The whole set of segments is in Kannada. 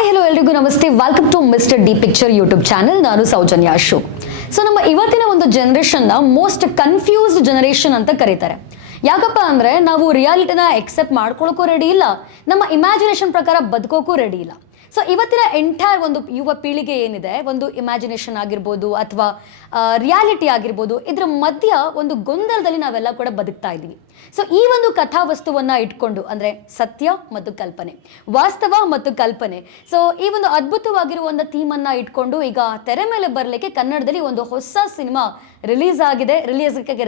ಹಾಯ್ ಹಲೋ ಎಲ್ರಿಗೂ ನಮಸ್ತೆ. Welcome to mister D picture YouTube channel. ನಾನು ಸೌಜನ್ಯ ಅಶೋಕ್. ಸೊ ನಮ್ಮ ಇವತ್ತಿನ ಒಂದು ಜನರೇಷನ್ನ ಮೋಸ್ಟ್ ಕನ್ಫ್ಯೂಸ್ಡ್ ಜನರೇಷನ್ ಅಂತ ಕರೀತಾರೆ. ಯಾಕಪ್ಪ ಅಂದರೆ ನಾವು ರಿಯಾಲಿಟಿನ ಎಕ್ಸೆಪ್ಟ್ ಮಾಡ್ಕೊಳ್ಳೋಕ್ಕೂ ರೆಡಿ ಇಲ್ಲ, ನಮ್ಮ ಇಮ್ಯಾಜಿನೇಷನ್ ಪ್ರಕಾರ ಬದುಕೋಕ್ಕೂ ರೆಡಿ ಇಲ್ಲ. ಸೊ ಇವತ್ತಿನ ಎಂಟೈರ್ ಒಂದು ಯುವ ಪೀಳಿಗೆ ಏನಿದೆ, ಒಂದು ಇಮ್ಯಾಜಿನೇಷನ್ ಆಗಿರ್ಬೋದು ಅಥವಾ ರಿಯಾಲಿಟಿ ಆಗಿರ್ಬೋದು, ಇದರ ಮಧ್ಯ ಒಂದು ಗೊಂದಲದಲ್ಲಿ ನಾವೆಲ್ಲ ಕೂಡ ಬದುಕ್ತಾ ಇದ್ದೀವಿ. ಸೊ ಈ ಒಂದು ಕಥಾವಸ್ತುವನ್ನು ಇಟ್ಕೊಂಡು, ಅಂದರೆ ಸತ್ಯ ಮತ್ತು ಕಲ್ಪನೆ, ವಾಸ್ತವ ಮತ್ತು ಕಲ್ಪನೆ, ಸೊ ಈ ಒಂದು ಅದ್ಭುತವಾಗಿರುವಂಥ ಥೀಮನ್ನು ಇಟ್ಕೊಂಡು ಈಗ ತೆರೆ ಮೇಲೆ ಬರಲಿಕ್ಕೆ ಕನ್ನಡದಲ್ಲಿ ಒಂದು ಹೊಸ ಸಿನಿಮಾ ರಿಲೀಸ್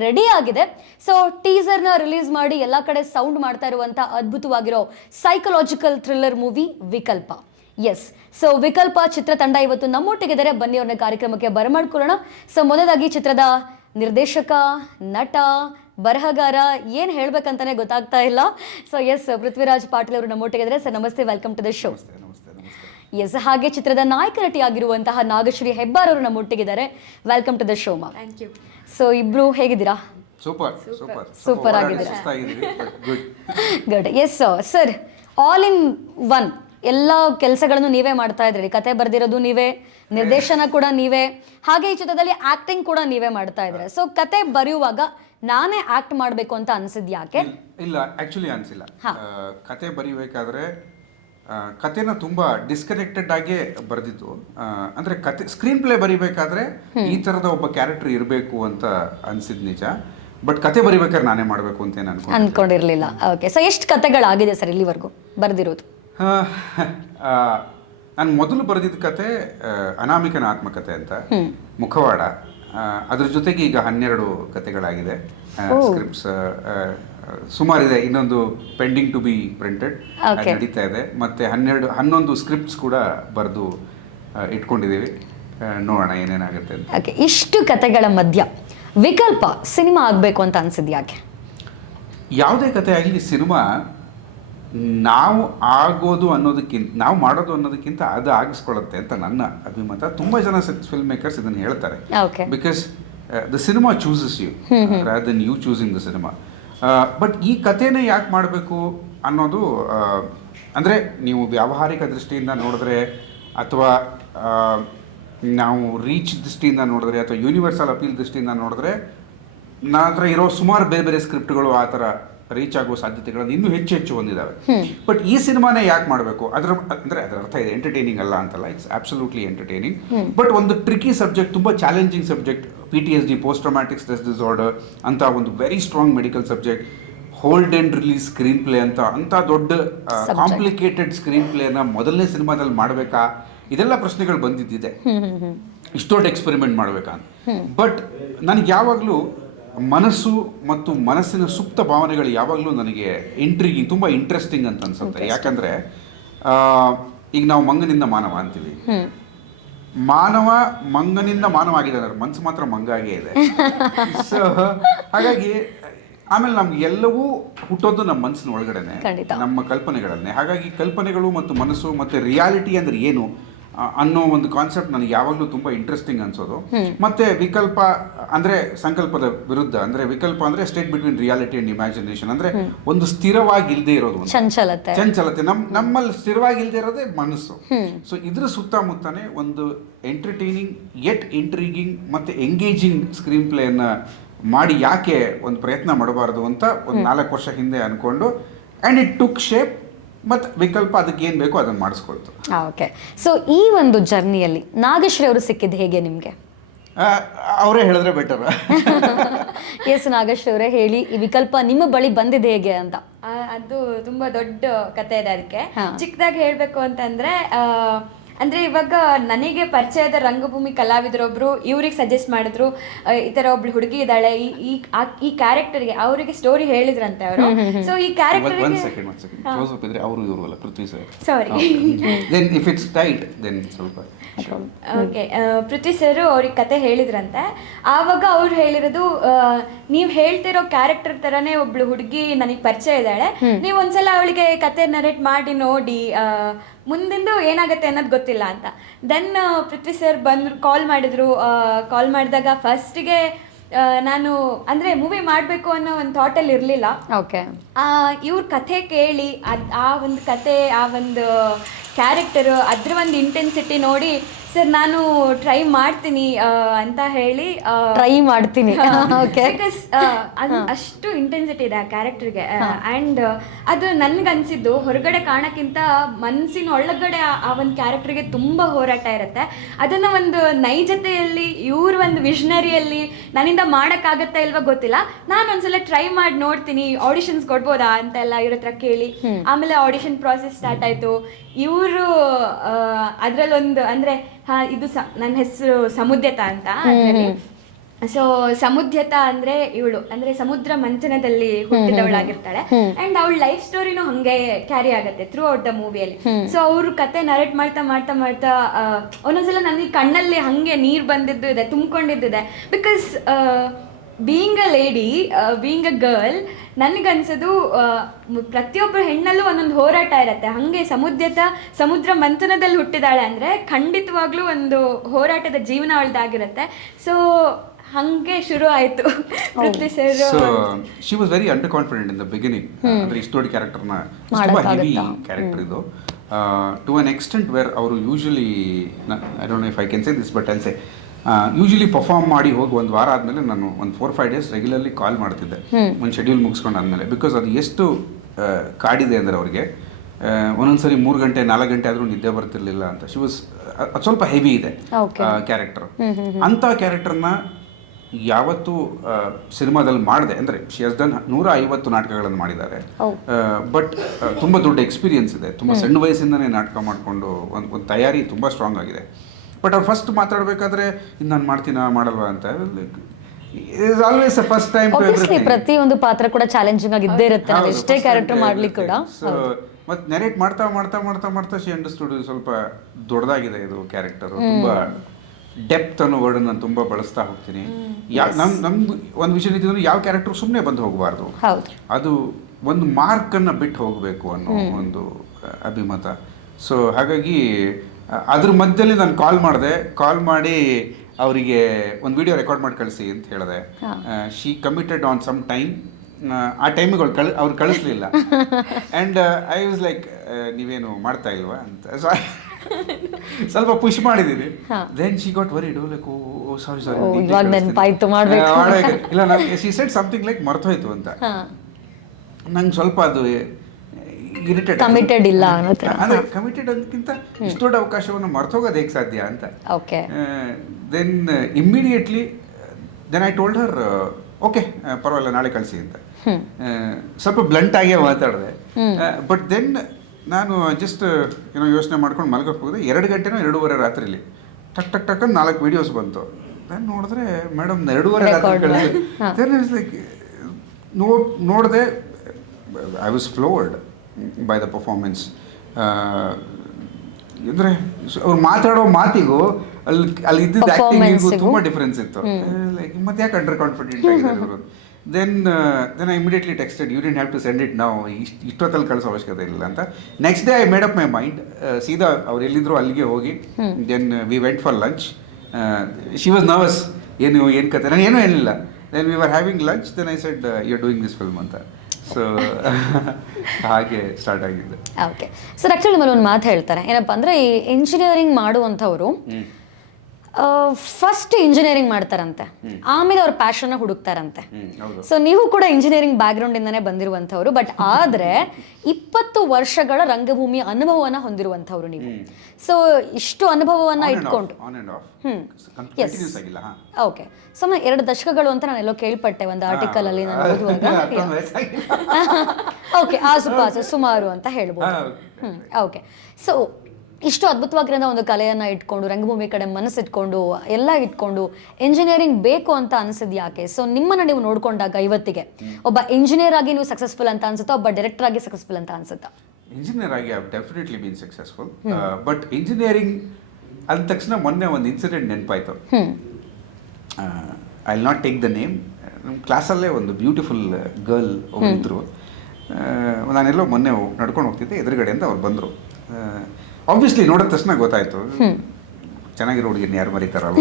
ರೆಡಿ ಆಗಿದೆ. ಸೊ ಟೀಸರ್ನ ರಿಲೀಸ್ ಮಾಡಿ ಎಲ್ಲ ಕಡೆ ಸೌಂಡ್ ಮಾಡ್ತಾ ಇರುವಂಥ ಅದ್ಭುತವಾಗಿರೋ psychological thriller movie Vikalpa. Yes, so Vikalpa ಚಿತ್ರತಂಡ ಇವತ್ತು ನಮ್ಮೊಟ್ಟಿಗಿದ್ದಾರೆ. ಬನ್ನಿ ಅವ್ರನ್ನ ಕಾರ್ಯಕ್ರಮಕ್ಕೆ ಬರಮಾಡ್ಕೊಳ್ಳೋಣ. ಸೊ ಮೊದಲಾಗಿ ಚಿತ್ರದ ನಿರ್ದೇಶಕ, ನಟ, ಬರಹಗಾರ, ಏನು ಹೇಳ್ಬೇಕಂತಾನೆ ಗೊತ್ತಾಗ್ತಾ ಇಲ್ಲ. ಸೊ ಎಸ್, ಪೃಥ್ವಿರಾಜ್ ಪಾಟೀಲ್ ಅವರು ನಮ್ಮೊಟ್ಟಿಗಿದ್ದಾರೆ. ಸರ್ ನಮಸ್ತೆ, welcome to the show. Yes, ಹಾಗೆ ಚಿತ್ರದ ನಾಯಕ ನಟಿ ಆಗಿರುವಂತಹ ನಾಗಶ್ರೀ ಹೆಬ್ಬಾರ್ ಅವರು ನಮ್ಮೊಟ್ಟಿಗಿದ್ದಾರೆ. ವೆಲ್ಕಮ್ ಟು ದ ಶೋ ಮಾ. Thank you. ಸೊ ಇಬ್ರು ಹೇಗಿದ್ದೀರಾ? ಸೂಪರ್ ಆಗಿದ್ದೀರಾ? Good. Yes sir, all in one ಎಲ್ಲ ಕೆಲಸಗಳನ್ನು ನೀವೇ ಮಾಡ್ತಾ ಇದ್ರಿ. ಕತೆ ಬರೆದಿರೋದು ನೀವೇ, ನಿರ್ದೇಶನ ಕೂಡ ನೀವೇ, ಹಾಗೆ ಈ ಚಿತ್ರದಲ್ಲಿ ಆಕ್ಟಿಂಗ್ ಕೂಡ ನೀವೇ ಮಾಡ್ತಾ ಇದ್ರೆ. ಸೊ ಕತೆ ಬರೆಯುವಾಗ ನಾನೇ ಆಕ್ಟ್ ಮಾಡಬೇಕು ಅಂತ ಅನ್ಸಿದ್ ಯಾಕೆ? ಇಲ್ಲ, ಆಕ್ಚುಲಿ ಅನ್ಸಿಲ್ಲ. ಕತೆ ಬರೀಬೇಕಾದ್ರೆ ಕತೆನ ತುಂಬಾ ಡಿಸ್ಕನೆಕ್ಟೆಡ್ ಆಗಿ ಬರೆದಿದ್ದು. ಅಂದ್ರೆ ಕತೆ ಸ್ಕ್ರೀನ್ ಪ್ಲೇ ಬರೀಬೇಕಾದ್ರೆ ಈ ತರದ ಒಬ್ಬ ಕ್ಯಾರೆಕ್ಟರ್ ಇರಬೇಕು ಅಂತ ಅನ್ಸಿದ್ ನಿಜ. ಬಟ್ ಕತೆ ಬರೀಬೇಕಾದ್ರೆ ನಾನೇ ಮಾಡಬೇಕು ಅಂತ ಅನ್ಕೊಂಡಿರ್ಲಿಲ್ಲ. ಓಕೆ, ಸೊ ಎಷ್ಟು ಕತೆಗಳಾಗಿದೆ ಸರ್ ಇಲ್ಲಿವರೆಗೂ ಬರೆದಿರೋದು? ನಾನು ಮೊದಲು ಬರೆದಿದ್ದ ಕತೆ ಅನಾಮಿಕನ ಆತ್ಮಕತೆ ಅಂತ, ಮುಖವಾಡ. ಅದ್ರ ಜೊತೆಗೆ ಈಗ 12 ಕತೆಗಳಾಗಿದೆ. ಸ್ಕ್ರಿಪ್ಟ್ಸ್ ಸುಮಾರಿದೆ, ಇನ್ನೊಂದು ಪೆಂಡಿಂಗ್ ಟು ಬಿ ಪ್ರಿಂಟೆಡ್ ನಡೀತಾ ಇದೆ. ಮತ್ತೆ 11 ಸ್ಕ್ರಿಪ್ಟ್ಸ್ ಕೂಡ ಬರೆದು ಇಟ್ಕೊಂಡಿದ್ದೀವಿ. ನೋಡೋಣ ಏನೇನಾಗುತ್ತೆ ಅಂತ. ಓಕೆ, ಇಷ್ಟು ಕತೆಗಳ ಮಧ್ಯ ವಿಕಲ್ಪ ಸಿನಿಮಾ ಆಗಬೇಕು ಅಂತ ಅನ್ಸಿದ್ ಯಾಕೆ? ಯಾವುದೇ ಕತೆ ಆಗಲಿ, ಸಿನಿಮಾ ನಾವು ಆಗೋದು ಅನ್ನೋದಕ್ಕಿಂತ, ನಾವು ಮಾಡೋದು ಅನ್ನೋದಕ್ಕಿಂತ ಅದು ಆಗಿಸ್ಕೊಳ್ಳುತ್ತೆ ಅಂತ ನನ್ನ ಅಭಿಮತ. ತುಂಬ ಜನ ಫಿಲ್ಮ್ ಮೇಕರ್ಸ್ ಇದನ್ನು ಹೇಳ್ತಾರೆ. Because the cinema chooses you rather than you choosing the cinema. But ಈ ಕಥೆನೇ ಯಾಕೆ ಮಾಡಬೇಕು ಅನ್ನೋದು, ಅಂದರೆ ನೀವು ವ್ಯಾವಹಾರಿಕ ದೃಷ್ಟಿಯಿಂದ ನೋಡಿದ್ರೆ ಅಥವಾ ನಾವು ರೀಚ್ ದೃಷ್ಟಿಯಿಂದ ನೋಡಿದ್ರೆ ಅಥವಾ ಯೂನಿವರ್ಸಲ್ ಅಪೀಲ್ ದೃಷ್ಟಿಯಿಂದ ನೋಡಿದ್ರೆ, ನನ್ನ ಹತ್ರ ಇರೋ ಸುಮಾರು ಬೇರೆ ಬೇರೆ ಸ್ಕ್ರಿಪ್ಟ್ಗಳು ಆ ಥರ ರೀಚ್ ಆಗೋ ಸಾಧ್ಯತೆಗಳನ್ನು ಇನ್ನೂ ಹೆಚ್ಚು ಹೊಂದಿದ್ದಾವೆ. ಬಟ್ ಈ ಸಿನಿಮಾನೇ ಯಾಕೆ ಮಾಡಬೇಕು? ಅದರ ಅರ್ಥ ಇದೆ ಎಂಟರ್ಟೈನಿಂಗ್ ಅಲ್ಲ ಅಂತಲ್ಲ, ಇಟ್ಸ್ ಅಬ್ಸಲ್ಯೂಟ್ಲಿ ಎಂಟರ್ಟೈನಿಂಗ್. ಬಟ್ ಒಂದು ಟ್ರಿಕಿ ಸಬ್ಜೆಕ್ಟ್, ತುಂಬ challenging subject, PTSD, post traumatic stress disorder ಅಂತ ಒಂದು very strong medical subject, hold and release screen play ಅಂತ ದೊಡ್ಡ ಕಾಂಪ್ಲಿಕೇಟೆಡ್ ಸ್ಕ್ರೀನ್ ಪ್ಲೇನ ಮೊದಲನೇ ಸಿನಿಮಾದಲ್ಲಿ ಮಾಡಬೇಕಾ? ಇದೆಲ್ಲ ಪ್ರಶ್ನೆಗಳು ಬಂದಿದ್ದಿದೆ. ಇಷ್ಟೊಂದು ಎಕ್ಸ್ಪೆರಿಮೆಂಟ್ ಮಾಡಬೇಕಾ ಅಂತ. ಬಟ್ ನನಗೆ ಯಾವಾಗಲೂ ಮನಸ್ಸು ಮತ್ತು ಮನಸ್ಸಿನ ಸುಪ್ತ ಭಾವನೆಗಳು ಯಾವಾಗಲೂ ನನಗೆ ತುಂಬ ಇಂಟ್ರೆಸ್ಟಿಂಗ್ ಅಂತ ಅನ್ಸುತ್ತೆ. ಯಾಕಂದರೆ ಈಗ ನಾವು ಮಂಗನಿಂದ ಮಾನವ ಅಂತೀವಿ. ಮಾನವ ಮಂಗನಿಂದ ಮಾನವ ಆಗಿದ್ದಾನೆ, ಮನಸ್ಸು ಮಾತ್ರ ಮಂಗಾಗೇ ಇದೆ. ಸೊ ಹಾಗಾಗಿ ಆಮೇಲೆ ನಮ್ಗೆಲ್ಲವೂ ಹುಟ್ಟೋದು ನಮ್ಮ ಮನಸ್ಸಿನ ಒಳಗಡೆನೆ, ನಮ್ಮ ಕಲ್ಪನೆಗಳನ್ನೇ. ಹಾಗಾಗಿ ಕಲ್ಪನೆಗಳು ಮತ್ತು ಮನಸ್ಸು ಮತ್ತು ರಿಯಾಲಿಟಿ ಅಂದ್ರೆ ಏನು ಅನ್ನೋ ಒಂದು ಕಾನ್ಸೆಪ್ಟ್ ನನಗೆ ಯಾವಾಗಲೂ ತುಂಬ ಇಂಟ್ರೆಸ್ಟಿಂಗ್ ಅನ್ಸೋದು. ಮತ್ತೆ ವಿಕಲ್ಪ ಅಂದರೆ ಸಂಕಲ್ಪದ ವಿರುದ್ಧ. ಅಂದರೆ ವಿಕಲ್ಪ ಅಂದರೆ state between reality and imagination. ಅಂದರೆ ಒಂದು ಸ್ಥಿರವಾಗಿ ಇಲ್ಲದೆ ಇರೋದು, ಚಂಚಲತೆ. ನಮ್ಮಲ್ಲಿ ಸ್ಥಿರವಾಗಿ ಇಲ್ಲದೆ ಇರೋದೇ ಮನಸ್ಸು. ಸೊ ಇದ್ರ ಸುತ್ತಮುತ್ತನೇ ಒಂದು ಎಂಟರ್ಟೈನಿಂಗ್ ಯೆಟ್ ಇಂಟ್ರೀಗಿಂಗ್ ಮತ್ತೆ ಎಂಗೇಜಿಂಗ್ ಸ್ಕ್ರೀನ್ ಪ್ಲೇಯನ್ನು ಮಾಡಿ ಯಾಕೆ ಒಂದು ಪ್ರಯತ್ನ ಮಾಡಬಾರ್ದು ಅಂತ ಒಂದು 4 ವರ್ಷ ಹಿಂದೆ ಅನ್ಕೊಂಡು, ಆ್ಯಂಡ್ ಇಟ್ ಟುಕ್ ಶೇಪ್. ಮತ್ತು ವಿಕಲ್ಪ ಅದಕ್ಕೆ ಏನು ಬೇಕೋ ಅದನ್ನು ಮಾಡಿಸ್ಕೊಳ್ತು. ಓಕೆ, ಸೊ ಈ ಒಂದು ಜರ್ನಿಯಲ್ಲಿ ನಾಗಶ್ರೀ ಅವರು ಸಿಕ್ಕಿದ್ದು ಹೇಗೆ ನಿಮಗೆ? ಅವರೇ ಹೇಳಿದ್ರೆ ಬೆಟರ್. ಎಸ್, ನಾಗಶ್ರೀ ಅವರೇ ಹೇಳಿ, ಈ ವಿಕಲ್ಪ ನಿಮ್ಮ ಬಳಿ ಬಂದಿದೆ ಹೇಗೆ ಅಂತ. ಅದು ತುಂಬಾ ದೊಡ್ಡ ಕತೆ ಇದೆ. ಅದಕ್ಕೆ ಚಿಕ್ಕದಾಗಿ ಹೇಳ್ಬೇಕು ಅಂತಂದ್ರೆ, ಅಂದ್ರೆ ಇವಾಗ ನನಗೆ ಪರಿಚಯದ ರಂಗಭೂಮಿ ಕಲಾವಿದರೊಬ್ರು ಇವ್ರಿಗೆ ಸಜೆಸ್ಟ್ ಮಾಡಿದ್ರು, ಈ ತರ ಒಬ್ಳು ಹುಡುಗಿ ಇದ್ದಾಳೆ, ಈ ಕ್ಯಾರೆಕ್ಟರ್ಗೆ ಅವರಿಗೆ ಸ್ಟೋರಿ ಹೇಳಿದ್ರಂತೆ ಅವರು. ಸೊ ಈ ಕ್ಯಾರೆಕ್ಟರ್ ಓಕೆ, ಪೃಥ್ವಿ ಸರ್ ಅವ್ರಿಗೆ ಕತೆ ಹೇಳಿದ್ರಂತೆ. ಆವಾಗ ಅವ್ರು ಹೇಳಿರೋದು, ನೀವ್ ಹೇಳ್ತಿರೋ ಕ್ಯಾರೆಕ್ಟರ್ ತರಾನೇ ಒಬ್ಳು ಹುಡುಗಿ ನನಗೆ ಪರಿಚಯ ಇದ್ದಾಳೆ, ನೀವು ಒಂದ್ಸಲ ಅವಳಿಗೆ ಕತೆ ನರೇಟ್ ಮಾಡಿ ನೋಡಿ, ಮುಂದಿಂದು ಏನಾಗುತ್ತೆ ಅನ್ನೋದು ಗೊತ್ತಿಲ್ಲ ಅಂತ. ದೆನ್ ಪೃಥ್ವಿ ಸರ್ ಬಂದ್ರು, ಕಾಲ್ ಮಾಡಿದಾಗ ಫಸ್ಟಿಗೆ ನಾನು ಅಂದರೆ ಮೂವಿ ಮಾಡಬೇಕು ಅನ್ನೋ ಒಂದು ಥಾಟಲ್ಲಿ ಇರಲಿಲ್ಲ. ಓಕೆ, ಇವ್ರ ಕಥೆ ಕೇಳಿ ಆ ಒಂದು ಕತೆ, ಆ ಒಂದು ಕ್ಯಾರೆಕ್ಟರು ಅದ್ರ ಒಂದು ಇಂಟೆನ್ಸಿಟಿ ನೋಡಿ ಸರ್ ನಾನು ಟ್ರೈ ಮಾಡ್ತೀನಿ ಅಂತ ಹೇಳಿ ಟ್ರೈ ಮಾಡ್ತೀನಿ ಓಕೆ ಬಿಕಾಸ್ ಅಷ್ಟು ಇಂಟೆನ್ಸಿಟಿ ಇದೆ ಆ ಕ್ಯಾರೆಕ್ಟರ್ಗೆ ಆ್ಯಂಡ್ ಅದು ನನ್ಗನ್ಸಿದ್ದು ಹೊರಗಡೆ ಕಾಣಕ್ಕಿಂತ ಮನಸ್ಸಿನ ಒಳಗಡೆ ಆ ಒಂದು ಕ್ಯಾರೆಕ್ಟರ್ಗೆ ತುಂಬ ಹೋರಾಟ ಇರುತ್ತೆ. ಅದನ್ನು ಒಂದು ನೈಜತೆಯಲ್ಲಿ ಇವ್ರ ಒಂದು ವಿಷನರಿಯಲ್ಲಿ ನನ್ನಿಂದ ಮಾಡೋಕ್ಕಾಗತ್ತಾ ಇಲ್ವಾ ಗೊತ್ತಿಲ್ಲ, ನಾನು ಒಂದ್ಸಲ ಟ್ರೈ ಮಾಡಿ ನೋಡ್ತೀನಿ, ಆಡಿಷನ್ಸ್ ಕೊಡ್ಬೋದಾ ಅಂತೆಲ್ಲ ಇವ್ರ ಹತ್ರ ಕೇಳಿ ಆಮೇಲೆ ಆಡಿಷನ್ ಪ್ರಾಸೆಸ್ ಸ್ಟಾರ್ಟ್ ಆಯಿತು. ಇವರು ಅದರಲ್ಲೊಂದು ಅಂದರೆ ಇದು ನನ್ನ ಹೆಸರು ಸಮುದ್ಯತಾ ಅಂತ ಅದರಲ್ಲಿ. ಸೊ ಸಮುದ್ಯತಾ ಅಂದ್ರೆ ಇವಳು ಅಂದ್ರೆ ಸಮುದ್ರ ಮಂಥನದಲ್ಲಿ ಹುಟ್ಟಿದವಳಾಗಿರ್ತಾಳೆ ಅಂಡ್ ಅವಳ ಲೈಫ್ ಸ್ಟೋರಿನೂ ಹಂಗೆ ಕ್ಯಾರಿ ಆಗುತ್ತೆ ಥ್ರೂ ಔಟ್ ದ ಮೂವಿಯಲ್ಲಿ. ಸೊ ಅವ್ರ ಕತೆ ನರೇಟ್ ಮಾಡ್ತಾ ಮಾಡ್ತಾ ಮಾಡ್ತಾ ಒಂದೊಂದ್ಸಲ ನನಗೆ ಕಣ್ಣಲ್ಲಿ ಹಂಗೆ ನೀರು ಬಂದಿದ್ದು ಇದೆ, ತುಂಬಿಕೊಂಡಿದ್ದಿದೆ. Because being a lady, being a girl, ನನಗನ್ಸೋದು ಪ್ರತಿಯೊಬ್ಬ ಹೆಣ್ಣಲ್ಲೂ ಒಂದೊಂದು ಹೋರಾಟ ಇರುತ್ತೆ. ಹಾಗೆ ಸಮುದ್ರ ಮಂಥನದಲ್ಲಿ ಹುಟ್ಟಿದಾಳೆ ಅಂದರೆ ಖಂಡಿತವಾಗ್ಲೂ ಒಂದು ಹೋರಾಟದ ಜೀವನ ಅವಳದಾಗಿರುತ್ತೆ. ಸೊ ಹಂಗೆ ಶುರು ಆಯಿತು Prithvi sir. So she was very under confident in the beginning. ಅಂದರೆ ಇಷ್ಟು ದೊಡ್ಡ ಕ್ಯಾರೆಕ್ಟರ್ನ ತುಂಬ ಹೆವಿ ಕ್ಯಾರೆಕ್ಟರ್ ಇದು ಟು ಅನ್ ಎಕ್ಸ್ಟೆಂಟ್ ವೇರ್ ಅವರು usually I don't know if I can say this but I'll say usually perform ಮಾಡಿ ಹೋಗಿ ಒಂದು ವಾರ ಆದಮೇಲೆ ನಾನು ಒಂದು 4-5 ಡೇಸ್ ರೆಗ್ಯುಲರ್ಲಿ ಕಾಲ್ ಮಾಡ್ತಿದ್ದೆ ಒಂದು ಶೆಡ್ಯೂಲ್ ಮುಗಿಸ್ಕೊಂಡು ಆದಮೇಲೆ. ಬಿಕಾಸ್ ಅದು ಎಷ್ಟು ಕಾಡಿದೆ ಅಂದರೆ ಅವ್ರಿಗೆ ಒಂದೊಂದ್ಸರಿ 3 ಗಂಟೆ 4 ಗಂಟೆ ಆದರೂ ನಿದ್ದೆ ಬರ್ತಿರ್ಲಿಲ್ಲ ಅಂತ. ಶಿ ವಾಸ್ ಅದು ಸ್ವಲ್ಪ ಹೆವಿ ಇದೆ ಕ್ಯಾರೆಕ್ಟರ್. ಅಂಥ ಕ್ಯಾರೆಕ್ಟರ್ನ ಯಾವತ್ತೂ ಸಿನಿಮಾದಲ್ಲಿ ಮಾಡಿದೆ ಅಂದರೆ ಶಿ ಹಸ್ ಡನ್ 150 ನಾಟಕಗಳನ್ನು ಮಾಡಿದ್ದಾರೆ. ಬಟ್ ತುಂಬ ದೊಡ್ಡ ಎಕ್ಸ್ಪೀರಿಯನ್ಸ್ ಇದೆ, ತುಂಬ ಸಣ್ಣ ವಯಸ್ಸಿಂದನೇ ನಾಟಕ ಮಾಡಿಕೊಂಡು ಒಂದು ತಯಾರಿ ತುಂಬ ಸ್ಟ್ರಾಂಗ್ ಆಗಿದೆ. ಬಟ್ ಅವ್ರು ಫಸ್ಟ್ ಮಾತಾಡಬೇಕಾದ್ರೆ ಇದು ನಾನು ಮಾಡ್ತೀನಾ ಮಾಡಲ್ವಾ ಅಂತ ಆಲ್ವೇಸ್ ಫಸ್ಟ್ ಟೈಮ್. ಪ್ರತಿ ಒಂದು ಪಾತ್ರ ಕೂಡ ಚಾಲೆಂಜಿಂಗ್ ಆಗಿ ಇದ್ದೇ ಇರುತ್ತೆ, ಎಷ್ಟೇ ಕ್ಯಾರೆಕ್ಟರ್ ಮಾಡ್ಲಿಕ್ಕೆ ಕೂಡ. ಮತ್ತೆ ನೆರೇಟ್ ಮಾಡ್ತಾ ಮಾಡ್ತಾ ಮಾಡ್ತಾ ಮಾಡ್ತಾ ಶಿ ಅಂಡರ್ಸ್ಟುಡ್ ಸ್ವಲ್ಪ ದೊಡ್ಡದಾಗಿದೆ ಇದು ಕ್ಯಾರೆಕ್ಟರ್, ತುಂಬಾ ಡೆಪ್ತ್ ಅನ್ನೋ ವರ್ಡ್ ನಾನು ತುಂಬಾ ಬಳಸ್ತಾ ಹೋಗ್ತೀನಿ. ನಮ್ದು ಒಂದು ವಿಷಯ ಇದ್ದಂದ್ರೆ ಯಾವ ಕ್ಯಾರೆಕ್ಟರ್ ಸುಮ್ಮನೆ ಬಂದು ಹೋಗಬಾರ್ದು, ಅದು ಒಂದು ಮಾರ್ಕನ್ನು ಬಿಟ್ಟು ಹೋಗಬೇಕು ಅನ್ನೋ ಒಂದು ಅಭಿಮತ. ಸೊ ಹಾಗಾಗಿ ಅದ್ರ ಮಧ್ಯದಲ್ಲಿ ನಾನು ಕಾಲ್ ಮಾಡಿ ಅವರಿಗೆ ಒಂದು ವಿಡಿಯೋ ರೆಕಾರ್ಡ್ ಮಾಡಿ ಕಳಿಸಿ ಅಂತ ಹೇಳಿದೆ. She committed on some time. ಆ ಟೈಮಿಗೆ ಅವ್ರು ಕಳಿಸ್ಲಿಲ್ಲ. ಆ್ಯಂಡ್ ಐ ವಾಸ್ ಲೈಕ್ ನೀವೇನು ಮಾಡ್ತಾ ಇಲ್ವಾ ಅಂತ ಸ್ವಲ್ಪ ಪುಷ್ ಮಾಡಿದ್ದೀನಿ. Then she got worried like oh sorry ಇಲ್ಲ ನಾನು ಶಿ ಸೆಡ್ ಸಮಥಿಂಗ್ ಲೈಕ್ ಮರ್ತೋಯ್ತು ಅಂತ. ನಂಗೆ ಸ್ವಲ್ಪ ಅದು ಕಮಿಟೆಡ್ ಇಲ್ಲ ಕಮಿಟೆಡ್ ಅದಕ್ಕಿಂತ ಇಷ್ಟು ದೊಡ್ಡ ಅವಕಾಶವನ್ನು ಮರ್ತೋಗೋದು ಹೇಗೆ ಸಾಧ್ಯ ಅಂತ. Then immediately then I told her okay ಪರವಾಗಿಲ್ಲ ನಾಳೆ ಕಳಿಸಿ ಅಂತ. ಸ್ವಲ್ಪ ಬ್ಲಂಟ್ ಆಗೇ ಮಾತಾಡಿದೆ. ಬಟ್ ದೆನ್ ನಾನು ಜಸ್ಟ್ ಏನೋ ಯೋಚನೆ ಮಾಡ್ಕೊಂಡು ಮಲ್ಗೋಕೆ ಹೋಗಿದೆ. 2 ಗಂಟೆನೋ 2:30 ರಾತ್ರಿಲಿ ಟಕ್ 4 ವೀಡಿಯೋಸ್ ಬಂತು. ನಾನು ನೋಡಿದ್ರೆ ಮೇಡಮ್ 2:30 ರಾತ್ರಿ ಕಳಿಸಿ ಲೈಕ್ ನೋಡಿದೆ. I was floored by the performance. ಅಂದರೆ ಅವ್ರು ಮಾತಾಡೋ ಮಾತಿಗೂ ಅಲ್ಲಿ ಇದ್ದಿದ್ದು ಆ್ಯಕ್ಟಿಂಗಿಗೂ ತುಂಬ ಡಿಫ್ರೆನ್ಸ್ ಇತ್ತು. ಲೈಕ್ ಮತ್ತೆ ಯಾಕೆ ಅಂಡರ್ ಕಾನ್ಫಿಡೆಂಟ್ ಆಗಿದ್ದಾರೆ ಇವರು. Then I immediately texted you didn't have to send it ನಾವು ಇಷ್ಟೊತ್ತಲ್ಲಿ ಕಳಿಸೋ ಅವಶ್ಯಕತೆ ಇಲ್ಲ ಅಂತ. Next day I made up my mind. ಸೀದಾ ಅವ್ರು ಎಲ್ಲಿದ್ರು ಅಲ್ಲಿಗೆ ಹೋಗಿ then we went for lunch. She was nervous, ಏನು ಕತೆ, ನಾನು ಏನೂ ಹೇಳಿಲ್ಲ. Then we were having lunch. Then I said you are doing this film ಅಂತ. ಸೊ ಹಾಗೆ ಸ್ಟಾರ್ಟ್ ಆಗಿದ್ದು. ಓಕೆ ಸರ್, ಆ್ಯಕ್ಚುಲಿ ನಿಮ್ಮಲ್ಲಿ ಒಂದು ಮಾತು ಹೇಳ್ತಾರೆ ಏನಪ್ಪ ಅಂದರೆ, ಈ ಇಂಜಿನಿಯರಿಂಗ್ ಮಾಡುವಂಥವ್ರು ಫಸ್ಟ್ ಇಂಜಿನಿಯರಿಂಗ್ ಮಾಡ್ತಾರಂತೆ, ಆಮೇಲೆ ಅವ್ರ ಪ್ಯಾಷನ್ನ ಹುಡುಕ್ತಾರಂತೆ. ಸೊ ನೀವು ಕೂಡ ಇಂಜಿನಿಯರಿಂಗ್ ಬ್ಯಾಕ್ಗ್ರೌಂಡ್ ಇಂದಾನೆ ಬಂದಿರುವಂಥವ್ರು, ಬಟ್ ಆದರೆ 20 ವರ್ಷಗಳ ರಂಗಭೂಮಿ ಅನುಭವವನ್ನು ಹೊಂದಿರುವಂಥವ್ರು ನೀವು. ಸೊ ಇಷ್ಟು ಅನುಭವವನ್ನು ಇಟ್ಕೊಂಡು ಓಕೆ ಸುಮ್ಮನೆ 2 ದಶಕಗಳು ಅಂತ ನಾನು ಎಲ್ಲೋ ಕೇಳ್ಪಟ್ಟೆ ಒಂದು ಆರ್ಟಿಕಲ್ ಅಲ್ಲಿ ನಾನು ಓದುವಾಗ. ಓಕೆ ಸುಮಾರು ಅಂತ ಹೇಳ್ಬೋದು. ಓಕೆ ಸೊ ಇಷ್ಟು ಅದ್ಭುತವಾಗಿರೋ ಒಂದು ಕಲೆಯನ್ನು ಇಟ್ಕೊಂಡು ರಂಗಭೂಮಿ ಕಡೆ ಮನಸ್ಸಿಟ್ಕೊಂಡು ಎಲ್ಲ ಇಟ್ಕೊಂಡು ಇಂಜಿನಿಯರಿಂಗ್ ಬೇಕು ಅಂತ ಅನಿಸಿದ್ ಯಾಕೆ? ಸೊ ನಿಮ್ಮನ್ನು ನೀವು ನೋಡ್ಕೊಂಡಾಗ ಇವತ್ತಿಗೆ ಒಬ್ಬ ಇಂಜಿನಿಯರ್ ಆಗಿ ನೀವು ಸಕ್ಸಸ್ಫುಲ್ ಅಂತ ಅನ್ಸುತ್ತಾ, ಒಬ್ಬ ಡೈರೆಕ್ಟರ್ ಆಗಿ ಸಕ್ಸಸ್ಫುಲ್ ಅಂತ ಅನ್ಸುತ್ತಾ? ಇಂಜಿನಿಯರ್ ಆಗಿ I have definitely been successful. But engineering ಅಂದ ತಕ್ಷಣ ಮೊನ್ನೆ ಒಂದು ಇನ್ಸಿಡೆಂಟ್ ನೆನಪಾಯ್ತು. I will not take the name. ನಮ್ಮ ಕ್ಲಾಸಲ್ಲೇ ಒಂದು ಬ್ಯೂಟಿಫುಲ್ ಗರ್ಲ್ ಒಬ್ಬರಿದ್ರು. ನಾನೆಲ್ಲೋ ಮೊನ್ನೆ ನಡ್ಕೊಂಡು ಹೋಗ್ತಿದ್ದೆ, ಎದುರುಗಡೆಯಿಂದ ಅವ್ರು ಬಂದರು. ಆಬ್ವಿಯಸ್ಲಿ ನೋಡಿದ ತಕ್ಷಣ ಗೊತ್ತಾಯ್ತು ಚೆನ್ನಾಗಿರೋ ಹುಡುಗಿನ ಯಾರು ಮರೀತಾರಲ್ಲ.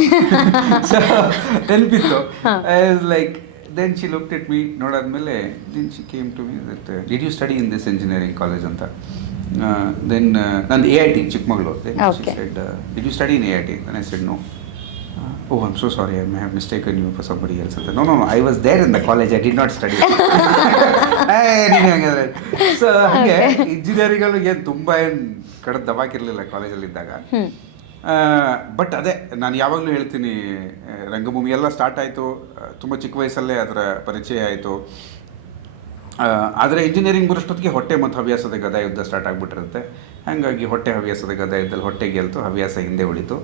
ಸೊ ನೆನಪಿತ್ತು. Like then she looked at me. ನೋಡಾದ್ಮೇಲೆ then she came to me that did you study in this engineering college ಅಂತ. ದೆನ್ ನಂದು AIT Chikkamagaluru. Okay. Did you study in AIT? Then I said no. Oh, I'm so sorry, I may have mistaken you for somebody else. No, I was there in the college, I did not study. So ಹಾಗೆ ಇಂಜಿನಿಯರಿಂಗಲ್ಲೂ ಏನು ತುಂಬ ಏನು ಕಡೆ ದಬಾಕಿರಲಿಲ್ಲ ಕಾಲೇಜಲ್ಲಿದ್ದಾಗ. ಬಟ್ ಅದೇ ನಾನು ಯಾವಾಗಲೂ ಹೇಳ್ತೀನಿ, ರಂಗಭೂಮಿ ಎಲ್ಲ ಸ್ಟಾರ್ಟ್ ಆಯಿತು ತುಂಬ ಚಿಕ್ಕ ವಯಸ್ಸಲ್ಲೇ ಅದರ ಪರಿಚಯ ಆಯಿತು. ಆದರೆ ಇಂಜಿನಿಯರಿಂಗ್ ಬರೋಷ್ಟೊತ್ತಿಗೆ ಹೊಟ್ಟೆ ಮತ್ತು ಹವ್ಯಾಸದ ಗದಾ ಯುದ್ಧ ಸ್ಟಾರ್ಟ್ ಆಗಿಬಿಟ್ಟಿರುತ್ತೆ. ಹಾಗಾಗಿ ಹೊಟ್ಟೆ ಹವ್ಯಾಸದ ಗದಾ ಯುದ್ಧದಲ್ಲಿ ಹೊಟ್ಟೆ ಗೆಲ್ತು, ಹವ್ಯಾಸ ಹಿಂದೆ ಉಳಿತು.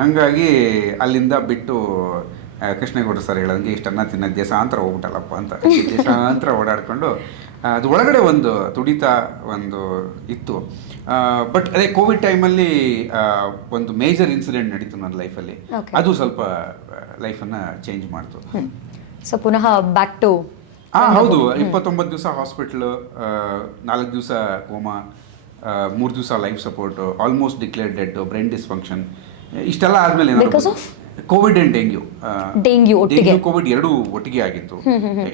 ಹಾಗಾಗಿ ಅಲ್ಲಿಂದ ಬಿಟ್ಟು ಕೃಷ್ಣೇಗೌಡ ಸರ್ ಹೇಳೋಂಗೆ ಇಷ್ಟನ್ನ ತಿನ್ನೋ ದೇಶಾಂತರ ಹೋಗ್ಬಿಟ್ಟಲ್ಲಪ್ಪ ಅಂತ ದೇಶಾಂತರ ಓಡಾಡ್ಕೊಂಡು ಅದು ಒಳಗಡೆ ಒಂದು ತುಡಿತ ಒಂದು ಇತ್ತು. ಬಟ್ ಅದೇ ಕೋವಿಡ್ ಟೈಮಲ್ಲಿ ಒಂದು ಮೇಜರ್ ಇನ್ಸಿಡೆಂಟ್ ನಡೀತು ನನ್ನ ಲೈಫಲ್ಲಿ. ಅದು ಸ್ವಲ್ಪ ಲೈಫನ್ನು ಚೇಂಜ್ ಮಾಡ್ತು. ಸೊ ಪುನಃ ಬ್ಯಾಕ್ ಟು ಹೌದು. 29 ದಿವಸ ಹಾಸ್ಪಿಟ್ಲು, 4 ದಿವಸ ಕೋಮಾ, 3 ದಿವಸ life support, almost declared dead, brain dysfunction, ಇಷ್ಟೆಲ್ಲ ಆದಮೇಲೆ ಕೋವಿಡ್ ಆ್ಯಂಡ್ ಡೆಂಗ್ಯೂ ಕೋವಿಡ್ ಎರಡೂ ಒಟ್ಟಿಗೆ ಆಗಿತ್ತು.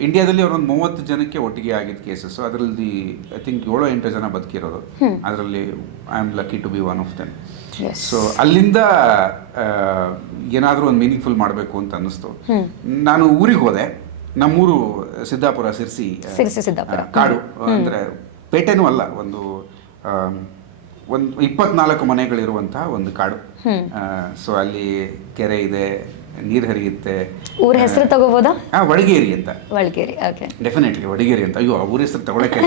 ಇಂಡಿಯಾದಲ್ಲಿ ಅವರೊಂದು 30 ಜನಕ್ಕೆ ಒಟ್ಟಿಗೆ ಆಗಿದ್ದ ಕೇಸಸ್. ಅದರಲ್ಲಿ ಐ ಥಿಂಕ್ 7-8 ಜನ ಬದುಕಿರೋದು. ಅದರಲ್ಲಿ I am lucky to be one of them. So ಅಲ್ಲಿಂದ ಏನಾದರೂ ಒಂದು ಮೀನಿಂಗ್ಫುಲ್ ಮಾಡಬೇಕು ಅಂತ ಅನ್ನಿಸ್ತು. ನಾನು ಊರಿಗೆ ಹೋದೆ. ನಮ್ಮೂರು ಸಿದ್ದಾಪುರ, ಸಿರ್ಸಿ ಕಾಡು, ಅಂದರೆ ಪೇಟೆನೂ ಅಲ್ಲ, ಒಂದು 24 ಮನೆಗಳಿರುವಂತಹ ಒಂದು ಕಾಡು. ಸೊ ಅಲ್ಲಿ ಕೆರೆ ಇದೆ, ನೀರು ಹರಿಯುತ್ತೆ. ಊರ ಹೆಸರು ತಗೋಬೋದಾ? ವಡಗೇರಿ ಅಂತ. ವಡಗೇರಿ, ಓಕೆ. ಡೆಫಿನೆಟ್ಲಿ ವಡಗೇರಿ ಅಂತ. ಅಯ್ಯೋ, ಊರ ಹೆಸರು ತಗೊಳಕ್ಕೆ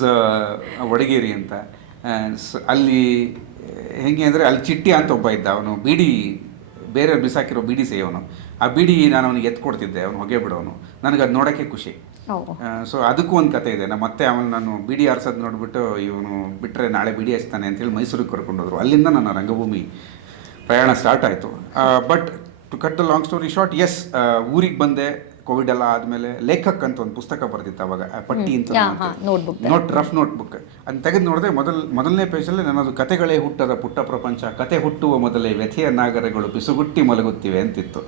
ಸೊ ವಡಗೇರಿ ಅಂತ. ಅಲ್ಲಿ ಹೆಂಗೆ ಅಂದರೆ ಅಲ್ಲಿ ಚಿಟ್ಟಿ ಅಂತ ಒಬ್ಬ ಇದ್ದ. ಅವನು ಬೀಡಿ ಬೇರೆ ಬಿಸಾಕಿರೋ ಬೀಡಿ ಸೇವನು. ಆ ಬೀಡಿ ನಾನು ಅವನಿಗೆ ಎತ್ಕೊಡ್ತಿದ್ದೆ, ಅವನು ಹೊಗೆ ಬಿಡೋನು. ನನಗೆ ಅದು ನೋಡೋಕ್ಕೆ ಖುಷಿ. ಸೊ ಅದಕ್ಕೂ ಒಂದು ಕತೆ ಇದೆ. ಮತ್ತೆ ಆಮೇಲೆ ನಾನು ಬೀಡಿ ಆರಿಸೋದು ನೋಡಿಬಿಟ್ಟು ಇವನು ಬಿಟ್ಟರೆ ನಾಳೆ ಬೀಡಿ ಹಚ್ತಾನೆ ಅಂತೇಳಿ ಮೈಸೂರಿಗೆ ಕರ್ಕೊಂಡೋದ್ರು. ಅಲ್ಲಿಂದ ನನ್ನ ರಂಗಭೂಮಿ ಪ್ರಯಾಣ ಸ್ಟಾರ್ಟ್ ಆಯಿತು. But to cut the long story short, yes, ಊರಿಗೆ ಬಂದೆ. ಕೋವಿಡ್ ಎಲ್ಲ ಆದಮೇಲೆ ಲೇಖಕ್ ಅಂತ ಒಂದು ಪುಸ್ತಕ ಬರೆದಿತ್ತು ಅವಾಗ, ಪಟ್ಟಿ ಅಂತ, ರಫ್ ನೋಟ್ ಬುಕ್. ಅದನ್ನ ತೆಗೆದು ನೋಡಿದ್ರೆ ಮೊದಲನೇ ಪೇಜಲ್ಲಿ ನನ್ನದು ಕತೆಗಳೇ ಹುಟ್ಟದ ಪುಟ್ಟ ಪ್ರಪಂಚ, ಕತೆ ಹುಟ್ಟುವ ಮೊದಲೇ ವ್ಯಥೆಯ ನಾಗರಗಳು ಪಿಸುಗುಟ್ಟಿ ಮಲಗುತ್ತಿವೆ ಅಂತಿತ್ತು.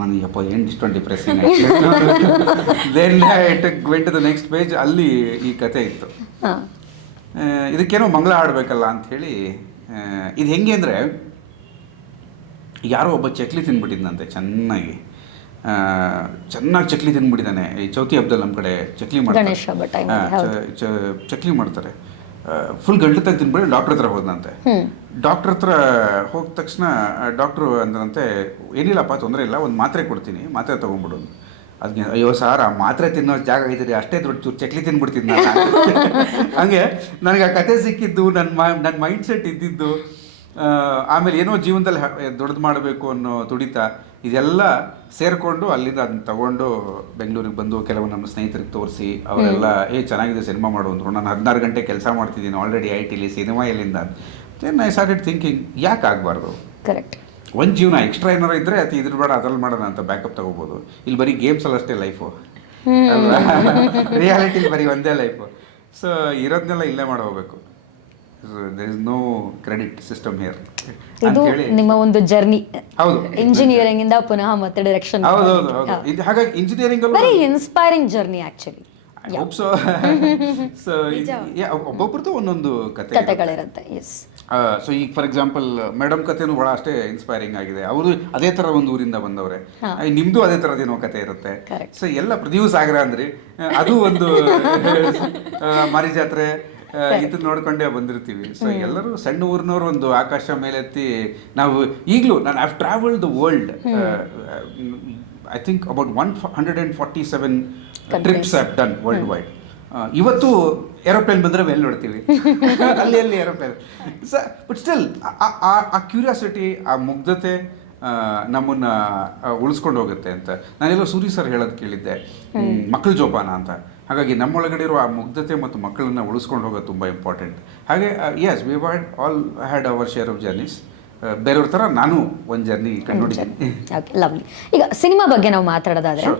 ನಾನು ಯಪ್ಪ ಏನು ಇಷ್ಟೊಂದು depressing then went to the next page. ಅಲ್ಲಿ ಈ ಕತೆ ಇತ್ತು. ಇದಕ್ಕೇನೋ ಮಂಗಳ ಆಡಬೇಕಲ್ಲ ಅಂಥೇಳಿ. ಇದು ಹೆಂಗೆ ಅಂದರೆ, ಯಾರೋ ಒಬ್ಬ ಚಕ್ಲಿ ತಿಂದ್ಬಿಟ್ಟಿದ್ದಂತೆ, ಚೆನ್ನಾಗಿ ಚಕ್ಲಿ ತಿಂದ್ಬಿಟ್ಟಿದ್ದಾನೆ. ಈ ಚೌತಿ ಹಬ್ಬದಲ್ಲಿ ನಮ್ಮ ಕಡೆ ಚಕ್ಲಿ ಮಾಡ್ತಾರೆ, ಚಕ್ಲಿ ಮಾಡ್ತಾರೆ. ಫುಲ್ ಗಂಟು ತೆಗೆದು ತಿಂದ್ಬಿಟ್ಟು ಡಾಕ್ಟರ್ ಹತ್ರ ಹೋದಂತೆ. ಡಾಕ್ಟರ್ ಹತ್ರ ಹೋದ ತಕ್ಷಣ ಡಾಕ್ಟ್ರು ಅಂದ್ರಂತೆ, ಏನಿಲ್ಲಪ್ಪ ತೊಂದರೆ ಇಲ್ಲ, ಒಂದು ಮಾತ್ರೆ ಕೊಡ್ತೀನಿ, ಮಾತ್ರೆ ತೊಗೊಂಡ್ಬಿಡು. ಅದಕ್ಕೆ ಅಯ್ಯೋ ಸಾರ್, ಆ ಮಾತ್ರೆ ತಿನ್ನೋ ಜಾಗ ಇದ್ದೀರಿ, ಅಷ್ಟೇ ದೊಡ್ಡ ಚಕ್ಲಿ ತಿಂದ್ಬಿಡ್ತೀನಿ ನಾನು. ಹಂಗೆ ನನಗೆ ಆ ಕತೆ ಸಿಕ್ಕಿದ್ದು, ನನ್ನ ಮೈಂಡ್ ಸೆಟ್ ಇದ್ದಿದ್ದು, ಆಮೇಲೆ ಏನೋ ಜೀವನದಲ್ಲಿ ದೊಡ್ಡದು ಮಾಡಬೇಕು ಅನ್ನೋ ತುಡಿತ, ಇದೆಲ್ಲ ಸೇರಿಕೊಂಡು ಅಲ್ಲಿಂದ ಅದನ್ನ ತಗೊಂಡು ಬೆಂಗಳೂರಿಗೆ ಬಂದು ಕೆಲವು ನಮ್ಮ ಸ್ನೇಹಿತರಿಗೆ ತೋರಿಸಿ ಅವರೆಲ್ಲ ಚೆನ್ನಾಗಿದೆ ಸಿನಿಮಾ ಮಾಡು ಅಂದರು. ನಾನು 16 ಗಂಟೆ ಕೆಲಸ ಮಾಡ್ತಿದ್ದೀನಿ ಆಲ್ರೆಡಿ ITಲಿ, ಸಿನಿಮಾ ಎಲ್ಲಿಂದ. ದೆನ್ ಐ ಸ್ಟಾರ್ಟೆಡ್ ಥಿಂಕಿಂಗ್, ಯಾಕೆ ಆಗಬಾರ್ದು? ಕರೆಕ್ಟ್. ಒಂದು ಜೀವನ ಎಕ್ಸ್ಟ್ರಾ ಏನಾರು ಇದ್ದರೆ ಅದು ಇದ್ರ ಬೇಡ ಅದ್ರಲ್ಲಿ ಮಾಡೋಣ ಅಂತ ಬ್ಯಾಕಪ್ ತಗೋಬೋದು. ಇಲ್ಲಿ ಬರೀ ಗೇಮ್ಸಲ್ಲಿ ಅಷ್ಟೇ ಲೈಫು ಅಲ್ವಾ, ರಿಯಾಲಿಟಿಲಿ ಬರೀ ಒಂದೇ ಲೈಫು. ಸೊ ಇರೋದನ್ನೆಲ್ಲ ಇಲ್ಲೇ ಮಾಡಿ ಹೋಗ್ಬೇಕು. there is no credit system here. ಇದು ನಿಮ್ಮ ಒಂದು ಜರ್ನಿ. ಹೌದು, ಇಂಜಿನಿಯರಿಂಗ್ ಇಂದ ಪುನಃ ಮತ್ತೆ ಡೈರೆಕ್ಷನ್. ಹೌದು. ಹಾಗಾಗಿ ಇಂಜಿನಿಯರಿಂಗ್ ಅಲ್ಲೂ very inspiring journey actually. I hope so. So ಒಬ್ಬೊಬ್ರದ್ದು ಒಂದೊಂದು ಕತೆಗಳಿರುತ್ತೆ. ಎಸ್. ಸೊ ಈಗ ಫಾರ್ ಎಕ್ಸಾಂಪಲ್ ಮೇಡಮ್ ಕತೆನೂ ಭಾಳ ಅಷ್ಟೇ ಇನ್ಸ್ಪೈರಿಂಗ್ ಆಗಿದೆ. ಅವರು ಅದೇ ಥರ ಒಂದು ಊರಿಂದ ಬಂದವ್ರೆ, ನಿಮ್ಮದು ಅದೇ ಥರದ್ದೇನೋ ಕತೆ ಇರುತ್ತೆ. ಸೊ ಎಲ್ಲ ಪ್ರತಿಯೂ ಸಾಗರ ಅಂದ್ರಿ, ಅದು ಒಂದು ಮಾರಿ ಜಾತ್ರೆ ಇದನ್ನ ನೋಡ್ಕೊಂಡೇ ಬಂದಿರ್ತೀವಿ. ಸೊ ಎಲ್ಲರೂ ಸಣ್ಣ ಊರಿನವ್ರು ಒಂದು ಆಕಾಶ ಮೇಲೆತ್ತಿ ನಾವು ಈಗಲೂ ನಾನು have travelled the world. I think about 147 trips have done world wide. ಇವತ್ತು ಏರೋಪ್ಲೇನ್ ಬಂದರೆ ಮೇಲೆ ನೋಡ್ತೀವಿ, ಅಲ್ಲಿ ಏರೋಪ್ಲೇನ್. ಬಟ್ ಸ್ಟಿಲ್ ಆ ಕ್ಯೂರಿಯಾಸಿಟಿ, ಆ ಮುಗ್ಧತೆ ನಮ್ಮನ್ನು ಉಳಿಸ್ಕೊಂಡು ಹೋಗುತ್ತೆ ಅಂತ. ನಾನೆಲ್ಲೋ ಸೂರಿ ಸರ್ ಹೇಳೋದು ಕೇಳಿದ್ದೆ, ಮಕ್ಕಳ ಜೋಪಾನ ಅಂತ. ಹಾಗಾಗಿ ನಮ್ಮೊಳಗಡೆ ಇರೋ ಆ ಮುಗ್ಧತೆ ಮತ್ತು ಮಕ್ಕಳನ್ನು ಉಳಿಸ್ಕೊಂಡು ಹೋಗೋದು ತುಂಬ ಇಂಪಾರ್ಟೆಂಟ್. ಹಾಗೆ yes, we had our share of journeys. ಬೇರೆಯವ್ರ ಥರ ನಾನು ಒಂದು ಜರ್ನಿ ಕಂಡುಹಿಡಿದ್ದೀನಿ. Okay, lovely. ಈಗ ಸಿನಿಮಾ ಬಗ್ಗೆ ನಾವು ಮಾತಾಡೋದಾದ್ರೆ,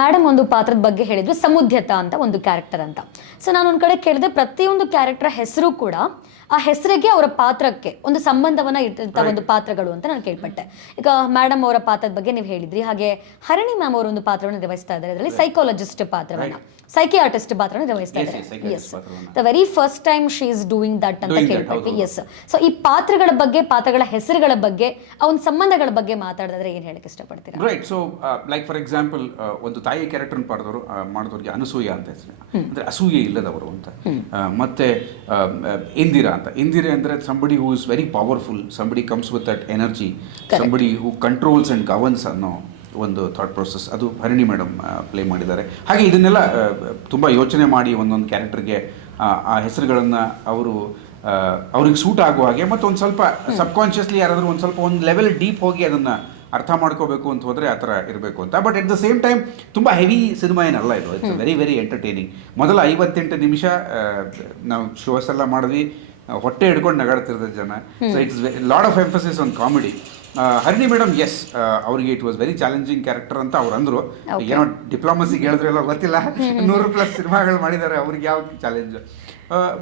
ಮೇಡಮ್ ಒಂದು ಪಾತ್ರದ ಬಗ್ಗೆ ಹೇಳಿದ್ರು, ಸಮುದ್ಯತ ಅಂತ ಒಂದು ಕ್ಯಾರೆಕ್ಟರ್ ಅಂತ. ಸೊ ನಾನು ಒಂದು ಕಡೆ ಕೇಳಿದೆ, ಪ್ರತಿಯೊಂದು ಕ್ಯಾರೆಕ್ಟರ್ ಹೆಸರು ಕೂಡ ಆ ಹೆಸರಿಗೆ ಅವರ ಪಾತ್ರಕ್ಕೆ ಒಂದು ಸಂಬಂಧವನ್ನ ಇಟ್ಟಿರ್ತ ಒಂದು ಪಾತ್ರಗಳು ಅಂತ ನಾನು ಕೇಳ್ಪಟ್ಟೆ. ಈಗ ಮೇಡಮ್ ಅವರ ಪಾತ್ರದ ಬಗ್ಗೆ ನೀವು ಹೇಳಿದ್ರಿ, ಹಾಗೆ ಹರಣಿ ಮ್ಯಾಮ್ ಅವರು ಒಂದು ಪಾತ್ರವನ್ನು ನಿರ್ವಹಿಸ್ತಾ ಇದ್ದಾರೆ, ಅದರಲ್ಲಿ ಸೈಕಾಲಜಿಸ್ಟ್ ಪಾತ್ರವನ್ನ, ಸೈಕಿಯಾಟ್ರಿಸ್ಟ್ ಪಾತ್ರವನ್ನು ನಿರ್ವಹಿಸ್ತಾ ಇದ್ದಾರೆ. Yes, the very first time she is doing that ಅಂತ ಕೇಳ್ಪಟ್ವಿ. ಎಸ್, ಸೊ ಈ ಪಾತ್ರಗಳ ಬಗ್ಗೆ, ಪಾತ್ರಗಳ ಹೆಸರುಗಳ ಬಗ್ಗೆ, ಆ ಒಂದು ಸಂಬಂಧಗಳ ಬಗ್ಗೆ ಮಾತಾಡಿದ್ರೆ ಏನ್ ಹೇಳಕ್ ಇಷ್ಟಪಡ್ತೀರಾ? Right. So like for example, ಒಂದು ತಾಯಿ ಕ್ಯಾರೆಕ್ಟರ್ ಮಾಡಿದವ್ರಿಗೆ ಅನಸೂಯ ಅಂತ ಹೆಸರು, ಅಂದ್ರೆ ಅಸೂಯೆ ಇಲ್ಲದವರು ಅಂತ. ಮತ್ತೆ ಇಂದಿರಾ ಅಂತ. ಇಂದಿರೆ ಅಂದ್ರೆ somebody who is very powerful, somebody comes with that energy, somebody who controls and governs ಅನ್ನೋ ಒಂದು ಥಾಟ್ ಪ್ರೊಸೆಸ್, ಅದು ಹರಿಣಿ ಮೇಡಮ್ ಪ್ಲೇ ಮಾಡಿದ್ದಾರೆ. ಹಾಗೆ ಇದನ್ನೆಲ್ಲ ತುಂಬ ಯೋಚನೆ ಮಾಡಿ ಒಂದೊಂದು ಕ್ಯಾರೆಕ್ಟರ್ಗೆ ಆ ಹೆಸರುಗಳನ್ನು ಅವ್ರಿಗೆ ಸೂಟ್ ಆಗುವ ಹಾಗೆ, ಮತ್ತು ಒಂದು ಸ್ವಲ್ಪ ಸಬ್ಕಾನ್ಷಿಯಸ್ಲಿ ಯಾರಾದರೂ ಒಂದು ಸ್ವಲ್ಪ ಒಂದು ಲೆವೆಲ್ ಡೀಪ್ ಹೋಗಿ ಅದನ್ನು ಅರ್ಥ ಮಾಡ್ಕೋಬೇಕು ಅಂತ ಹೋದರೆ ಆ ಥರ ಇರಬೇಕು ಅಂತ. But at the same time ತುಂಬ ಹೆವಿ ಸಿನಿಮಾ ಏನಲ್ಲ ಇದು. It's very very entertaining. ಮೊದಲ 58 ನಿಮಿಷ ನಾವು ಶೋಸ್ ಎಲ್ಲ ಮಾಡಿದ್ವಿ, ಹೊಟ್ಟೆ ಹಿಡ್ಕೊಂಡು ನಗಾಡ್ತಿರ್ತಾರೆ ಜನ. So it's lot of emphasis on comedy. Harini madam, yes, ಅವರಿಗೆ it was very challenging character ಅಂತ ಅವ್ರು ಅಂದರು. ಏನೋ ಡಿಪ್ಲೊಮಸಿಗೆ ಹೇಳಿದ್ರೆಲ್ಲ ಗೊತ್ತಿಲ್ಲ, 100+ ಸಿನಿಮಾಗಳು ಮಾಡಿದ್ದಾರೆ, ಅವ್ರಿಗೆ ಯಾವ challenge.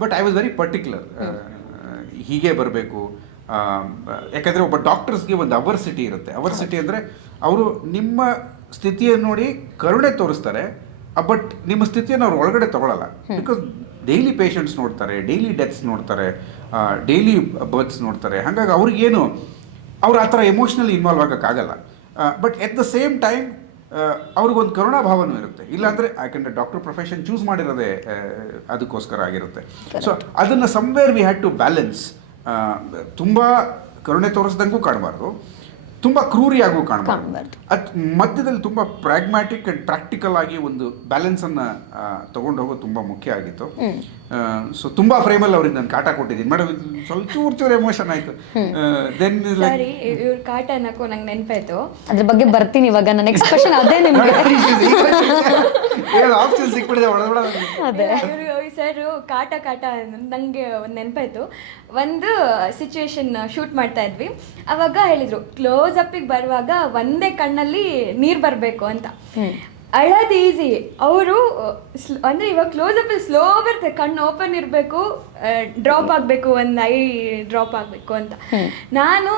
But I was very particular, ಹೀಗೆ ಬರಬೇಕು. ಯಾಕಂದರೆ ಒಬ್ಬ ಡಾಕ್ಟರ್ಸ್ಗೆ ಒಂದು ಅವರ್ಸಿಟಿ ಇರುತ್ತೆ. ಅವರ್ಸಿಟಿ ಅಂದರೆ ಅವರು ನಿಮ್ಮ ಸ್ಥಿತಿಯನ್ನು ನೋಡಿ ಕರುಣೆ ತೋರಿಸ್ತಾರೆ, ಬಟ್ ನಿಮ್ಮ ಸ್ಥಿತಿಯನ್ನು ಅವ್ರು ಒಳಗಡೆ ತಗೊಳ್ಳಲ್ಲ. ಬಿಕಾಸ್ ಡೈಲಿ ಪೇಷಂಟ್ಸ್ ನೋಡ್ತಾರೆ, ಡೈಲಿ ಡೆತ್ಸ್ ನೋಡ್ತಾರೆ, ಡೈಲಿ ಬರ್ತ್ಸ್ ನೋಡ್ತಾರೆ. ಹಾಗಾಗಿ ಅವ್ರಿಗೇನು ಅವ್ರು ಆ ಥರ ಎಮೋಷ್ನಲಿ ಇನ್ವಾಲ್ವ್ ಆಗೋಕ್ಕಾಗಲ್ಲ. But at the same time ಅವ್ರಿಗೊಂದು ಕರುಣಾ ಭಾವನೂ ಇರುತ್ತೆ. ಇಲ್ಲಾಂದರೆ ಯಾಕಂದರೆ ಡಾಕ್ಟರ್ ಪ್ರೊಫೆಷನ್ ಚೂಸ್ ಮಾಡಿರೋದೇ ಅದಕ್ಕೋಸ್ಕರ ಆಗಿರುತ್ತೆ. ಸೊ ಅದನ್ನು somewhere we had to balance. ತುಂಬ ಕರುಣೆ ತೋರಿಸ್ದಂಗೂ ಕಾಣಬಾರ್ದು, ತುಂಬ ಕ್ರೂರಿಯಾಗೂ ಕಾಣಬಾರ್ದು. ಮಧ್ಯದಲ್ಲಿ ತುಂಬ ಪ್ರಾಗ್ಮ್ಯಾಟಿಕ್ ಆ್ಯಂಡ್ ಪ್ರಾಕ್ಟಿಕಲ್ ಆಗಿ ಒಂದು ಬ್ಯಾಲೆನ್ಸನ್ನು ತೊಗೊಂಡು ಹೋಗೋದು ತುಂಬ ಮುಖ್ಯ ಆಗಿತ್ತು. ಸೊ ತುಂಬ ಫ್ರೇಮಲ್ಲಿ ಅವ್ರಿಗೆ ನಾನು ಕಾಟ ಕೊಟ್ಟಿದ್ದೀನಿ ಮೇಡಮ್, ಸ್ವಲ್ಪ ಚೂರು ಎಮೋಷನ್ ಆಯಿತು. ದೆನ್ ಇವ್ರ ಕಾಟ ಅನ್ನಕ್ಕೂ ನಂಗೆ ನೆನಪಾಯ್ತು, ಅದ್ರ ಬಗ್ಗೆ ಬರ್ತೀನಿ ಇವಾಗ. ನನ್ನ ನೆಕ್ಸ್ಟ್ ಕ್ವೆಶ್ಚನ್ ಅದೇ ನಿಮಗೆ. ಆಪ್ಷನ್ ಸಿಕ್ಬಿಡಿದೆ ಅದೇ ಸರ್ ಕಾಟ ನನಗೆ ಒಂದು ನೆನಪಾಯ್ತು. ಒಂದು ಸಿಚುವೇಶನ್ ಶೂಟ್ ಮಾಡ್ತಾ ಇದ್ವಿ, ಅವಾಗ ಹೇಳಿದ್ರು ಕ್ಲೋಸ್ ಅಪ್ಪಿಗೆ ಬರುವಾಗ ಒಂದೇ ಕಣ್ಣಲ್ಲಿ ನೀರು ಬರಬೇಕು ಅಂತ. ಅಳೋದು ಈಸಿ, ಅವರು ಅಂದರೆ ಇವಾಗ ಕ್ಲೋಸ್ ಅಪ್ ಸ್ಲೋ ಬರುತ್ತೆ, ಕಣ್ಣು ಓಪನ್ ಇರಬೇಕು, ಡ್ರಾಪ್ ಆಗಬೇಕು, ಒಂದು ಐ ಡ್ರಾಪ್ ಆಗಬೇಕು ಅಂತ. ನಾನು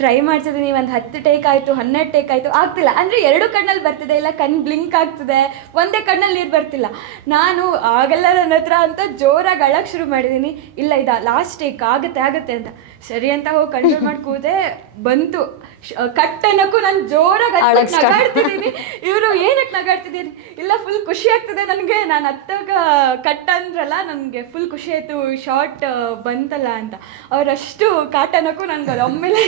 ಟ್ರೈ ಮಾಡ್ತಿದ್ದೀನಿ, ಒಂದು 10 ಟೇಕ್ ಆಯಿತು, 12 ಟೇಕ್ ಆಯಿತು, ಆಗ್ತಿಲ್ಲ. ಅಂದರೆ 2 ಕಣ್ಣಲ್ಲಿ ಬರ್ತಿದೆ, ಇಲ್ಲ ಕಣ್ಣು ಬ್ಲಿಂಕ್ ಆಗ್ತಿದೆ, ಒಂದೇ ಕಣ್ಣಲ್ಲಿ ನೀರು ಬರ್ತಿಲ್ಲ. ನಾನು ಆಗಲ್ಲ ನನ್ನ ಹತ್ರ ಅಂತ ಜೋರಾಗಿ ಅಳಕ್ಕೆ ಶುರು ಮಾಡಿದ್ದೀನಿ. ಇಲ್ಲ ಲಾಸ್ಟ್ ಟೇಕ್ ಆಗುತ್ತೆ ಅಂತ ಸರಿ ಅಂತ ಹೋಗಿ ಕಂಟ್ರೋಲ್ ಮಾಡಿ ಕೂತೆ, ಬಂತು ಕಟ್ ಅನ್ನಕ್ಕೂ ನಾನು ಜೋರಾಗಿ ನಗಾಡ್ತಿದ್ದೀನಿ. ಇವರು ಏನಕ್ಕೆ ನಗಾಡ್ತಿದ್ದೀನಿ? ಇಲ್ಲ ಫುಲ್ ಖುಷಿ ಆಗ್ತದೆ ನನಗೆ, ನಾನು ಹತ್ತಾಗ ಕಟ್ ಅಂದ್ರಲ್ಲ, ನನಗೆ ಫುಲ್ ಖುಷಿ ಆಯಿತು, ಶಾರ್ಟ್ ಬಂತಲ್ಲ ಅಂತ. ಅವರಷ್ಟು ಕಾಟನಕ್ಕೂ ನನಗೆ ಅದು ಒಮ್ಮೆಲೆ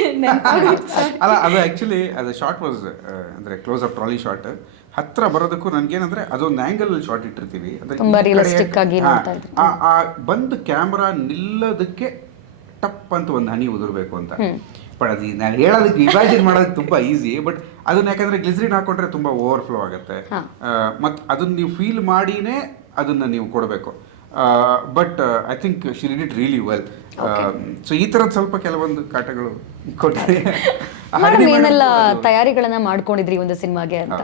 ಅಲ್ಲ, ಅದು ಆ್ಯಕ್ಚುಲಿ ಅದು ಶಾರ್ಟ್ ವಾಸ್ ಅಂದರೆ ಕ್ಲೋಸ್ ಅಪ್ ಟ್ರಾಲಿ ಶಾರ್ಟ್. ಹತ್ರ ಬರೋದಕ್ಕೂ ನನಗೇನಂದ್ರೆ ಅದೊಂದು ಆ್ಯಂಗಲ್ ಶಾರ್ಟ್ ಇಟ್ಟಿರ್ತೀವಿ, ಬಂದು ಕ್ಯಾಮ್ರಾ ನಿಲ್ಲೋದಕ್ಕೆ ಟಪ್ ಅಂತ ಒಂದು ಹನಿ ಉದುರಬೇಕು ಅಂತ. ಬಟ್ ಅದು ನಾನು ಹೇಳೋದಕ್ಕೆ ಇಮ್ಯಾಜಿನ್ ಮಾಡೋದಕ್ಕೆ ತುಂಬ ಈಸಿ. ಬಟ್ ಅದನ್ನ ಯಾಕಂದರೆ ಗ್ಲಿಸರಿನ್ ಹಾಕೊಂಡ್ರೆ ತುಂಬ ಓವರ್ಫ್ಲೋ ಆಗುತ್ತೆ, ಮತ್ತು ಅದನ್ನು ನೀವು ಫೀಲ್ ಮಾಡಿನೇ ಅದನ್ನು ನೀವು ಕೊಡಬೇಕು. But I think she did it really well. So ಈ ಥರದ್ದು ಸ್ವಲ್ಪ ಕೆಲವೊಂದು ಕಾಟಗಳು ಕೊಟ್ಟಿದೆ. ಏನೆಲ್ಲ ತಯಾರಿಗಳನ್ನ ಮಾಡ್ಕೊಂಡಿದ್ರಿ ಒಂದು ಸಿನಿಮಾಗೆ ಅಂತ?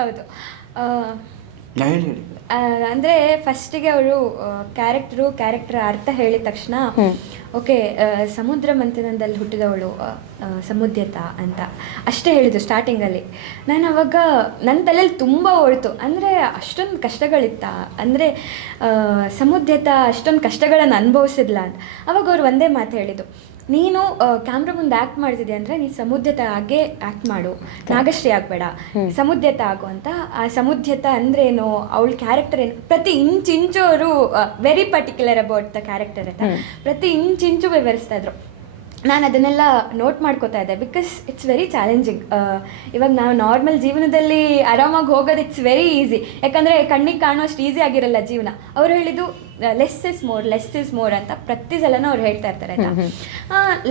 ಹೌದು, ಹೇಳಿ. ಅಂದರೆ ಫಸ್ಟಿಗೆ ಅವರು ಕ್ಯಾರೆಕ್ಟರ್ ಅರ್ಥ ಹೇಳಿದ ತಕ್ಷಣ, ಓಕೆ ಸಮುದ್ರ ಮಂಥನದಲ್ಲಿ ಹುಟ್ಟಿದವಳು ಸಮುದ್ಯತ ಅಂತ ಅಷ್ಟೇ ಹೇಳಿದ್ದು ಸ್ಟಾರ್ಟಿಂಗಲ್ಲಿ. ನಾನು ಅವಾಗ ನನ್ನ ತಲೆಯಲ್ಲಿ ತುಂಬ ಓಡ್ತು, ಅಂದರೆ ಅಷ್ಟೊಂದು ಕಷ್ಟಗಳಿತ್ತ, ಅಂದರೆ ಸಮುದ್ಯತ ಅಷ್ಟೊಂದು ಕಷ್ಟಗಳನ್ನು ಅನುಭವಿಸಿದ್ಲ ಅಂತ. ಅವಾಗ ಅವ್ರು ಒಂದೇ ಮಾತು ಹೇಳಿದ್ದು, ನೀನು ಕ್ಯಾಮ್ರಾ ಮುಂದೆ ಆ್ಯಕ್ಟ್ ಮಾಡ್ತಿದ್ದೆ ಅಂದರೆ ನೀನು ಸಮುದ್ಯತ ಆಗೇ ಆ್ಯಕ್ಟ್ ಮಾಡು, ನಾಗಶ್ರೀ ಆಗಬೇಡ, ಸಮುದ್ಯತ ಆಗು ಅಂತ. ಆ ಸಮುದ್ಯತ ಅಂದ್ರೇನು, ಅವಳ ಕ್ಯಾರೆಕ್ಟರ್ ಏನು, ಪ್ರತಿ ಇಂಚು ಅವರು very particular about the character ಅಂತ ಪ್ರತಿ ಇಂಚು ವಿವರಿಸ್ತಾ ಇದ್ರು. ನಾನು ಅದನ್ನೆಲ್ಲ ನೋಟ್ ಮಾಡ್ಕೋತಾ ಇದ್ದೆ, ಬಿಕಾಸ್ ಇಟ್ಸ್ ವೆರಿ ಚಾಲೆಂಜಿಂಗ್. ಇವಾಗ ನಾವು ನಾರ್ಮಲ್ ಜೀವನದಲ್ಲಿ ಆರಾಮಾಗಿ ಹೋಗೋದು ಇಟ್ಸ್ ವೆರಿ ಈಸಿ, ಯಾಕಂದರೆ ಕಣ್ಣಿಗೆ ಕಾಣುವಷ್ಟು ಈಸಿ ಆಗಿರಲ್ಲ ಜೀವನ. ಅವ್ರು ಹೇಳಿದ್ದು ಲೆಸ್ ಇಸ್ ಮೋರ್ ಅಂತ ಪ್ರತಿ ಸಲನೂ ಅವ್ರು ಹೇಳ್ತಾ ಇರ್ತಾರೆ ಆಯಿತಾ.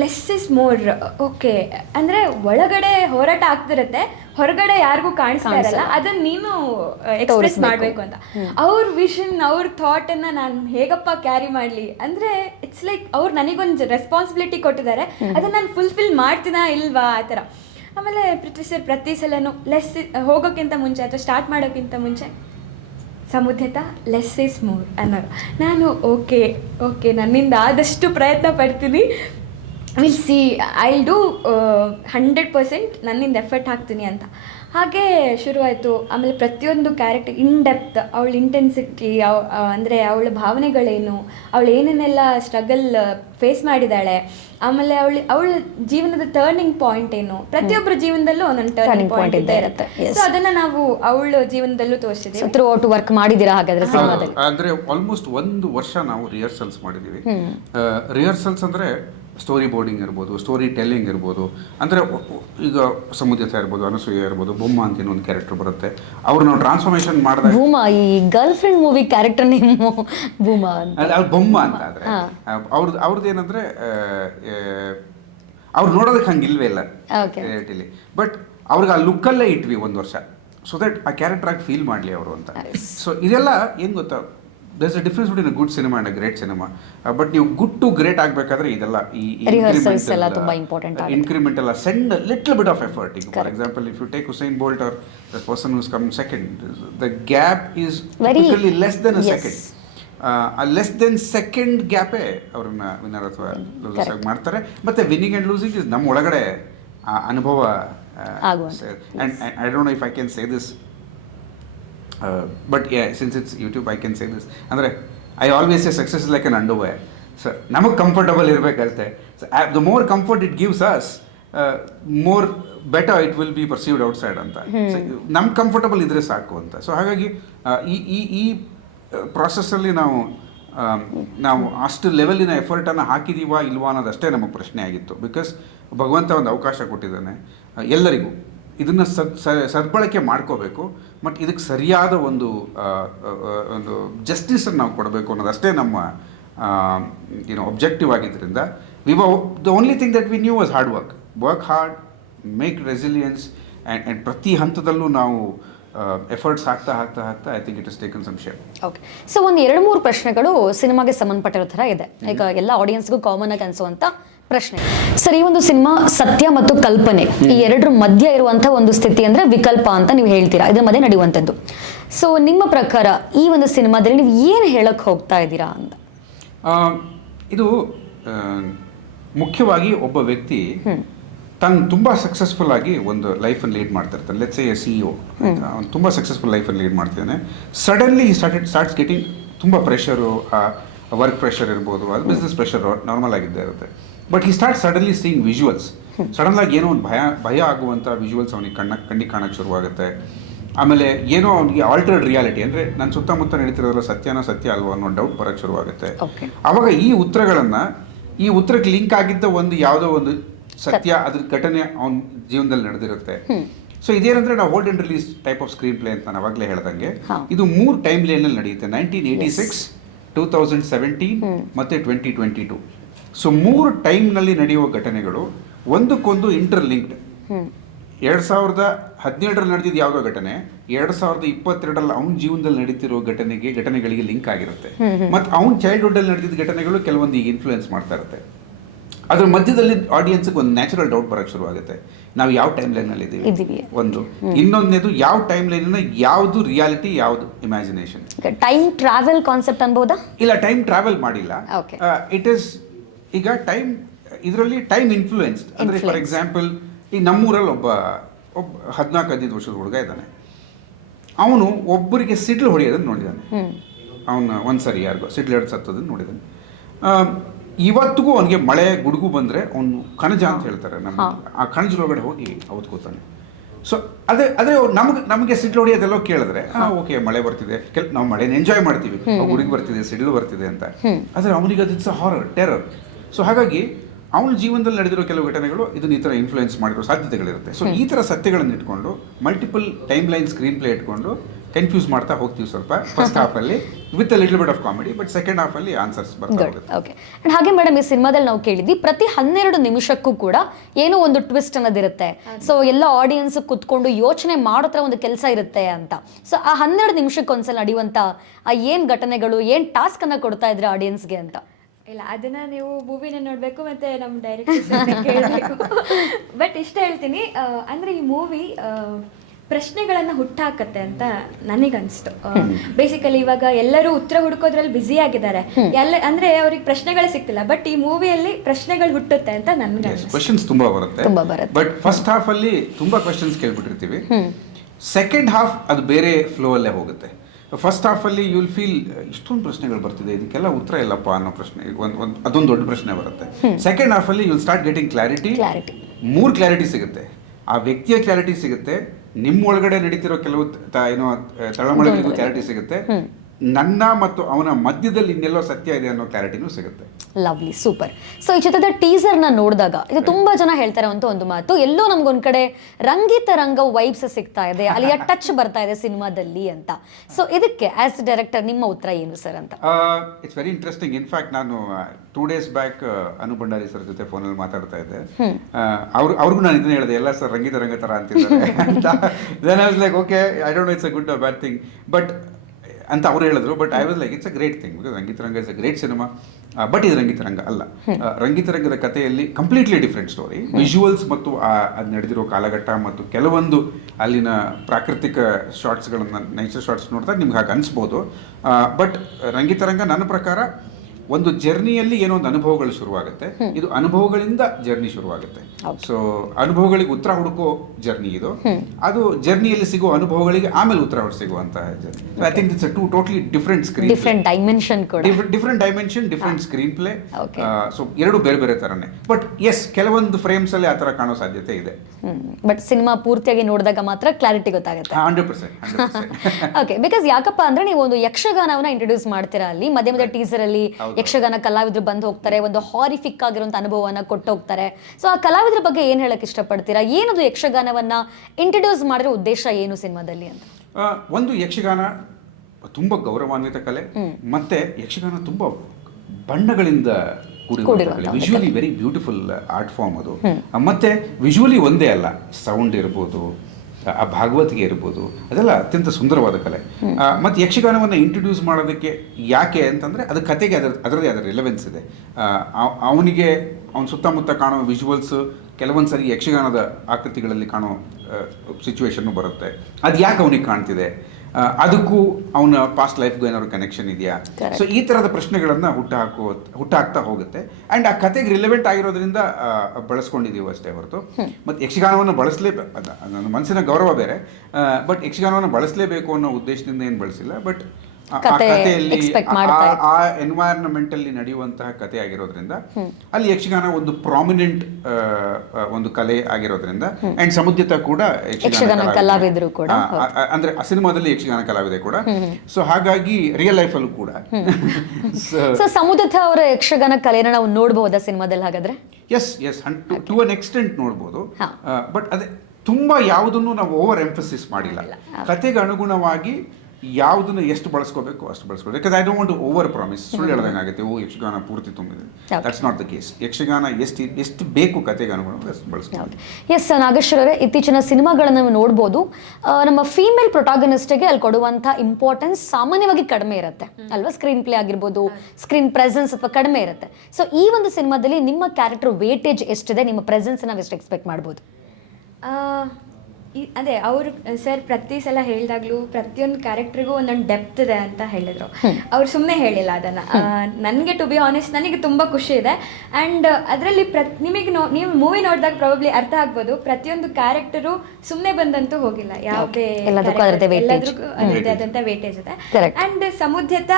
ಲೆಸ್ ಇಸ್ ಮೋರ್, ಓಕೆ, ಅಂದರೆ ಒಳಗಡೆ ಹೋರಾಟ ಆಗ್ತಿರುತ್ತೆ, ಹೊರಗಡೆ ಯಾರಿಗೂ ಕಾಣಿಸ್ತಾ ಇರಲ್ಲ, ಅದನ್ನು ನೀನು ಎಕ್ಸ್ಪ್ರೆಸ್ ಮಾಡಬೇಕು ಅಂತ. ಅವ್ರ ವಿಷನ್, ಅವ್ರ ಥಾಟನ್ನು ನಾನು ಹೇಗಪ್ಪ ಕ್ಯಾರಿ ಮಾಡಲಿ, ಅಂದರೆ ಇಟ್ಸ್ ಲೈಕ್ ಅವ್ರು ನನಗೊಂದು ರೆಸ್ಪಾನ್ಸಿಬಿಲಿಟಿ ಕೊಟ್ಟಿದ್ದಾರೆ, ಅದನ್ನು ನಾನು ಫುಲ್ಫಿಲ್ ಮಾಡ್ತೀನಾ ಇಲ್ವಾ ಆ ಥರ. ಆಮೇಲೆ ಪೃಥ್ವಿ ಸರ್ ಪ್ರತಿ ಸಲನೂ ಹೋಗೋಕ್ಕಿಂತ ಮುಂಚೆ ಅಥವಾ ಸ್ಟಾರ್ಟ್ ಮಾಡೋಕ್ಕಿಂತ ಮುಂಚೆ ಸಮುದ್ರತ ಲೆಸ್ ಇಸ್ ಮೋರ್ ಅನ್ನೋರು. ನಾನು ಓಕೆ ನನ್ನಿಂದ ಆದಷ್ಟು ಪ್ರಯತ್ನ ಪಡ್ತೀನಿ, ವಿಲ್ ಸಿ, ಐ ಡೂ 100% ನನ್ನಿಂದ ಎಫರ್ಟ್ ಹಾಕ್ತೀನಿ ಅಂತ. ಹಾಗೆ ಶುರುವಾಯಿತು. ಆಮೇಲೆ ಪ್ರತಿಯೊಂದು ಕ್ಯಾರೆಕ್ಟರ್ ಇನ್ ಡೆಪ್ತ್, ಅವಳ ಇಂಟೆನ್ಸಿಟಿ, ಅಂದರೆ ಅವಳ ಭಾವನೆಗಳೇನು, ಅವಳು ಏನೇನೆಲ್ಲ ಸ್ಟ್ರಗಲ್ ಫೇಸ್ ಮಾಡಿದ್ದಾಳೆ, ಆಮೇಲೆ ಅವಳ ಜೀವನದ ಟರ್ನಿಂಗ್ ಪಾಯಿಂಟ್ ಏನು, ಪ್ರತಿಯೊಬ್ಬರ ಜೀವನದಲ್ಲೂ ಒಂದೊಂದು ಟರ್ನಿಂಗ್ ಪಾಯಿಂಟ್ ಇದ್ದೇ ಇರುತ್ತೆ. ಸೊ ಅದನ್ನು ನಾವು ಅವಳ ಜೀವನದಲ್ಲೂ ತೋರಿಸಿದ್ದೀವಿ. ಥ್ರೂ ಔಟ್ ವರ್ಕ್ ಮಾಡಿದ್ದೀರಾ ಹಾಗಾದ್ರೆ ಸಿನಿಮಾದಲ್ಲಿ? ಅಂದರೆ ಆಲ್ಮೋಸ್ಟ್ 1 ವರ್ಷ ನಾವು ರಿಹರ್ಸಲ್ಸ್ ಮಾಡಿದ್ದೀವಿ. ರಿಹರ್ಸಲ್ಸ್ ಅಂದರೆ ಸ್ಟೋರಿ ಬೋರ್ಡಿಂಗ್ ಇರ್ಬೋದು, ಸ್ಟೋರಿ ಟೆಲ್ಲಿಂಗ್ ಇರ್ಬೋದು. ಅಂದರೆ ಈಗ ಸಮುದ್ರತ ಇರ್ಬೋದು, ಅನಸೂಯ ಇರ್ಬೋದು, ಬೊಮ್ಮ ಅಂತ ಇನ್ನೊಂದು ಕ್ಯಾರೆಕ್ಟರ್ ಬರುತ್ತೆ, ಅವ್ರು ನಾವು ಟ್ರಾನ್ಸ್ಫಾರ್ಮೇಷನ್ ಮಾಡಿದಾಗ ಭೂಮಾ, ಈ girl friend movie character name Bhooma ಅಂತ, ಅವ್ರು ಬೊಮ್ಮ ಅಂತ. ಆದರೆ ಅವ್ರದ್ದು ಏನಂದರೆ ಅವ್ರು ನೋಡೋದಕ್ಕೆ ಹಂಗಿಲ್ವೇ ಇಲ್ಲ ರಿಯಾಲಿಟಿಲಿ, ಬಟ್ ಅವ್ರಿಗೆ ಆ ಲುಕ್ಕಲ್ಲೇ ಇಟ್ವಿ 1 ವರ್ಷ, ಸೊ ದಟ್ ಆ ಕ್ಯಾರೆಕ್ಟರ್ ಆಗಿ ಫೀಲ್ ಮಾಡಲಿ ಅವರು ಅಂತ. ಸೊ ಇದೆಲ್ಲ ಏನು ಗೊತ್ತಾ, there's a difference between a good cinema and a great cinema. But ನೀವು ಗುಡ್ ಟು ಗ್ರೇಟ್ ಆಗಬೇಕಾದ್ರೆ ಇದೆಲ್ಲ ಈ ರಿಹರ್ಸಲ್ಸ್ ಎಲ್ಲ ತುಂಬಾ ಇಂಪಾರ್ಟೆಂಟ್ ಆಗುತ್ತೆ. ಇನ್ಕ್ರಿಮೆಂಟ್ ಎಲ್ಲ send little bit of effort. ಈಗ for example if you take Usain Bolt are the person whose come second, the gap is typically less than a second. ಆ ಲೆಸ್ ದೆನ್ ಸೆಕೆಂಡ್ ಗ್ಯಾಪೇ ಅವ್ರನ್ನ ವಿನ್ನರ್ ಅಥವಾ ಲೂಸರ್ಸ್ ಆಗಿ ಮಾಡ್ತಾರೆ. ಮತ್ತೆ ವಿನ್ನಿಂಗ್ ಆ್ಯಂಡ್ ಲೂಸಿಂಗ್ ಇಸ್ ನಮ್ಮ ಒಳಗಡೆ ಆ ಅನುಭವ. And I don't know if I can say this, but yeah, since it's YouTube I can say this. ಅಂದರೆ I always say success is like an underwear. So ನಮಗೆ comfortable ಇರಬೇಕಷ್ಟೇ. So the more comfort it gives us, more better it will be perceived outside ಅಂತ. So ನಮ್ಗೆ ಕಂಫರ್ಟಬಲ್ ಇದ್ರೆ ಸಾಕು ಅಂತ. ಸೊ ಹಾಗಾಗಿ ಈ ಪ್ರಾಸೆಸ್ಸಲ್ಲಿ ನಾವು ಅಷ್ಟು ಲೆವೆಲಿನ ಎಫರ್ಟನ್ನು ಹಾಕಿದೀವಾ ಇಲ್ವಾ ಅನ್ನೋದಷ್ಟೇ ನಮಗೆ ಪ್ರಶ್ನೆ ಆಗಿತ್ತು. ಬಿಕಾಸ್ ಭಗವಂತ ಒಂದು ಅವಕಾಶ ಕೊಟ್ಟಿದ್ದಾನೆ ಎಲ್ಲರಿಗೂ, ಇದನ್ನು ಸದ್ಬಳಕೆ ಮಾಡ್ಕೋಬೇಕು. ಬಟ್ ಇದಕ್ಕೆ ಸರಿಯಾದ ಒಂದು ಜಸ್ಟಿಸನ್ನು ನಾವು ಕೊಡಬೇಕು ಅನ್ನೋದಷ್ಟೇ ನಮ್ಮ ಒಬ್ಜೆಕ್ಟಿವ್ ಆಗಿದ್ದರಿಂದ the only thing that we knew was hard work hard, make resilience and ಪ್ರತಿ ಹಂತದಲ್ಲೂ ನಾವು ಎಫರ್ಟ್ಸ್ ಹಾಕ್ತಾ I think it is taken some shape. Okay, so ಒಂದು 2-3 ಪ್ರಶ್ನೆಗಳು ಸಿನಿಮಾಗೆ ಸಂಬಂಧಪಟ್ಟಿರೋ ಥರ ಇದೆ. ಈಗ ಎಲ್ಲ ಆಡಿಯನ್ಸ್ಗೂ ಕಾಮನ್ ಆಗಿ ಅನಿಸುವಂಥ ಪ್ರಶ್ನೆ. ಸರ್, ಈ ಒಂದು ಸಿನಿಮಾ ಸತ್ಯ ಮತ್ತು ಕಲ್ಪನೆ ಈ ಎರಡರ ಮಧ್ಯ ಇರುವಂತಹ ಒಂದು ಸ್ಥಿತಿ ಅಂದ್ರೆ ವಿಕಲ್ಪ ಅಂತ ನೀವು ಹೇಳ್ತೀರಾ, ಇದ್ರ ಮಧ್ಯೆ ನಡೆಯುವಂಥದ್ದು. ಸೊ ನಿಮ್ಮ ಪ್ರಕಾರ ಈ ಒಂದು ಸಿನಿಮಾದಲ್ಲಿ ನೀವು ಏನು ಹೇಳಕ್ ಹೋಗ್ತಾ ಇದ್ದೀರಾ ಅಂತ? ಇದು ಮುಖ್ಯವಾಗಿ ಒಬ್ಬ ವ್ಯಕ್ತಿ ತಾನು ತುಂಬ ಸಕ್ಸಸ್ಫುಲ್ ಆಗಿ ಒಂದು ಲೈಫನ್ನು ಲೀಡ್ ಮಾಡ್ತಾ ಇರ್ತಾನೆ. ಲೆಟ್ಸ್ ಸೇ CEO, ಅವ್ನು ತುಂಬ ಸಕ್ಸಸ್ಫುಲ್ ಲೈಫನ್ನು ಲೀಡ್ ಮಾಡ್ತಿದ್ದಾನೆ. ಸಡನ್ಲಿ ಸ್ಟಾರ್ಟ್ಸ್ ಗೆಟಿಂಗ್ ತುಂಬ ಪ್ರೆಷರು, ವರ್ಕ್ ಪ್ರೆಷರ್ ಇರ್ಬೋದು, ಅದು ಬಿಸ್ನೆಸ್ ಪ್ರೆಷರ್ ನಾರ್ಮಲ್ ಆಗಿದ್ದೇ ಇರುತ್ತೆ. ಬಟ್ ಈ ಸ್ಟಾರ್ಟ್ ಸಡನ್ಲಿ ಸೀಯಿಂಗ್ ವಿಜುವಲ್ಸ್. ಸಡನ್ಲಾಗಿ ಏನೋ ಒಂದು ಭಯ ಆಗುವಂಥ ವಿಜುವಲ್ಸ್ ಅವನಿಗೆ ಕಣ್ಣಿಗೆ ಕಾಣೋಕ್ಕೆ ಶುರುವಾಗುತ್ತೆ. ಆಮೇಲೆ ಏನೋ ಅವನಿಗೆ ಆಲ್ಟರ್ಡ್ ರಿಯಾಲಿಟಿ, ಅಂದರೆ ನನ್ನ ಸುತ್ತಮುತ್ತ ನಡೀತಿರೋದ್ರಲ್ಲ ಸತ್ಯ ಅಲ್ವಾ ಅನ್ನೋ ಡೌಟ್ ಬರೋಕ್ಕೆ ಶುರುವಾಗುತ್ತೆ. ಆವಾಗ ಈ ಉತ್ತರಕ್ಕೆ ಲಿಂಕ್ ಆಗಿದ್ದ ಯಾವುದೋ ಒಂದು ಸತ್ಯ, ಅದ್ರ ಘಟನೆ ಅವನ ಜೀವನದಲ್ಲಿ ನಡೆದಿರುತ್ತೆ. ಸೊ ಇದೇನಂದ್ರೆ ನಾವು hold and release type off screen play ಅಂತ ನಾನು ಅವಾಗಲೇ ಹೇಳ್ದಂಗೆ, ಇದು 3 ಟೈಮ್ ಲೈನಲ್ಲಿ ನಡೆಯುತ್ತೆ. 1986, 2017 ಮತ್ತು 2022. ಸೊ 3 ಟೈಮ್ನಲ್ಲಿ ನಡೆಯುವ ಘಟನೆಗಳು ಒಂದಕ್ಕೊಂದು ಇಂಟರ್ಲಿಂಕ್ಡ್. 2017ರಲ್ಲಿ ನಡೆದಿದ್ದು ಯಾವುದೋ ಘಟನೆ 2022ರಲ್ಲಿ ಅವನ ಜೀವನದಲ್ಲಿ ನಡೀತಿರೋ ಘಟನೆಗಳಿಗೆ ಲಿಂಕ್ ಆಗಿರುತ್ತೆ. ಮತ್ತು ಅವನ ಚೈಲ್ಡ್ಹುಡ್ಡಲ್ಲಿ ನಡೆದಿದ್ದ ಘಟನೆಗಳು ಕೆಲವೊಂದು ಈಗ ಇನ್ಫ್ಲೂಯೆನ್ಸ್ ಮಾಡ್ತಾ ಇರುತ್ತೆ. ಅದ್ರ ಮಧ್ಯದಲ್ಲಿ ಆಡಿಯನ್ಸ್ಗೆ ಒಂದು ನ್ಯಾಚುರಲ್ ಡೌಟ್ ಬರೋಕ್ಕೆ ಶುರುವಾಗುತ್ತೆ, ನಾವು ಯಾವ ಟೈಮ್ ಲೈನಲ್ಲಿ ಇದ್ದೀವಿ ಒಂದು. ಇನ್ನೊಂದನೇದು ಯಾವ ಟೈಮ್ ಲೈನ್, ಯಾವುದು ರಿಯಾಲಿಟಿ, ಯಾವುದು ಇಮ್ಯಾಜಿನೇಷನ್. ಟೈಮ್ ಟ್ರಾವೆಲ್ ಕಾನ್ಸೆಪ್ಟ್ ಅನ್ಬೋದಾ? ಇಲ್ಲ, ಟೈಮ್ ಟ್ರಾವೆಲ್ ಮಾಡಿಲ್ಲ. ಇಟ್ ಈಸ್ ಈಗ ಇದರಲ್ಲಿ ಟೈಮ್ ಇನ್ಫ್ಲೂಯೆನ್ಸ್ಡ್. ಅಂದರೆ ಫಾರ್ ಎಕ್ಸಾಂಪಲ್, ಈ ನಮ್ಮೂರಲ್ಲಿ ಒಬ್ಬ 14-15 ವರ್ಷದ ಹುಡುಗ ಇದ್ದಾನೆ. ಅವನು ಒಬ್ಬರಿಗೆ ಸಿಡ್ಲು ಹೊಡೆಯೋದನ್ನು ನೋಡಿದ್ದಾನೆ. ಅವನು ಒಂದ್ಸರಿ ಯಾರಿಗೋ ಸಿಡ್ಲು ಹಿಡಿದು ಸತ್ತೋದನ್ನು ನೋಡಿದ್ದಾನೆ. ಇವತ್ತಿಗೂ ಅವನಿಗೆ ಮಳೆ ಗುಡುಗು ಬಂದರೆ ಅವನು ಕಣಜ ಅಂತ ಹೇಳ್ತಾರೆ ನಮ್ಮ, ಆ ಕಣಜದೊಳಗಡೆ ಹೋಗಿ ಕೂತಾನೆ. ಸೊ ಅದೇ ನಮಗೆ ಸಿಡ್ಲು ಹೊಡೆಯೋದೆಲ್ಲೋ ಕೇಳಿದ್ರೆ ಓಕೆ ಮಳೆ ಬರ್ತಿದೆ, ನಾವು ಮಳೆನ ಎಂಜಾಯ್ ಮಾಡ್ತೀವಿ, ಗುಡುಗು ಬರ್ತಿದೆ, ಸಿಡ್ಲು ಬರ್ತಿದೆ ಅಂತ. ಆದರೆ ಅವನಿಗೆ ಅದು ಇಟ್ಸ್ ಹಾರರ್, ಟೆರರ್. ಸೊ ಹಾಗಾಗಿ ಅವನ ಜೀವನದಲ್ಲಿ ನಡೆದಿರೋ ಕೆಲವು ಘಟನೆಗಳು ಇದನ್ನ ಈ ಥರ ಇನ್ಫ್ಲೂಯೆನ್ಸ್ ಮಾಡಿರೋ ಸಾಧ್ಯತೆಗಳಿರುತ್ತೆ. ಸೊ ಈ ಥರ ಸತ್ಯಗಳನ್ನು ಇಟ್ಕೊಂಡು multiple time line screen play ಇಟ್ಕೊಂಡು ಕನ್ಫ್ಯೂಸ್ ಮಾಡ್ತಾ ಹೋಗ್ತೀವಿ ಸ್ವಲ್ಪ ಫಸ್ಟ್ ಹಾಫಲ್ಲಿ with a little bit of comedy, but second ಹಾಫಲ್ಲಿ ಆನ್ಸರ್ಸ್ ಬರ್ತಾ ಹೋಗುತ್ತೆ. ಓಕೆ. ಅಂಡ್ ಹಾಗೆ ಮೇಡಮ್, ಈ ಸಿನಿಮಾದಲ್ಲಿ ನಾವು ಕೇಳಿದ್ವಿ ಪ್ರತಿ 12 ನಿಮಿಷಕ್ಕೂ ಕೂಡ ಏನೋ ಒಂದು ಟ್ವಿಸ್ಟ್ ಅನ್ನೋದಿರುತ್ತೆ. ಸೊ ಎಲ್ಲ ಆಡಿಯನ್ಸ್ ಕುತ್ಕೊಂಡು ಯೋಚನೆ ಮಾಡೋ ಥರ ಒಂದು ಕೆಲಸ ಇರುತ್ತೆ ಅಂತ. ಸೊ ಆ 12 ನಿಮಿಷಕ್ಕೆ ಒಂದ್ಸಲ ನಡೆಯುವಂಥ ಏನು ಘಟನೆಗಳು, ಏನು ಟಾಸ್ಕ್ ಅನ್ನ ಕೊಡ್ತಾ ಇದ್ರೆ ಆಡಿಯನ್ಸ್ಗೆ ಅಂತ? ಇಲ್ಲ, ಅದನ್ನ ನೀವು ಮೂವಿನ ನೋಡಬೇಕು ಮತ್ತು ನಮ್ಮ ಡೈರೆಕ್ಟರ್ ಕೇಳಬೇಕು. ಬಟ್ ಇಷ್ಟ ಹೇಳ್ತೀನಿ, ಅಂದರೆ ಈ ಮೂವಿ ಪ್ರಶ್ನೆಗಳನ್ನು ಹುಟ್ಟಾಕತ್ತೆ ಅಂತ ನನಗನ್ಸ್ತು. ಬೇಸಿಕಲಿ ಇವಾಗ ಎಲ್ಲರೂ ಉತ್ತರ ಹುಡುಕೋದ್ರಲ್ಲಿ ಬ್ಯುಸಿ ಆಗಿದ್ದಾರೆ, ಅಂದ್ರೆ ಅವ್ರಿಗೆ ಪ್ರಶ್ನೆಗಳೇ ಸಿಗ್ತಿಲ್ಲ. ಬಟ್ ಈ ಮೂವಿಯಲ್ಲಿ ಪ್ರಶ್ನೆಗಳು ಹುಟ್ಟುತ್ತೆ ಅಂತ ನನ್ಗೆ ಕ್ವೆಶ್ಚನ್ಸ್ ತುಂಬಾ ಬರುತ್ತೆ. ಬಟ್ ಫಸ್ಟ್ ಹಾಫ್ ಅಲ್ಲಿ ತುಂಬಾ ಕ್ವೆಶ್ಚನ್ಸ್ ಕೇಳ್ಬಿಟ್ಟಿರ್ತೀವಿ. ಸೆಕೆಂಡ್ ಹಾಫ್ ಅದು ಬೇರೆ ಫ್ಲೋ ಅಲ್ಲೇ ಹೋಗುತ್ತೆ. ಫಸ್ಟ್ ಹಾಫ್ ಅಲ್ಲಿ ಯು ವಿಲ್ ಫೀಲ್ ಇಷ್ಟೊಂದು ಪ್ರಶ್ನೆಗಳು ಬರ್ತಿದೆ, ಇದಕ್ಕೆಲ್ಲ ಉತ್ತರ ಇಲ್ಲಪ್ಪ ಅನ್ನೋ ಪ್ರಶ್ನೆ, ಅದೊಂದು ದೊಡ್ಡ ಪ್ರಶ್ನೆ ಬರುತ್ತೆ. ಸೆಕೆಂಡ್ ಹಾಫ್ ಅಲ್ಲಿ you will start getting clarity. 3 clarity ಸಿಗುತ್ತೆ. ಆ ವ್ಯಕ್ತಿಯ ಕ್ಲಾರಿಟಿ ಸಿಗುತ್ತೆ, ನಿಮ್ಮ ಒಳಗಡೆ ನಡೀತಿರೋ ಕೆಲವು ಏನೋ ತಳಮಳಗಳಿಗೂ ಕ್ಲಾರಿಟಿ ಸಿಗುತ್ತೆ, ನನ್ನ ಮತ್ತು ಅವನ ಮಧ್ಯದಲ್ಲಿ ಇನ್ನೆಲ್ಲೋ ಸತ್ಯ ಇದೆ ಅನ್ನೋ ಕ್ಲಾರಿಟಿನೂ ಸಿಗುತ್ತೆ. Lovely, super. ಸೊ ಈ ಚಿತ್ರದ ಟೀಸರ್ ನ ನೋಡಿದಾಗ ಇದು ತುಂಬಾ ಜನ ಹೇಳ್ತಾರೆ ಅಂತ ಒಂದು ಮಾತು, ಎಲ್ಲೋ ನಮ್ಗೊಂದ್ ಕಡೆ ರಂಗಿತ ರಂಗ ವೈಬ್ಸ್ ಸಿಗ್ತಾ ಇದೆ, ಅಲ್ಲಿಯ ಟಚ್ ಬರ್ತಾ ಇದೆ ಸಿನಿಮಾದಲ್ಲಿ ಅಂತ. ಸೊ ಇದಕ್ಕೆ ಆಸ್ ಡೈರೆಕ್ಟರ್ ನಿಮ್ಮ ಉತ್ತರ ಏನು ಸರ್ ಅಂತ? It's very interesting. ಇನ್ಫ್ಯಾಕ್ಟ್ ನಾನು 2 days ಬ್ಯಾಕ್ ಅನು ಭಂಡಾರಿ ಸರ್ ಜೊತೆ ಫೋನಲ್ಲಿ ಮಾತಾಡ್ತಾ ಇದ್ದೆ. ಅವ್ರಿಗೂ ನಾನು ಇದನ್ನ ಹೇಳಿದೆ, ಎಲ್ಲ ಸರ್ ರಂಗಿತ ರಂಗ ತರ ಅಂತಿದ್ದಾರೆ ಅಂತ. Then I was like okay, I don't know it's a good or bad thing but ಅಂತ ಅವ್ರು ಹೇಳಿದ್ರು. But I was like it's a great thing because Rangitaranga is a great cinema. But ಇದು ರಂಗಿತರಂಗ ಅಲ್ಲ. ರಂಗಿತರಂಗದ ಕಥೆಯಲ್ಲಿ ಕಂಪ್ಲೀಟ್ಲಿ ಡಿಫ್ರೆಂಟ್ ಸ್ಟೋರಿ. ವಿಜುವಲ್ಸ್ ಮತ್ತು ಅದು ನಡೆದಿರೋ ಕಾಲಘಟ್ಟ ಮತ್ತು ಕೆಲವೊಂದು ಅಲ್ಲಿನ ಪ್ರಾಕೃತಿಕ ಶಾರ್ಟ್ಸ್ಗಳನ್ನು, ನೇಚರ್ ಶಾರ್ಟ್ಸ್ ನೋಡಿದಾಗ ನಿಮ್ಗೆ ಹಾಗೆ ಅನಿಸ್ಬೋದು. ಬಟ್ ರಂಗಿತರಂಗ ನನ್ನ ಪ್ರಕಾರ ಒಂದು ಜರ್ನಿಯಲ್ಲಿ ಏನೋ ಒಂದು ಅನುಭವಗಳು ಶುರುವಾಗುತ್ತೆ, ಇದು ಅನುಭವಗಳಿಂದ ಜರ್ನಿ ಶುರುವಾಗುತ್ತೆ. ಸೊ ಅನುಭವಗಳಿಗೆ ಉತ್ತರ ಹುಡುಕೋ ಜರ್ನಿ ಇದು, ಅದು ಜರ್ನಿಯಲ್ಲಿ ಸಿಗೋ ಅನುಭವಗಳಿಗೆ ಆಮೇಲೆ ಉತ್ತರ ಸಿಗುವಂತ journey. I think it's to totally different screen, different dimension, different screenplay. So ಎರಡು ಬೇರೆ ಬೇರೆ ತರನೇ. ಬಟ್ ಎಸ್, ಕೆಲವೊಂದು ಫ್ರೇಮ್ಸ್ ಅಲ್ಲಿ ಆ ತರ ಕಾಣೋ ಸಾಧ್ಯತೆ ಇದೆ. ಬಟ್ ಸಿನಿಮಾ ಪೂರ್ತಿಯಾಗಿ ನೋಡಿದಾಗ ಮಾತ್ರ ಕ್ಲಾರಿಟಿ ಗೊತ್ತಾಗುತ್ತೆ. 100%. ಓಕೆ, ಬಿಕಾಸ್ ಯಾಕಪ್ಪ ಅಂದ್ರೆ ನೀವು ಒಂದು ಯಕ್ಷಗಾನವನ್ನ ಇಂಟ್ರೊಡ್ಯೂಸ್ ಮಾಡ್ತೀರಾ, ಅಲ್ಲಿ ಮಧ್ಯ ಮಧ್ಯ ಟೀಸರ್ ಅಲ್ಲಿ ಯಕ್ಷಗಾನ ಕಲಾವಿದರು ಬಂದು ಹೋಗ್ತಾರೆ, ಒಂದು ಹಾರಿಫಿಕ್ ಆಗಿರುವಂತ ಅನುಭವವನ್ನ ಕೊಟ್ಟು ಹೋಗ್ತಾರೆ. ಸೊ ಆ ಕಲಾವಿದರ ಬಗ್ಗೆ ಏನ್ ಹೇಳಕ್ ಇಷ್ಟಪಡ್ತೀರಾ? ಏನದು ಯಕ್ಷಗಾನವನ್ನ ಇಂಟ್ರೊಡ್ಯೂಸ್ ಮಾಡಿರೋ ಉದ್ದೇಶ ಏನು ಸಿನಿಮಾದಲ್ಲಿ ಅಂತ? ಒಂದು, ಯಕ್ಷಗಾನ ತುಂಬಾ ಗೌರವಾನ್ವಿತ ಕಲೆ, ಮತ್ತೆ ಯಕ್ಷಗಾನ ತುಂಬಾ ಬಣ್ಣಗಳಿಂದ ಕೂಡಿರುವ visually very beautiful art form ಅದು. ಮತ್ತೆ ವಿಜುವಲಿ ಒಂದೇ ಅಲ್ಲ, ಸೌಂಡ್ ಇರ್ಬೋದು, ಆ ಭಾಗವತಿಗೆ ಇರ್ಬೋದು, ಅದೆಲ್ಲ ಅತ್ಯಂತ ಸುಂದರವಾದ ಕಲೆ. ಮತ್ತು ಯಕ್ಷಗಾನವನ್ನು ಇಂಟ್ರೊಡ್ಯೂಸ್ ಮಾಡೋದಕ್ಕೆ ಯಾಕೆ ಅಂತಂದರೆ ಅದು ಕತೆಗೆ ಅದರದೇ ಆದ ರಿಲೆವೆನ್ಸ್ ಇದೆ. ಅವನಿಗೆ ಅವನ ಸುತ್ತಮುತ್ತ ಕಾಣೋ ವಿಜುವಲ್ಸು ಕೆಲವೊಂದು ಸರಿ ಯಕ್ಷಗಾನದ ಆಕೃತಿಗಳಲ್ಲಿ ಕಾಣೋ ಸಿಚುವೇಶನ್ನು ಬರುತ್ತೆ. ಅದು ಯಾಕೆ ಅವನಿಗೆ ಕಾಣ್ತಿದೆ, ಅದಕ್ಕೂ ಅವನ ಪಾಸ್ಟ್ ಲೈಫ್ಗೂ ಏನಾದ್ರು ಕನೆಕ್ಷನ್ ಇದೆಯಾ? ಸೊ ಈ ಥರದ ಪ್ರಶ್ನೆಗಳನ್ನು ಹುಟ್ಟಾಕ್ತಾ ಹೋಗುತ್ತೆ. ಆ್ಯಂಡ್ ಆ ಕತೆಗೆ ರಿಲೆವೆಂಟ್ ಆಗಿರೋದ್ರಿಂದ ಬಳಸ್ಕೊಂಡಿದ್ದೀವಿ ಅಷ್ಟೇ ಹೊರತು, ಮತ್ತು ಯಕ್ಷಗಾನವನ್ನು ನನ್ನ ಮನಸ್ಸಿನ ಗೌರವ ಬೇರೆ, ಬಟ್ ಯಕ್ಷಗಾನವನ್ನು ಬಳಸಲೇಬೇಕು ಅನ್ನೋ ಉದ್ದೇಶದಿಂದ ಏನು ಬಳಸಿಲ್ಲ. ಬಟ್ ಆ ಕಥೆಯಲ್ಲಿ ಆ ಎನ್ವೈರನ್ಮೆಂಟ್ ಅಲ್ಲಿ ನಡೆಯುವಂತಹ ಕಥೆ ಆಗಿರೋದ್ರಿಂದ ಅಲ್ಲಿ ಯಕ್ಷಗಾನ ಒಂದು ಪ್ರಾಮಿನೆಂಟ್ ಒಂದು ಕಲೆ ಆಗಿರೋದ್ರಿಂದ, ಅಂಡ್ ಸಮುದ್ಯತ ಕೂಡ ಯಕ್ಷಗಾನ ಕಲಾವಿದರು ಕೂಡ, ಅಂದ್ರೆ ಆ ಸಿನಿಮಾದಲ್ಲಿ ಯಕ್ಷಗಾನ ಕಲಾವಿದೆ ಕೂಡ. ಸೊ ಹಾಗಾಗಿ ರಿಯಲ್ ಲೈಫ್ ಅಲ್ಲೂ ಕೂಡ ಸೊ ಸಮುದ್ಯತ ಅವರ ಯಕ್ಷಗಾನ ಕಲೆನ ನಾವು ನೋಡಬಹುದಾ ಸಿನಿಮಾದಲ್ಲಿ? ಹಾಗಾದ್ರೆ ಎಸ್, ಟು ಅನ್ ಎಕ್ಸ್ಟೆಂಟ್ ನೋಡ್ಬೋದು. ಬಟ್ ಅದೇ ತುಂಬಾ ಯಾವುದನ್ನು ನಾವು ಓವರ್ ಎಂಫಸಿಸ್ ಮಾಡಿಲ್ಲ. ಕತೆಗೆ ಅನುಗುಣವಾಗಿ ಯಾವುದನ್ನು ಎಷ್ಟು ಬಳಸ್ಕೋಬೇಕು ಅಷ್ಟು ಬಳಸ್ಕೋಬೇಕು. ಯಾಕಂದ್ರೆ I don't want to over promise. ಸುಳ್ಳು ಹೇಳ್ದಂಗೆ ಆಗುತ್ತೆ, ಯಕ್ಷಗಾನ ಪೂರ್ತಿ ತುಂಬಿದೆ. That's not the case. Yakshagana ಎಷ್ಟು ಬೇಕು ಕತೆಗೆ ಅನುಗುಣವಾಗಿ ಅಷ್ಟು ಬಳಸ್ಕೋಬೇಕು. ಎಸ್ ನಾಗೇಶ್ವರರೇ, ಇತ್ತೀಚಿನ ಸಿನಿಮಾಗಳನ್ನು ನಾವು ನೋಡ್ಬೋದು, ನಮ್ಮ ಫೀಮೇಲ್ ಪ್ರೊಟಾಗನಿಸ್ಟ್ಗೆ ಅಲ್ಲಿ ಕೊಡುವಂಥ ಇಂಪಾರ್ಟೆನ್ಸ್ ಸಾಮಾನ್ಯವಾಗಿ ಕಡಿಮೆ ಇರುತ್ತೆ ಅಲ್ವಾ? ಸ್ಕ್ರೀನ್ ಪ್ಲೇ ಆಗಿರ್ಬೋದು, ಸ್ಕ್ರೀನ್ ಪ್ರೆಸೆನ್ಸ್ ಅಥವಾ ಕಡಿಮೆ ಇರುತ್ತೆ. ಸೊ ಈ ಒಂದು ಸಿನಿಮಾದಲ್ಲಿ ನಿಮ್ಮ ಕ್ಯಾರೆಕ್ಟರ್ ವೇಟೇಜ್ ಎಷ್ಟಿದೆ, ನಿಮ್ಮ ಪ್ರೆಸೆನ್ಸ್ ನಾವು ಎಷ್ಟು ಎಕ್ಸ್ಪೆಕ್ಟ್ ಮಾಡ್ಬೋದು? ಅದೇ ಅವರು ಸರ್ ಪ್ರತಿ ಸಲ ಹೇಳಿದಾಗ್ಲೂ ಪ್ರತಿಯೊಂದು ಕ್ಯಾರೆಕ್ಟ್ರಿಗೂ ಒಂದೊಂದು ಡೆಪ್ತ್ ಇದೆ ಅಂತ ಹೇಳಿದ್ರು. ಅವ್ರು ಸುಮ್ಮನೆ ಹೇಳಿಲ್ಲ ಅದನ್ನು. ನನಗೆ ಟು ಬಿ ಆನೆಸ್ಟ್ ನನಗೆ ತುಂಬ ಖುಷಿ ಇದೆ. ಆ್ಯಂಡ್ ಅದರಲ್ಲಿ ನಿಮಗೆ ನೀವು ಮೂವಿ ನೋಡಿದಾಗ ಪ್ರಾಬಬ್ಲಿ ಅರ್ಥ ಆಗ್ಬೋದು, ಪ್ರತಿಯೊಂದು ಕ್ಯಾರೆಕ್ಟರು ಸುಮ್ಮನೆ ಬಂದಂತೂ ಹೋಗಿಲ್ಲ. ಯಾವುದೇ ಎಲ್ಲದಕ್ಕೂ ಅದರದ್ದೇ ಆದಂಥ ವೇಟೇಜ್ ಇದೆ. ಆ್ಯಂಡ್ ಸಮುದ್ಯತ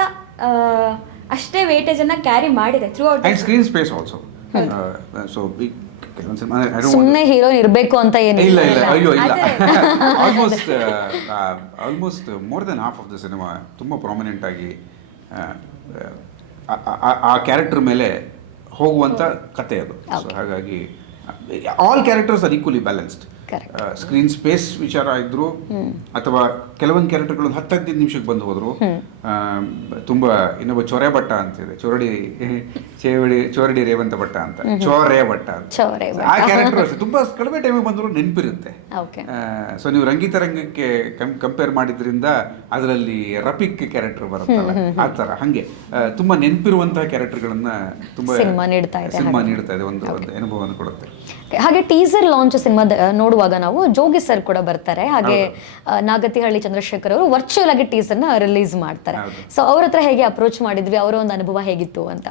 ಅಷ್ಟೇ ವೇಟೇಜನ್ನು ಕ್ಯಾರಿ ಮಾಡಿದೆ through out screen space also. ಸುಮ್ಮನೆ ಹೀರೋಯಿನ್ ಇರಬೇಕು ಅಂತ ಏನಿಲ್ಲ. ಅಯ್ಯೋ ಇಲ್ಲ, almost more than half of the cinema ತುಂಬ ಪ್ರಾಮಿನೆಂಟ್ ಆಗಿ ಆ ಕ್ಯಾರೆಕ್ಟರ್ ಮೇಲೆ ಹೋಗುವಂಥ ಕತೆ ಅದು. ಸೊ ಹಾಗಾಗಿ all characters are equally balanced. Screen space ವಿಚಾರ ಇದ್ರು ಅಥವಾ ಕೆಲವೊಂದು ಕ್ಯಾರೆಕ್ಟರ್ಗಳು 10-15 ನಿಮಿಷಕ್ಕೆ ಬಂದು ಹೋದ್ರು. ತುಂಬಾ ಇನ್ನೊಬ್ಬ ಚೊರೆ ಭಟ್ಟ ಅಂತಿದೆ, ಚೋರಡಿ ರೇವಂತ ಭಟ್ಟ ಅಂತ, ಚೋರೆ ಭಟ್ಟ ಅಂತ. ಆ ಕ್ಯಾರೆಕ್ಟರ್ ತುಂಬಾ ಕಡಿಮೆ ಟೈಮಿಗೆ ಬಂದ್ರು ನೆನಪಿರುತ್ತೆ. ಸೊ ನೀವು ರಂಗಿತರಂಗಕ್ಕೆ ಕಂಪೇರ್ ಮಾಡಿದ್ರಿಂದ ಅದರಲ್ಲಿ ರಫಿಕ್ ಕ್ಯಾರೆಕ್ಟರ್ ಬರುತ್ತಲ್ಲ, ಆ ತರ ಹಂಗೆ ತುಂಬಾ ನೆನಪಿರುವಂತಹ ಕ್ಯಾರೆಕ್ಟರ್ಗಳನ್ನ ತುಂಬಾ ಸಿನಿಮಾ ನೀಡ್ತಾ ಇದೆ, ಒಂದು ಅನುಭವವನ್ನು ಕೊಡುತ್ತೆ. ಹಾಗೆ ಟೀಸರ್ ಲಾಂಚ್ ಸಿನಿಮಾ ನೋಡುವ ನೋಡುವಾಗ ನಾವು ಜೋಗಿ ಸರ್ ಕೂಡ ಬರ್ತಾರೆ, ಹಾಗೆ ನಾಗತಿಹಳ್ಳಿ ಚಂದ್ರಶೇಖರ್ ಅವರು ವರ್ಚುವಲ್ ಆಗಿ ಟೀಸರ್ ನ ರಿಲೀಸ್ ಮಾಡ್ತಾರೆ. ಸೊ ಅವ್ರ ಹತ್ರ ಹೇಗೆ ಅಪ್ರೋಚ್ ಮಾಡಿದ್ವಿ, ಅವರ ಒಂದು ಅನುಭವ ಹೇಗಿತ್ತು ಅಂತ?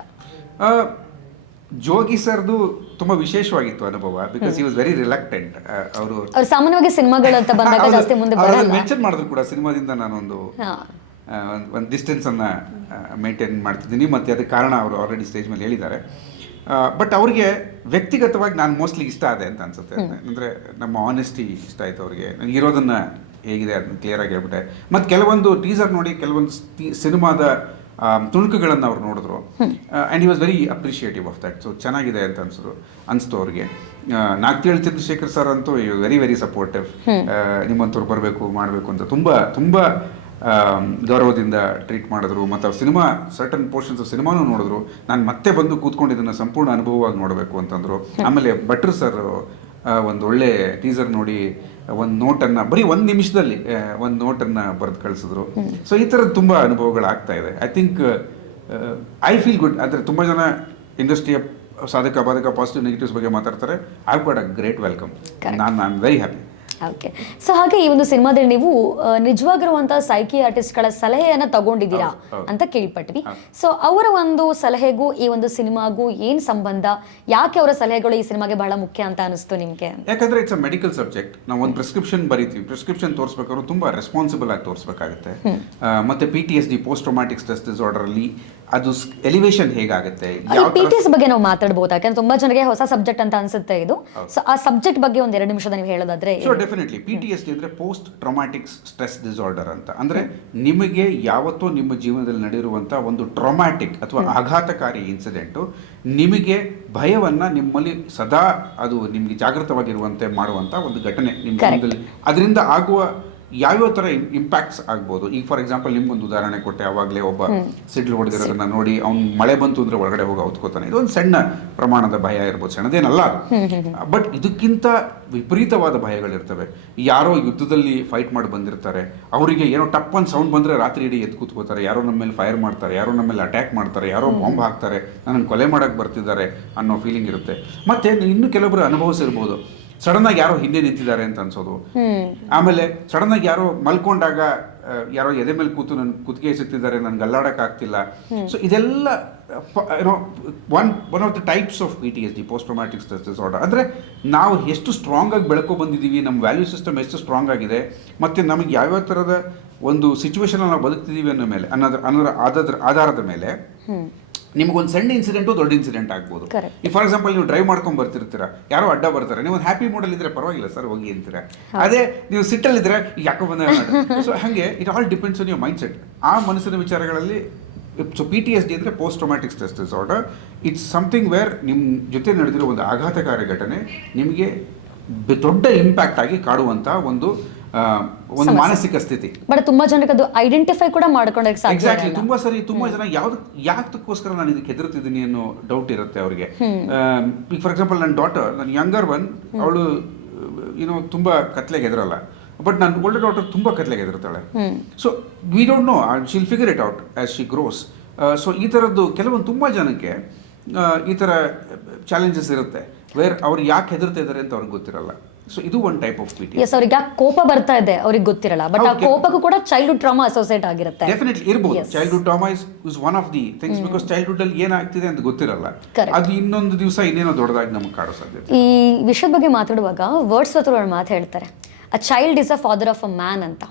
ಜೋಗಿ ಸರ್ದು ತುಂಬಾ ವಿಶೇಷವಾಗಿತ್ತು ಅನುಭವ, because he was very reluctant. ಅವರು ಸಾಮಾನ್ಯವಾಗಿ ಸಿನಿಮಾಗಳು ಅಂತ ಬಂದಾಗ ಜಾಸ್ತಿ ಮುಂದೆ ಬರಲ್ಲ. ಮೆನ್ಷನ್ ಮಾಡಿದ್ರು ಕೂಡ, ಸಿನಿಮಾದಿಂದ ನಾನೊಂದು ಒಂದು ಡಿಸ್ಟೆನ್ಸ್ ಅನ್ನ ಮೇಂಟೈನ್ ಮಾಡ್ತಿದ್ದೀನಿ, ಮತ್ತೆ ಅದಕ್ಕೆ ಕಾರಣ ಅವರು ಆಲ್ರೆಡಿ ಸ್ಟೇಜ್ ಮೇಲೆ ಹೇಳಿದ್ದಾರೆ. ಬಟ್ ಅವ್ರಿಗೆ ವ್ಯಕ್ತಿಗತವಾಗಿ ನಾನು ಮೋಸ್ಟ್ಲಿ ಇಷ್ಟ ಆದೆ ಅಂತ ಅನ್ಸುತ್ತೆ. ಅಂದರೆ ನಮ್ಮ ಆನೆಸ್ಟಿ ಇಷ್ಟ ಆಯ್ತು ಅವ್ರಿಗೆ, ನನಗೆ ಇರೋದನ್ನ ಹೇಗಿದೆ ಅದನ್ನ ಕ್ಲಿಯರ್ ಆಗಿ ಹೇಳ್ಬಿಟ್ಟೆ. ಮತ್ತು ಕೆಲವೊಂದು ಟೀಸರ್ ನೋಡಿ ಕೆಲವೊಂದು ಸಿನಿಮಾದ ತುಣುಕುಗಳನ್ನು ಅವ್ರು ನೋಡಿದ್ರು, and he was very appreciative of that. So ಚೆನ್ನಾಗಿದೆ ಅಂತ ಅನಿಸ್ತು ಅವ್ರಿಗೆ. ನಾಗತಿಹಳ್ಳಿ ಚಂದ್ರಶೇಖರ್ ಸರ್ ಅಂತೂ ವೆರಿ ವೆರಿ ಸಪೋರ್ಟಿವ್. ನಿಮ್ಮಂಥವ್ರು ಬರಬೇಕು ಮಾಡಬೇಕು ಅಂತ ತುಂಬ ಗೌರವದಿಂದ ಟ್ರೀಟ್ ಮಾಡಿದ್ರು. ಮತ್ತು ಅವ್ರು ಸಿನಿಮಾ ಸರ್ಟನ್ ಪೋರ್ಷನ್ಸ್ ಆಫ್ ಸಿನಿಮಾನು ನೋಡಿದ್ರು. ನಾನು ಮತ್ತೆ ಬಂದು ಕೂತ್ಕೊಂಡಿದ್ದನ್ನು ಸಂಪೂರ್ಣ ಅನುಭವವಾಗಿ ನೋಡಬೇಕು ಅಂತಂದರು. ಆಮೇಲೆ ಭಟ್ರು ಸರ್ ಒಂದು ಒಳ್ಳೆ ಟೀಸರ್ ನೋಡಿ ಒಂದು ನೋಟನ್ನು ಬರೀ 1 ನಿಮಿಷದಲ್ಲಿ ಒಂದು ನೋಟನ್ನು ಬರೆದು ಕಳಿಸಿದ್ರು. ಸೊ ಈ ಥರದ್ದು ತುಂಬ ಅನುಭವಗಳಾಗ್ತಾ ಇದೆ. I think I feel good. ಅಂದರೆ ತುಂಬ ಜನ ಇಂಡಸ್ಟ್ರಿಯ ಸಾಧಕ ಬಾಧಕ ಪಾಸಿಟಿವ್ ನೆಗೆಟಿವ್ಸ್ ಬಗ್ಗೆ ಮಾತಾಡ್ತಾರೆ. I got a great welcome. ನಾನು ವೆರಿ ಹ್ಯಾಪಿ. ಓಕೆ. ಸೊ ಹಾಗೆ ಈ ಒಂದು ಸಿನಿಮಾದಲ್ಲಿ ನೀವು ನಿಜವಾಗಿರುವಂತಹ ಸೈಕಿಯಾಟ್ರಿಸ್ಟ್ಗಳ ಸಲಹೆಯನ್ನು ತಗೊಂಡಿದ್ದೀರಾ ಅಂತ ಕೇಳ್ಪಟ್ವಿ. ಸೊ ಅವರ ಒಂದು ಸಲಹೆಗೂ ಈ ಒಂದು ಸಿನಿಮಾಗೂ ಏನು ಸಂಬಂಧ, ಯಾಕೆ ಅವರ ಸಲಹೆಗಳು ಈ ಸಿನಿಮಾಗೆ ಬಹಳ ಮುಖ್ಯ ಅಂತ ಅನಿಸ್ತು ನಿಮಗೆ? ಯಾಕಂದ್ರೆ ಇಟ್ಸ್ ಅ ಮೆಡಿಕಲ್ ಸಬ್ಜೆಕ್ಟ್. ನಾವು ಒಂದು ಪ್ರಿಸ್ಕ್ರಿಪ್ಷನ್ ಬರೀತೀವಿ, ಪ್ರಿಸ್ಕ್ರಿಪ್ಷನ್ ತೋರಿಸ್ಬೇಕಾದ್ರೂ ತುಂಬಾ ರೆಸ್ಪಾನ್ಸಿಬಲ್ ಆಗಿ ತೋರಿಸ್ಬೇಕಾಗುತ್ತೆ. ಮತ್ತೆ PTSD post traumatic stress disorder ಅಲ್ಲಿ ಅದು ಎಲಿವೇಶನ್ ಹೇಗಾಗುತ್ತೆ, PTS ಬಗ್ಗೆ ನಾವು ಮಾತಾಡಬಹುದು, ಯಾಕಂದ್ರೆ ತುಂಬಾ ಜನರಿಗೆ ಹೊಸ ಸಬ್ಜೆಕ್ಟ್ ಅಂತ ಅನ್ಸುತ್ತೆ ಇದು. ಸೊ ಆ ಸಬ್ಜೆಕ್ಟ್ ಬಗ್ಗೆ ಒಂದು 2 ನಿಮಿಷದ ನೀವು ಹೇಳೋದಾದ್ರೆ? ಡೆಫಿನೆಟ್ಲಿ. PTSD ಅಂದ್ರೆ ಪೋಸ್ಟ್ ಟ್ರಾಮಾಟಿಕ್ ಸ್ಟ್ರೆಸ್ ಡಿಸಾರ್ಡರ್ ಅಂತ. ಅಂದ್ರೆ ನಿಮಗೆ ಯಾವತ್ತೂ ನಿಮ್ಮ ಜೀವನದಲ್ಲಿ ನಡೆದಿರುವಂತ ಒಂದು ಟ್ರಾಮಾಟಿಕ್ ಅಥವಾ ಆಘಾತಕಾರಿ ಇನ್ಸಿಡೆಂಟು ನಿಮಗೆ ಭಯವನ್ನ ನಿಮ್ಮಲ್ಲಿ ಸದಾ ಅದು ನಿಮಗೆ ಜಾಗೃತವಾಗಿರುವಂತೆ ಮಾಡುವಂತ ಒಂದು ಘಟನೆ ನಿಮ್ಮ ಜೀವನದಲ್ಲಿ. ಅದರಿಂದ ಆಗುವ ಯಾವ್ಯಾವ ಥರ ಇಂಪ್ಯಾಕ್ಟ್ಸ್ ಆಗ್ಬೋದು. ಈಗ ಫಾರ್ ಎಕ್ಸಾಂಪಲ್ ನಿಮ್ಗೊಂದು ಉದಾಹರಣೆ ಕೊಟ್ಟೆ, ಅವಾಗಲೇ ಒಬ್ಬ ಸಿಡ್ಲು ಹೊಡೆದಿರೋದನ್ನ ನೋಡಿ ಅವ್ನು ಮಳೆ ಬಂತು ಅಂದ್ರೆ ಒಳಗಡೆ ಹೋಗಿ ಔತ್ಕೋತಾನೆ. ಇದೊಂದು ಸಣ್ಣ ಪ್ರಮಾಣದ ಭಯ ಇರ್ಬೋದು, ಸಣ್ಣದೇನಲ್ಲ ಅದು. ಬಟ್ ಇದಕ್ಕಿಂತ ವಿಪರೀತವಾದ ಭಯಗಳಿರ್ತವೆ. ಯಾರೋ ಯುದ್ಧದಲ್ಲಿ ಫೈಟ್ ಮಾಡಿ ಬಂದಿರ್ತಾರೆ, ಅವರಿಗೆ ಏನೋ ಟಪ್ ಒಂದು ಸೌಂಡ್ ಬಂದರೆ ರಾತ್ರಿ ಇಡೀ ಎದ್ದು ಕೂತ್ಕೋತಾರೆ. ಯಾರೋ ನಮ್ಮ ಮೇಲೆ ಫೈರ್ ಮಾಡ್ತಾರೆ, ಯಾರೋ ನಮ್ಮ ಮೇಲೆ ಅಟ್ಯಾಕ್ ಮಾಡ್ತಾರೆ, ಯಾರೋ ಬಾಂಬ್ ಹಾಕ್ತಾರೆ, ನನ್ನನ್ನು ಕೊಲೆ ಮಾಡೋಕ್ಕೆ ಬರ್ತಿದ್ದಾರೆ ಅನ್ನೋ ಫೀಲಿಂಗ್ ಇರುತ್ತೆ. ಮತ್ತೆ ಇನ್ನು ಕೆಲವೊಬ್ಬರು ಅನುಭವಿಸಿರ್ಬೋದು, ಸಡನ್ ಆಗಿ ಯಾರೋ ಹಿಂದೆ ನಿಂತಿದ್ದಾರೆ ಅಂತ ಅನ್ಸೋದು. ಆಮೇಲೆ ಸಡನ್ ಆಗಿ ಯಾರೋ ಮಲ್ಕೊಂಡಾಗ ಯಾರೋ ಎದೆ ಮೇಲೆ ಕೂತು ನನ್ನ ಕುತ್ತಿಗೆ ಸಿಗ್ತಿದ್ದಾರೆ, ನನ್ಗೆ ಅಲ್ಲಾಡಕ್ ಆಗ್ತಿಲ್ಲ. ಸೊ ಇದೆಲ್ಲ ಏನೋ one of the types of PTSD, post traumatic stress disorder. ಅಂದರೆ ನಾವು ಎಷ್ಟು ಸ್ಟ್ರಾಂಗ್ ಆಗಿ ಬೆಳ್ಕೊ ಬಂದಿದ್ದೀವಿ, ನಮ್ಮ ವ್ಯಾಲ್ಯೂ ಸಿಸ್ಟಮ್ ಎಷ್ಟು ಸ್ಟ್ರಾಂಗ್ ಆಗಿದೆ, ಮತ್ತು ನಮಗೆ ಯಾವ್ಯಾವ ಥರದ ಒಂದು ಸಿಚುವೇಶನ್ ನಾವು ಬದುಕ್ತಿದ್ದೀವಿ ಅನ್ನೋ ಮೇಲೆ ಆಧಾರದ ಮೇಲೆ ನಿಮ್ಗೊಂದು ಸಣ್ಣ ಇನ್ಸಿಡೆಂಟು ದೊಡ್ಡ ಇನ್ಸಿಡೆಂಟ್ ಆಗ್ಬೋದು. ಈ ಫಾರ್ ಎಕ್ಸಾಂಪಲ್ ನೀವು ಡ್ರೈವ್ ಮಾಡ್ಕೊಂಡು ಬರ್ತಿರ್ತೀರ, ಯಾರೋ ಅಡ್ಡ ಬರ್ತಾರೆ, ನೀವು ಒಂದು ಹ್ಯಾಪಿ ಮೂಡಲ್ಲಿ ಇದ್ರೆ ಪರವಾಗಿಲ್ಲ ಸರ್ ಹೋಗಿ ಅಂತೀರ. ಅದೇ ನೀವು ಸಿಟ್ಟಲ್ಲಿದ್ರೆ ಯಾಕೋ ಬಂದ. ಸೊ ಹಾಗೆ it all depends on your mind set. ಆ ಮನಸ್ಸಿನ ವಿಚಾರಗಳಲ್ಲಿ. ಸೊ PTSD ಅಂದರೆ post traumatic stress disorder. It's something where ನಿಮ್ಮ ಜೊತೆ ನಡೆದಿರೋ ಒಂದು ಆಘಾತಕಾರಿ ಘಟನೆ ನಿಮಗೆ ದೊಡ್ಡ ಇಂಪ್ಯಾಕ್ಟ್ ಆಗಿ ಕಾಡುವಂಥ ಒಂದು ಮಾನಸಿಕ ಸ್ಥಿತಿ. ಬಟ್ ತುಂಬಾ ಜನಕ್ಕೆ ಅದು ಐಡೆಂಟಿಫೈ ಕೂಡ ಮಾಡ್ಕೊಳ್ಳೋಕೆ ಸಾಧ್ಯ. ಎಕ್ಸಾಕ್ಟ್ಲಿ. ತುಂಬಾ ಜನ ಯಾವ್ದಕ್ಕೋಸ್ಕರ ನಾನು ಇದಕ್ಕೆ ಹೆದರ್ತಿದ್ದೀನಿ ಅನ್ನೋ ಡೌಟ್ ಇರುತ್ತೆ ಅವ್ರಿಗೆ. ಈಗ ಫಾರ್ ಎಕ್ಸಾಂಪಲ್ ನನ್ನ ಡಾಟರ್, ನನ್ನ ಯಂಗರ್ ಒನ್, ಅವಳು ಏನೋ ತುಂಬಾ ಕತ್ಲೆಗೆ ಹೆದರಲ್ಲ. ಬಟ್ ನನ್ನ ಓಲ್ಡರ್ ಡಾಟರ್ ತುಂಬಾ ಕತ್ಲೆಗೆ ಹೆದರ್ತಾಳೆ. So we don't know, shall figure it out as she grows. So ಈ ಥರದ್ದು ಕೆಲವೊಂದು ತುಂಬ ಜನಕ್ಕೆ ಈ ಥರ ಚಾಲೆಂಜಸ್ ಇರುತ್ತೆ, ವೇರ್ ಅವ್ರು ಯಾಕೆ ಹೆದರ್ತಾ ಇದ್ದಾರೆ ಅಂತ ಅವ್ರಿಗೆ ಗೊತ್ತಿರಲ್ಲ. ಸೊ ಇದು ಒಂದು ಟೈಪ್ ಆಫ್ PTSD. ಎಸ್, ಅವ್ರಿಗೆ ಯಾಕೆ ಕೋಪ ಬರ್ತಾ ಇದೆ ಅವ್ರಿಗೆ ಗೊತ್ತಿರಲ್ಲ, ಬಟ್ ಆ ಕೋಪಕ್ಕೂ ಕೂಡ ಚೈಲ್ಡ್ಹುಡ್ ಟ್ರಾಮಾ ಅಸೋಸಿಯೇಟ್ ಆಗಿರುತ್ತೆ. ಡೆಫಿನೆಟ್ಲಿ ಇರಬಹುದು. Childhood trauma is one of the things, because childhood ಅಲ್ಲಿ ಏನಾಗ್ತಿದೆ ಅಂತ ಗೊತ್ತಿರಲ್ಲ. ಅದು ಇನ್ನೊಂದು ದಿವಸ ಇನ್ನೇನೋ ದೊಡ್ಡದಾಗಿ ನಮಗೆ ಕಾಡೋ ಸಾಧ್ಯತೆ. ಈ ವಿಷಯದ ಬಗ್ಗೆ ಮಾತಾಡುವಾಗ ವರ್ಡ್ಸ್ವರ್ತ್ ಅವರು ಮಾತು ಹೇಳ್ತಾರೆ, a child is a father of a man ಅಂತ.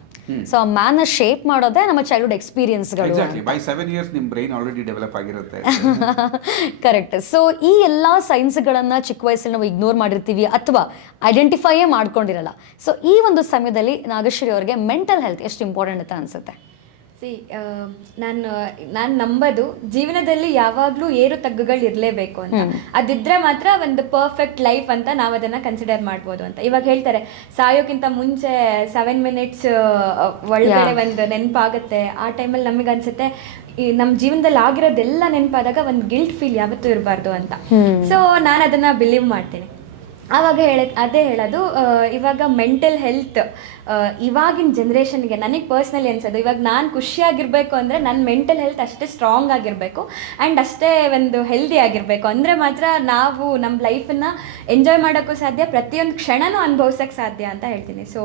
ಸೊ ಆ ಮ್ಯಾನ್ ಶೇಪ್ ಮಾಡೋದೇ ನಮ್ಮ ಚೈಲ್ಡ್ಹುಡ್ ಎಕ್ಸ್ಪೀರಿಯನ್ಸ್ಗಳು. ಎಕ್ಸಾಕ್ಟ್ಲಿ. ಬೈ 7 years ನಿಮ್ಮ ಬ್ರೈನ್ ಆಲ್ರೆಡಿ ಡೆವಲಪ್ ಆಗಿರುತ್ತೆ. ಕರೆಕ್ಟ್. ಸೊ ಈ ಎಲ್ಲ ಸೈನ್ಸ್ಗಳನ್ನು ಚಿಕ್ಕ ವಯಸ್ಸಲ್ಲಿ ನಾವು ಇಗ್ನೋರ್ ಮಾಡಿರ್ತೀವಿ ಅಥವಾ ಐಡೆಂಟಿಫೈಯೇ ಮಾಡ್ಕೊಂಡಿರಲ್ಲ. ಸೊ ಈ ಒಂದು ಸಮಯದಲ್ಲಿ ನಾಗಶ್ರೀ ಅವರಿಗೆ ಮೆಂಟಲ್ ಹೆಲ್ತ್ ಎಷ್ಟು ಇಂಪಾರ್ಟೆಂಟ್ ಅಂತ ಅನ್ಸುತ್ತೆ? ನಾನು ನಂಬೋದು ಜೀವನದಲ್ಲಿ ಯಾವಾಗಲೂ ಏರು ತಗ್ಗುಗಳು ಇರಲೇಬೇಕು ಅಂತ. ಅದಿದ್ರೆ ಮಾತ್ರ ಒಂದು ಪರ್ಫೆಕ್ಟ್ ಲೈಫ್ ಅಂತ ನಾವು ಅದನ್ನ ಕನ್ಸಿಡರ್ ಮಾಡ್ಬೋದು ಅಂತ. ಇವಾಗ ಹೇಳ್ತಾರೆ ಸಾಯೋಕ್ಕಿಂತ ಮುಂಚೆ 7 minutes ಒಳಗಡೆ ಒಂದು ನೆನಪಾಗುತ್ತೆ. ಆ ಟೈಮಲ್ಲಿ ನಮಗೆ ಅನ್ಸುತ್ತೆ ಈ ನಮ್ಮ ಜೀವನದಲ್ಲಿ ಆಗಿರೋದೆಲ್ಲ ನೆನಪಾದಾಗ ಒಂದು ಗಿಲ್ಟ್ ಫೀಲ್ ಯಾವತ್ತೂ ಇರಬಾರ್ದು ಅಂತ. ಸೊ ನಾನು ಅದನ್ನ ಬಿಲೀವ್ ಮಾಡ್ತೀನಿ. ಆವಾಗ ಅದೇ ಹೇಳೋದು, ಇವಾಗ ಮೆಂಟಲ್ ಹೆಲ್ತ್ ಇವಾಗಿನ ಜನ್ರೇಷನ್ಗೆ ನನಗೆ ಪರ್ಸ್ನಲಿ ಅನ್ಸೋದು, ಇವಾಗ ನಾನು ಖುಷಿಯಾಗಿರಬೇಕು ಅಂದರೆ ನನ್ನ ಮೆಂಟಲ್ ಹೆಲ್ತ್ ಅಷ್ಟೇ ಸ್ಟ್ರಾಂಗ್ ಆಗಿರಬೇಕು ಆ್ಯಂಡ್ ಅಷ್ಟೇ ಒಂದು ಹೆಲ್ದಿ ಆಗಿರಬೇಕು. ಅಂದರೆ ಮಾತ್ರ ನಾವು ನಮ್ಮ ಲೈಫನ್ನು ಎಂಜಾಯ್ ಮಾಡೋಕ್ಕೂ ಸಾಧ್ಯ, ಪ್ರತಿಯೊಂದು ಕ್ಷಣನೂ ಅನುಭವಿಸೋಕ್ಕೆ ಸಾಧ್ಯ ಅಂತ ಹೇಳ್ತೀನಿ. ಸೊ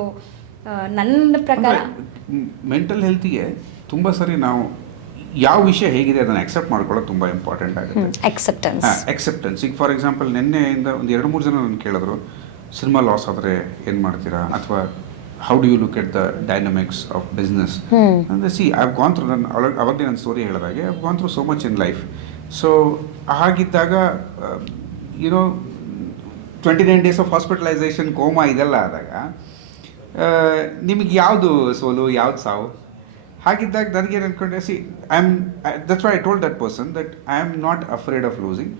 ನನ್ನ ಪ್ರಕಾರ ಮೆಂಟಲ್ ಹೆಲ್ತಿಗೆ ತುಂಬ ಸರಿ ನಾವು ಯಾವ ವಿಷಯ ಹೇಗಿದೆ ಅದನ್ನು ಅಕ್ಸೆಪ್ಟ್ ಮಾಡ್ಕೊಳ್ಳೋದು ತುಂಬ ಇಂಪಾರ್ಟೆಂಟ್ ಆಗುತ್ತೆ. ಅಕ್ಸೆಪ್ಟೆನ್ಸ್. ಈಗ ಫಾರ್ ಎಕ್ಸಾಂಪಲ್ ನಿನ್ನೆಯಿಂದ ಒಂದು 2-3 ಜನ ನನ್ನ ಕೇಳಿದ್ರು, ಸಿನಿಮಾ ಲಾಸ್ ಆದರೆ ಏನು ಮಾಡ್ತೀರಾ, ಅಥವಾ how do you look at the dynamics of business ಅಂದರೆ see I have gone through, ನಾನು ಅವಾಗಲೇ ನನ್ನ ಸ್ಟೋರಿ ಹೇಳಿದಾಗೆ I have gone through so much in life. So ಹಾಗಿದ್ದಾಗ you know 29 days of hospitalisation, coma ಇದೆಲ್ಲ ಆದಾಗ ನಿಮಗೆ ಯಾವುದು ಸೋಲು ಯಾವ್ದು ಸಾವು? ಹಾಗಿದ್ದಾಗ ನನಗೇನು ಅನ್ಕೊಂಡೆ, see that's why I told that person that I am not afraid of losing,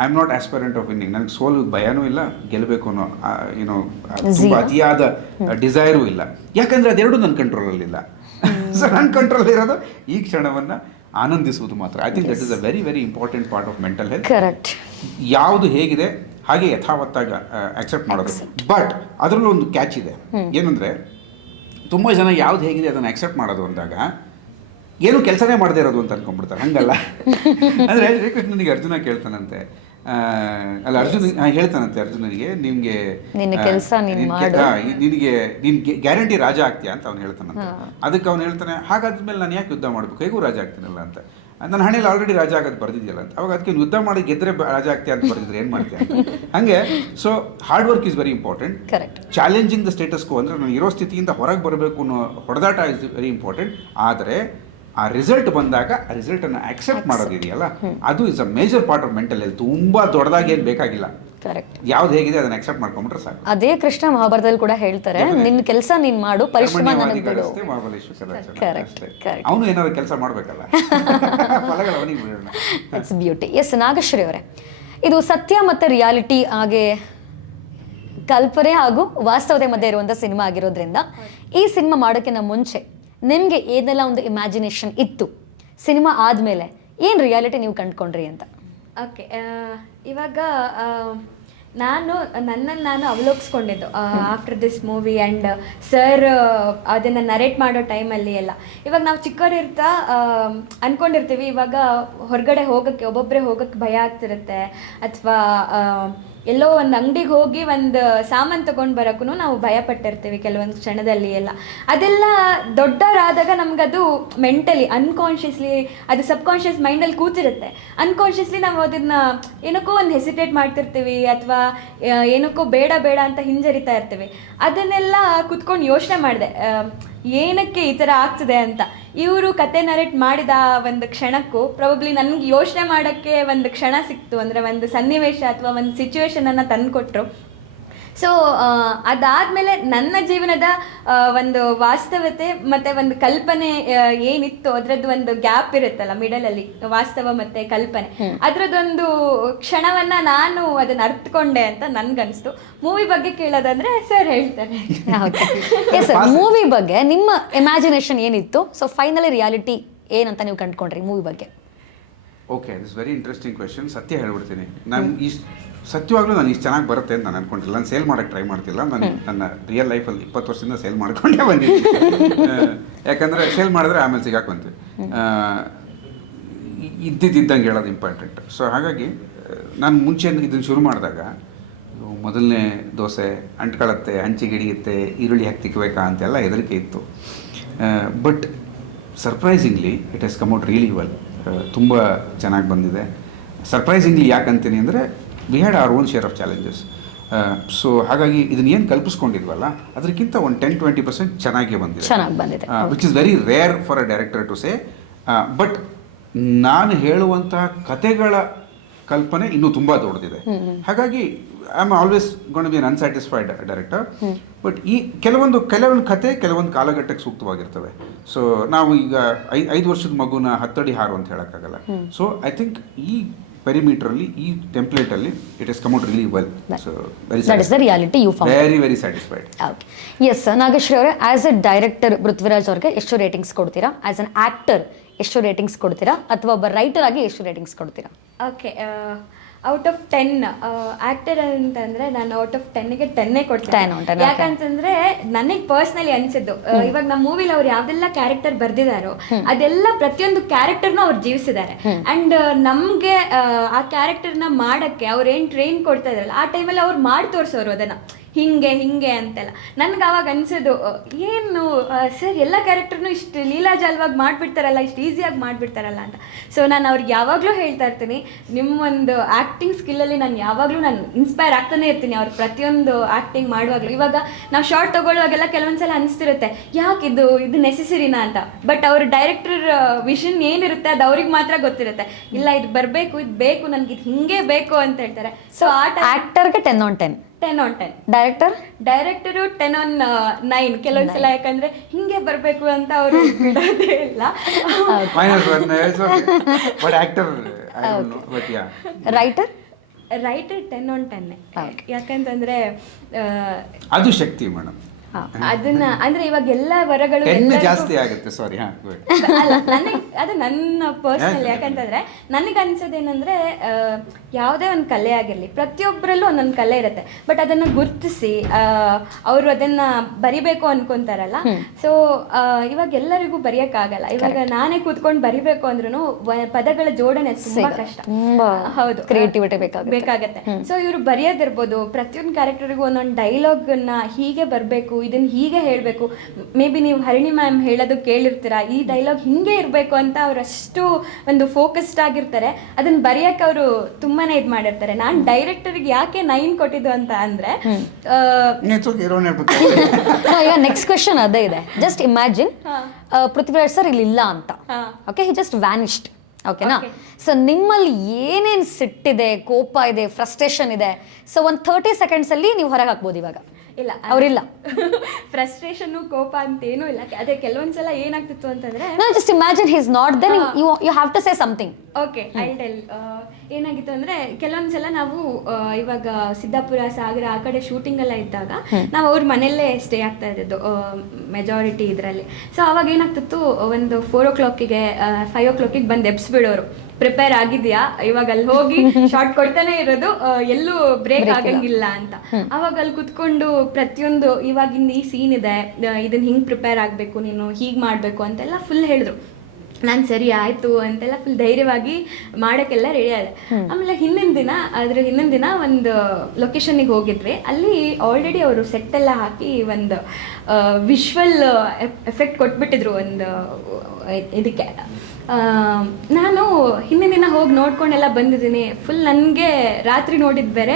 I am not aspirant of winning. ನನಗೆ ಸೋಲು ಭಯನೂ ಇಲ್ಲ, ಗೆಲ್ಲಬೇಕು ಅನ್ನೋ ಏನೋ ತುಂಬ ಅತಿಯಾದ ಡಿಸೈರೂ ಇಲ್ಲ, ಯಾಕಂದರೆ ಅದೆರಡು ನನ್ನ ಕಂಟ್ರೋಲಲ್ಲಿಲ್ಲ. ಸೊ ನನ್ನ ಕಂಟ್ರೋಲ್ ಇರೋದು ಈ ಕ್ಷಣವನ್ನು ಆನಂದಿಸುವುದು ಮಾತ್ರ. I think that is a very very important part of mental health. Correct. ಯಾವುದು ಹೇಗಿದೆ ಹಾಗೆ ಯಥಾವತ್ತಾಗಿ ಅಕ್ಸೆಪ್ಟ್ ಮಾಡೋದು. ಬಟ್ ಅದರಲ್ಲೂ ಒಂದು ಕ್ಯಾಚ್ ಇದೆ, ಏನಂದರೆ ತುಂಬ ಜನ ಯಾವ್ದು ಹೇಗಿದೆ ಅದನ್ನು ಅಕ್ಸೆಪ್ಟ್ ಮಾಡೋದು ಅಂದಾಗ ಏನು ಕೆಲಸನೇ ಮಾಡದೇ ಇರೋದು ಅಂತ ಅನ್ಕೊಂಡ್ಬಿಡ್ತಾರೆ. ಹಂಗಲ್ಲ. ಅಂದರೆ ಶ್ರೀಕೃಷ್ಣನಿಗೆ ಅರ್ಜುನ ಕೇಳ್ತಾನಂತೆ, ಅಲ್ಲ ಹೇಳ್ತಾನಂತೆ ಅರ್ಜುನನಿಗೆ, ನಿನಗೆ ಗ್ಯಾರಂಟಿ ರಾಜ ಆಗ್ತೀಯಾ ಅಂತ ಅವ್ನು ಹೇಳ್ತಾನಂತೆ. ಅದಕ್ಕೆ ಅವ್ನು ಹೇಳ್ತಾನೆ, ಹಾಗಾದ್ಮೇಲೆ ನಾನು ಯಾಕೆ ಯುದ್ಧ ಮಾಡಬೇಕು, ಹೇಗೂ ರಾಜ ಆಗ್ತೀನಲ್ಲ ಅಂತ. ನನ್ನ ಹಣೆಯಲ್ಲಿ ಆಲ್ರೆಡಿ ರಾಜ ಆಗೋದು ಬರ್ದಿದೆಯಲ್ಲ ಅಂತ. ಅವಾಗ ಅದಕ್ಕೆ ಯುದ್ಧ ಮಾಡಿ ಗೆದ್ರೆ ರಾಜ ಆಗ್ತೀಯ ಅಂತ ಬರ್ದಿದ್ರೆ ಏನು ಮಾಡ್ತೀಯ ಅಂತ. ಹಾಗೆ so hard work is very important. Challenging the status quo, ಅಂದರೆ ನಾನು ಇರೋ ಸ್ಥಿತಿಯಿಂದ ಹೊರಗೆ ಬರಬೇಕು ಅನ್ನೋ ಹೊಡೆದಾಟ ಇಸ್ ವೆರಿ ಇಂಪಾರ್ಟೆಂಟ್. ಆದರೆ ಆ ರಿಸಲ್ಟ್ ಬಂದಾಗ ಆ ರಿಸಲ್ಟನ್ನು ಅಕ್ಸೆಪ್ಟ್ ಮಾಡೋದಿದೆಯಲ್ಲ, ಅದು is a major part of mental health. ತುಂಬ ದೊಡ್ಡದಾಗಿ ಏನು ಬೇಕಾಗಿಲ್ಲ, ಯಾವ್ದು ಹೇಗಿದೆ ಅದನ್ನ ಅಕ್ಸೆಪ್ಟ್ ಮಾಡ್ಕೊಂಡ್ರೆ ಸಾಕು. ಅದೇ ಕೃಷ್ಣ ಮಹಾಭಾರತದಲ್ಲಿ ಕೂಡ ಹೇಳ್ತಾರೆ, ನಿನ್ನ ಕೆಲಸ ನೀನ್ ಮಾಡು, ಪರಿಶ್ರಮ ನನಗೆ ಬಿಡು. ಅವನು ಏನಾದ್ರು ಕೆಲಸ ಮಾಡ್ಬೇಕಲ್ಲ, ಫಲಗಳು ಅವನಿಗೆ ಬಿಡೋಣ. It's beauty. ಎಸ್, ನಾಗಶ್ರೀ ಅವರೇ, ಇದು ಸತ್ಯ ಮತ್ತೆ ರಿಯಾಲಿಟಿ ಹಾಗೆ ಕಲ್ಪನೆ ಹಾಗೂ ವಾಸ್ತವತೆ ಮಧ್ಯೆ ಇರುವಂಥ ಸಿನಿಮಾ ಆಗಿರೋದ್ರಿಂದ ಈ ಸಿನಿಮಾ ಮಾಡೋಕ್ಕಿಂತ ಮುಂಚೆ ನಿಮಗೆ ಏನೆಲ್ಲ ಒಂದು ಇಮ್ಯಾಜಿನೇಷನ್ ಇತ್ತು, ಸಿನಿಮಾ ಆದಮೇಲೆ ಏನು ರಿಯಾಲಿಟಿ ನೀವು ಕಂಡುಕೊಂಡ್ರಿ ಅಂತ? ಓಕೆ, ಇವಾಗ ನನ್ನನ್ನು ನಾನು ಅವಲೋಕಿಸ್ಕೊಂಡಿದ್ದು after this movie and sir ಅದನ್ನು ನರೇಟ್ ಮಾಡೋ ಟೈಮಲ್ಲಿ ಎಲ್ಲ. ಇವಾಗ ನಾವು ಚಿಕ್ಕವರಿರ್ತಾ ಅಂದ್ಕೊಂಡಿರ್ತೀವಿ, ಇವಾಗ ಹೊರಗಡೆ ಹೋಗೋಕ್ಕೆ ಒಬ್ಬೊಬ್ಬರೇ ಹೋಗೋಕ್ಕೆ ಭಯ ಆಗ್ತಿರುತ್ತೆ, ಅಥವಾ ಎಲ್ಲೋ ಒಂದು ಅಂಗಡಿಗೆ ಹೋಗಿ ಒಂದು ಸಾಮಾನು ತೊಗೊಂಡು ಬರೋಕ್ಕೂ ನಾವು ಭಯಪಟ್ಟಿರ್ತೀವಿ ಕೆಲವೊಂದು ಕ್ಷಣದಲ್ಲಿ ಎಲ್ಲ. ಅದೆಲ್ಲ ದೊಡ್ಡವರಾದಾಗ ನಮಗದು ಮೆಂಟಲಿ ಅನ್ಕಾನ್ಷಿಯಸ್ಲಿ ಅದು ಸಬ್ಕಾನ್ಷಿಯಸ್ ಮೈಂಡಲ್ಲಿ ಕೂತಿರುತ್ತೆ. ಅನ್ಕಾನ್ಷಿಯಸ್ಲಿ ನಾವು ಅದನ್ನು ಏನಕ್ಕೋ ಒಂದು ಹೆಸಿಟೇಟ್ ಮಾಡ್ತಿರ್ತೀವಿ, ಅಥವಾ ಏನಕ್ಕೋ ಬೇಡ ಬೇಡ ಅಂತ ಹಿಂಜರಿತಾ ಇರ್ತೀವಿ. ಅದನ್ನೆಲ್ಲ ಕೂತ್ಕೊಂಡು ಯೋಚನೆ ಮಾಡಿದೆ, ಏನಕ್ಕೆ ಈ ಥರ ಆಗ್ತದೆ ಅಂತ. ಇವರು ಕತೆ ನರೇಟ್ ಮಾಡಿದ ಒಂದು ಕ್ಷಣಕ್ಕೂ ಪ್ರಾಬಬ್ಲಿ ನನಗೆ ಯೋಚನೆ ಮಾಡೋಕ್ಕೆ ಒಂದು ಕ್ಷಣ ಸಿಕ್ತು, ಅಂದರೆ ಒಂದು ಸನ್ನಿವೇಶ ಅಥವಾ ಒಂದು ಸಿಚುವೇಶನನ್ನು ತಂದುಕೊಟ್ರು. ಸೊ ಅದಾದಮೇಲೆ ನನ್ನ ಜೀವನದ ಒಂದು ವಾಸ್ತವತೆ ಮತ್ತು ಒಂದು ಕಲ್ಪನೆ ಏನಿತ್ತು ಅದರದ್ದು ಒಂದು ಗ್ಯಾಪ್ ಇರುತ್ತಲ್ಲ ಮಿಡಲಲ್ಲಿ, ವಾಸ್ತವ ಮತ್ತು ಕಲ್ಪನೆ, ಅದರದ್ದೊಂದು ಕ್ಷಣವನ್ನು ನಾನು ಅದನ್ನು ಅರ್ಥಕೊಂಡೆ ಅಂತ ನನ್ಗನ್ನಿಸ್ತು. ಮೂವಿ ಬಗ್ಗೆ ಕೇಳೋದಂದ್ರೆ ಸರ್ ಹೇಳ್ತಾರೆ. ಮೂವಿ ಬಗ್ಗೆ ನಿಮ್ಮ ಇಮ್ಯಾಜಿನೇಷನ್ ಏನಿತ್ತು? ಸೊ ಫೈನಲಿ ರಿಯಾಲಿಟಿ ಏನಂತ ನೀವು ಕಂಡುಕೊಂಡ್ರಿ ಮೂವಿ ಬಗ್ಗೆ? Okay, this very interesting question. ಸತ್ಯ ಹೇಳ್ಬಿಡ್ತೀನಿ, ನಾನು ಸತ್ಯವಾಗ್ಲೂ ನಾನು ಇಷ್ಟು ಚೆನ್ನಾಗಿ ಬರುತ್ತೆ ಅಂತ ನಾನು ಅನ್ಕೊಂಡಿಲ್ಲ. ನಾನು ಸೇಲ್ ಮಾಡೋಕ್ಕೆ ಟ್ರೈ ಮಾಡ್ತಿಲ್ಲ. ನಾನು ನನ್ನ ರಿಯಲ್ ಲೈಫಲ್ಲಿ 20 ವರ್ಷದಿಂದ ಸೇಲ್ ಮಾಡ್ಕೊಂಡೇ ಬಂದಿದ್ದೀನಿ. ಯಾಕಂದರೆ ಸೇಲ್ ಮಾಡಿದ್ರೆ ಆಮೇಲೆ ಸಿಗಾಕ್ ಬಂತು, ಇದ್ದಿದ್ದಂಗೆ ಹೇಳೋದು ಇಂಪಾರ್ಟೆಂಟ್. ಸೊ ಹಾಗಾಗಿ ನಾನು ಮುಂಚೆ ಇದನ್ನು ಶುರು ಮಾಡಿದಾಗ ಮೊದಲನೇ ದೋಸೆ ಅಂಟ್ಕೊಳ್ಳುತ್ತೆ, ಹಂಚಿಗೆ ಹಿಡಿಯುತ್ತೆ, ಈರುಳ್ಳಿ ಹಾಕಿ ತಿಕ್ಕಬೇಕಾ ಅಂತೆಲ್ಲ ಹೆದರಿಕೆ ಇತ್ತು. But surprisingly it has come out really well. ತುಂಬ ಚೆನ್ನಾಗಿ ಬಂದಿದೆ. ಸರ್ಪ್ರೈಸಿಂಗ್ಲಿ ಯಾಕಂತೀನಿ ಅಂದರೆ we had our own share of challenges. So ಹಾಗಾಗಿ ಇದನ್ನ ಏನು ಕಲ್ಪಿಸ್ಕೊಂಡಿದ್ವಲ್ಲ ಅದಕ್ಕಿಂತ ಒಂದು 10-20% ಚೆನ್ನಾಗಿ ಬಂದಿದೆ, which is very rare for a director to say. But ನಾನು ಹೇಳುವಂತಹ ಕತೆಗಳ ಕಲ್ಪನೆ ಇನ್ನೂ ತುಂಬ ದೊಡ್ಡದಿದೆ. ಹಾಗಾಗಿ I am always gonna be an unsatisfied director. But ಈ ಕೆಲವೊಂದು ಕತೆ ಕೆಲವೊಂದು ಕಾಲಘಟ್ಟಕ್ಕೆ ಸೂಕ್ತವಾಗಿರ್ತವೆ. ಸೊ ನಾವು ಈಗ 5 ವರ್ಷದ ಮಗುನ 10 ಅಡಿ ಹಾರು ಅಂತ ಹೇಳೋಕ್ಕಾಗಲ್ಲ. ಸೊ ಐ ಥಿಂಕ್ ಈ ಪೆರಿಮೀಟರಲ್ಲಿ, ಈ ಟೆಂಪ್ಲೇಟಲ್ಲಿ it is come out really well. So that is the reality you found. Very very satisfied. Okay, yes Nagashree ಅವರೇ, ಆಸ್ ಎ ಡೈರೆಕ್ಟರ್ ಪೃಥ್ವಿರಾಜ್ ಅವ್ರಿಗೆ ಎಷ್ಟು ರೇಟಿಂಗ್ಸ್ ಕೊಡ್ತೀರಾ? ಆಸ್ ಅನ್ ಆಕ್ಟರ್ ಎಷ್ಟು ರೇಟಿಂಗ್ಸ್ ಕೊಡ್ತೀರಾ? ಅಥವಾ ಒಬ್ಬ ರೈಟರ್ ಆಗಿ ಎಷ್ಟು ರೇಟಿಂಗ್ಸ್ ಕೊಡ್ತೀರಾ? ಓಕೆ, ಔಟ್ ಆಫ್ 10 ಆಕ್ಟರ್ ಅಂತಂದ್ರೆ ನಾನು ಔಟ್ ಆಫ್ 10ಗೆ 10 10 ಕೊಡ್ತೇನೆ. out of 10, ಯಾಕಂತಂದ್ರೆ ನನಗೆ ಪರ್ಸ್ನಲಿ ಅನ್ಸಿದ್ದು ಇವಾಗ ನಮ್ಮ ಮೂವಿಲಿ ಅವ್ರು ಯಾವ್ದೆಲ್ಲ ಕ್ಯಾರೆಕ್ಟರ್ ಬರ್ದಿದಾರೋ ಅದೆಲ್ಲ ಪ್ರತಿಯೊಂದು ಕ್ಯಾರೆಕ್ಟರ್ನು ಅವ್ರು ಜೀವಿಸಿದ್ದಾರೆ. ಅಂಡ್ ನಮ್ಗೆ ಆ ಕ್ಯಾರೆಕ್ಟರ್ನ ಮಾಡಕ್ಕೆ ಅವ್ರು ಏನ್ ಟ್ರೈನ್ ಕೊಡ್ತಾ ಇದ್ರಲ್ಲ ಆ ಟೈಮಲ್ಲಿ ಅವ್ರು ಮಾಡಿ ತೋರ್ಸೋರು ಅದನ್ನ ಹಿಂಗೆ ಅಂತೆಲ್ಲ. ನನ್ಗೆ ಅವಾಗ ಅನ್ಸೋದು ಏನು ಸರ್ ಎಲ್ಲ ಕ್ಯಾರೆಕ್ಟರ್ನು ಇಷ್ಟು ಲೀಲಾಜಾಲವಾಗಿ ಮಾಡಿಬಿಡ್ತಾರಲ್ಲ, ಇಷ್ಟು ಈಸಿಯಾಗಿ ಮಾಡಿಬಿಡ್ತಾರಲ್ಲ ಅಂತ. ಸೊ ನಾನು ಅವ್ರಿಗೆ ಯಾವಾಗಲೂ ಹೇಳ್ತಾ ಇರ್ತೀನಿ, ನಿಮ್ಮೊಂದು ಆ್ಯಕ್ಟಿಂಗ್ ಸ್ಕಿಲ್ಲಲ್ಲಿ ನಾನು ಯಾವಾಗಲೂ ನಾನು ಇನ್ಸ್ಪೈರ್ ಆಗ್ತಾನೆ ಇರ್ತೀನಿ ಅವ್ರು ಪ್ರತಿಯೊಂದು ಆ್ಯಕ್ಟಿಂಗ್ ಮಾಡುವಾಗಲೂ. ಇವಾಗ ನಾವು ಶಾರ್ಟ್ ತೊಗೊಳ್ಳುವಾಗೆಲ್ಲ ಕೆಲವೊಂದ್ಸಲ ಅನಿಸ್ತಿರುತ್ತೆ ಯಾಕೆ ಇದು ನೆಸೆಸರಿನಾ ಅಂತ. ಬಟ್ ಅವ್ರ ಡೈರೆಕ್ಟರ್ ವಿಷನ್ ಏನಿರುತ್ತೆ ಅದು ಅವ್ರಿಗೆ ಮಾತ್ರ ಗೊತ್ತಿರುತ್ತೆ. ಇಲ್ಲ ಇದು ಬರಬೇಕು, ಇದು ಬೇಕು, ನನಗೆ ಇದು ಹಿಂಗೆ ಬೇಕು ಅಂತ ಹೇಳ್ತಾರೆ. ಸೊ ಆಕ್ಟರ್ಗೆ 10 on 10. 10 on 10. ಡೈರೆಕ್ಟರು 10 on 9 ಕೆಲವೊಂದ್ಸಲ. ಯಾಕಂದ್ರೆ ಹಿಂಗೆ ಬರ್ಬೇಕು ಅಂತ ಅವರು ಬಿಡೋದೇ ಇಲ್ಲ. Writer 10 on 10. ಯಾಕಂತಂದ್ರೆ ಅದು ಶಕ್ತಿ ಮೇಡಮ್. ಅದನ್ನ ಅಂದ್ರೆ ಇವಾಗ ಎಲ್ಲ ವರಗಳು ಜಾಸ್ತಿ ಆಗುತ್ತೆ. ಸಾರಿ, ಅಲ್ಲ ನನಗೆ ಅದು ನನ್ನ ಪರ್ಸನಲ್. ಯಾಕಂತಂದ್ರೆ ನನಗೆ ಅನ್ಸೋದೇನಂದ್ರೆ ಯಾವುದೇ ಒಂದು ಕಲೆ ಆಗಿರಲಿ ಪ್ರತಿಯೊಬ್ಬರಲ್ಲೂ ಒಂದೊಂದು ಕಲೆ ಇರುತ್ತೆ. ಬಟ್ ಅದನ್ನ ಗುರುತಿಸಿ ಅವರು ಅದನ್ನ ಬರಿಬೇಕು ಅನ್ಕೊಂತಾರಲ್ಲ. ಸೊ ಇವಾಗ ಎಲ್ಲರಿಗೂ ಬರೆಯಕ್ಕಾಗಲ್ಲ. ಇವಾಗ ನಾನೇ ಕೂತ್ಕೊಂಡು ಬರಿಬೇಕು ಅಂದ್ರೂ ಪದಗಳ ಜೋಡಣೆ ತುಂಬಾ ಕಷ್ಟ. ಹೌದು, ಕ್ರಿಯೇಟಿವಿಟಿ ಬೇಕಾಗತ್ತೆ. ಸೊ ಇವರು ಬರೆಯೋದಿರ್ಬೋದು, ಪ್ರತಿಯೊಂದು ಕ್ಯಾರೆಕ್ಟರ್ಗೂ ಒಂದೊಂದು ಡೈಲಾಗ್ನ ಹೀಗೆ ಬರಬೇಕು, ಇದನ್ನ ಹೀಗೆ ಹೇಳಬೇಕು. ಮೇ ಬಿ ನೀವು ಹರಿಣಿ ಮ್ಯಾಮ್ ಹೇಳೋದು ಕೇಳಿರ್ತೀರಾ, ಈ ಡೈಲಾಗ್ ಹಿಂಗೆ ಇರಬೇಕು ಅಂತ ಅವರಷ್ಟು ಒಂದು ಫೋಕಸ್ಡ್ ಆಗಿರ್ತಾರೆ. ಅದನ್ನ ಬರೆಯಕ್ಕೆ ಅವರು ತುಂಬಾನೇ ಇದು ಮಾಡಿರ್ತಾರೆ. ನಾನು ಡೈರೆಕ್ಟರ್ಗೆ ಯಾಕೆ 9 ಕೊಟ್ಟಿದ್ದು ಅಂತ ಅಂದ್ರೆ ನೆಕ್ಸ್ಟ್ ಕ್ವೆಶ್ಚನ್ ಅದೇ ಇದೆ. ಜಸ್ಟ್ ಇಮ್ಯಾಜಿನ್ ಪೃಥ್ವಿರಾಜ್ ಸರ್ ಇಲ್ಲಿ ಇಲ್ಲ ಅಂತ. Okay, he just vanished. ಓಕೆನಾ? ಸೊ ನಿಮ್ಮಲ್ಲಿ ಏನೇನು ಸಿಟ್ಟಿದೆ, ಕೋಪ ಇದೆ, ಫ್ರಸ್ಟ್ರೇಷನ್ ಇದೆ, ಸೊ ಒಂದು 30 seconds ಅಲ್ಲಿ ನೀವು ಹೊರಗೆ ಹಾಕ್ಬೋದು. ಇವಾಗ ಇಲ್ಲ, ಅವರಿಲ್ಲ. ಫ್ರಸ್ಟ್ರೇಷನ್ ಕೋಪ ಅಂತ ಏನೂ ಇಲ್ಲ. ಅದೇ ಕೆಲವೊಂದ್ಸಲ ಏನಾಗ್ತಿತ್ತು ಅಂತಂದ್ರೆ just imagine he is not there, you have to say something. Okay, I tell. ಏನಾಗಿತ್ತು ಅಂದ್ರೆ ಕೆಲವೊಂದ್ಸಲ ನಾವು ಇವಾಗ ಸಿದ್ದಾಪುರ, ಸಾಗರ ಆ ಕಡೆ ಶೂಟಿಂಗ್ ಎಲ್ಲ ಇದ್ದಾಗ ನಾವು ಅವ್ರ ಮನೆಯಲ್ಲೇ ಸ್ಟೇ ಆಗ್ತಾ ಇದ್ದದ್ದು ಮೆಜಾರಿಟಿ ಇದರಲ್ಲಿ. ಸೊ ಅವಾಗ ಏನಾಗ್ತಿತ್ತು, ಒಂದು 4 o'clockಗೆ 5 o'clockಗೆ ಬಂದು ಎಬ್ಸ್ಬಿಡೋರು. ಪ್ರಿಪೇರ್ ಆಗಿದ್ಯಾ, ಇವಾಗ ಅಲ್ಲಿ ಹೋಗಿ ಶಾರ್ಟ್ ಕೊಡ್ತಾನೆ ಇರೋದು, ಎಲ್ಲೂ ಬ್ರೇಕ್ ಆಗಂಗಿಲ್ಲ ಅಂತ. ಅವಾಗ ಅಲ್ಲಿ ಕುತ್ಕೊಂಡು ಪ್ರತಿಯೊಂದು ಇವಾಗಿಂದ ಈ ಸೀನ್ ಇದೆ, ಇದನ್ನ ಹಿಂಗೆ ಪ್ರಿಪೇರ್ ಆಗಬೇಕು, ನೀನು ಹೀಗೆ ಮಾಡಬೇಕು ಅಂತೆಲ್ಲ ಫುಲ್ ಹೇಳಿದ್ರು. ನಾನು ಸರಿ ಆಯಿತು ಅಂತೆಲ್ಲ ಫುಲ್ ಧೈರ್ಯವಾಗಿ ಮಾಡೋಕ್ಕೆಲ್ಲ ರೆಡಿ ಆದೆ. ಆಮೇಲೆ ಹಿಂದಿನ ದಿನ ಒಂದು ಲೊಕೇಶನ್ನಿಗೆ ಹೋಗಿದ್ವಿ. ಅಲ್ಲಿ ಆಲ್ರೆಡಿ ಅವರು ಸೆಟ್ಟೆಲ್ಲ ಹಾಕಿ ಒಂದು ವಿಶ್ವಲ್ ಎಫೆಕ್ಟ್ ಕೊಟ್ಬಿಟ್ಟಿದ್ರು ಒಂದು ಇದಕ್ಕೆ. ನಾನು ಹಿಂದಿನ ದಿನ ಹೋಗಿ ನೋಡ್ಕೊಂಡೆಲ್ಲ ಬಂದಿದ್ದೀನಿ. ಫುಲ್ ನನಗೆ ರಾತ್ರಿ ನೋಡಿದ್ ಬೇರೆ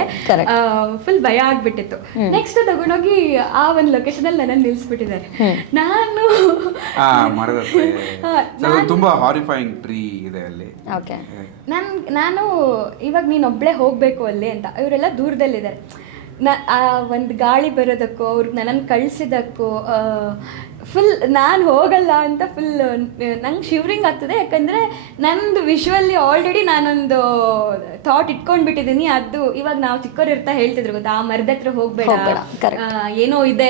ಫುಲ್ ಭಯ ಆಗ್ಬಿಟ್ಟಿತ್ತು. ನೆಕ್ಸ್ಟ್ ತಗೊಂಡೋಗಿ ಆ ಒಂದು ಲೊಕೇಶನ್ ಅಲ್ಲಿ ನನ್ನನ್ನು ನಿಲ್ಸ್ಬಿಟ್ಟಿದ್ದಾರೆ. ನಾನು ತುಂಬಾ ಹಾರಿಫೈಯಿಂಗ್ ಟ್ರೀ ಇದೆ ಅಲ್ಲಿ. ನಾನು ಇವಾಗ ನೀನೊಬ್ಳೆ ಹೋಗ್ಬೇಕು ಅಲ್ಲಿ ಅಂತ, ಇವರೆಲ್ಲ ದೂರದಲ್ಲಿದ್ದಾರೆ. ಆ ಒಂದು ಗಾಳಿ ಬರೋದಕ್ಕೂ ಅವ್ರಿಗೆ ನನ್ನನ್ನು ಕಳಿಸಿದಕ್ಕೂ ಫುಲ್ ನಾನು ಹೋಗಲ್ಲ ಅಂತ ಫುಲ್ ನಂಗೆ ಶಿವರಿಂಗ್ ಆಗ್ತದೆ. ಯಾಕಂದರೆ ನಂದು ವಿಶ್ವಲ್ಲಿ ಆಲ್ರೆಡಿ ನಾನೊಂದು ಥಾಟ್ ಇಟ್ಕೊಂಡ್ಬಿಟ್ಟಿದ್ದೀನಿ. ಅದು ಇವಾಗ ನಾವು ಚಿಕ್ಕವ್ರು ಇರ್ತಾ ಹೇಳ್ತಿದ್ರು ಗೊತ್ತಾ, ಆ ಮರದ ಹತ್ರ ಹೋಗ್ಬೇಡ, ಏನೋ ಇದೆ.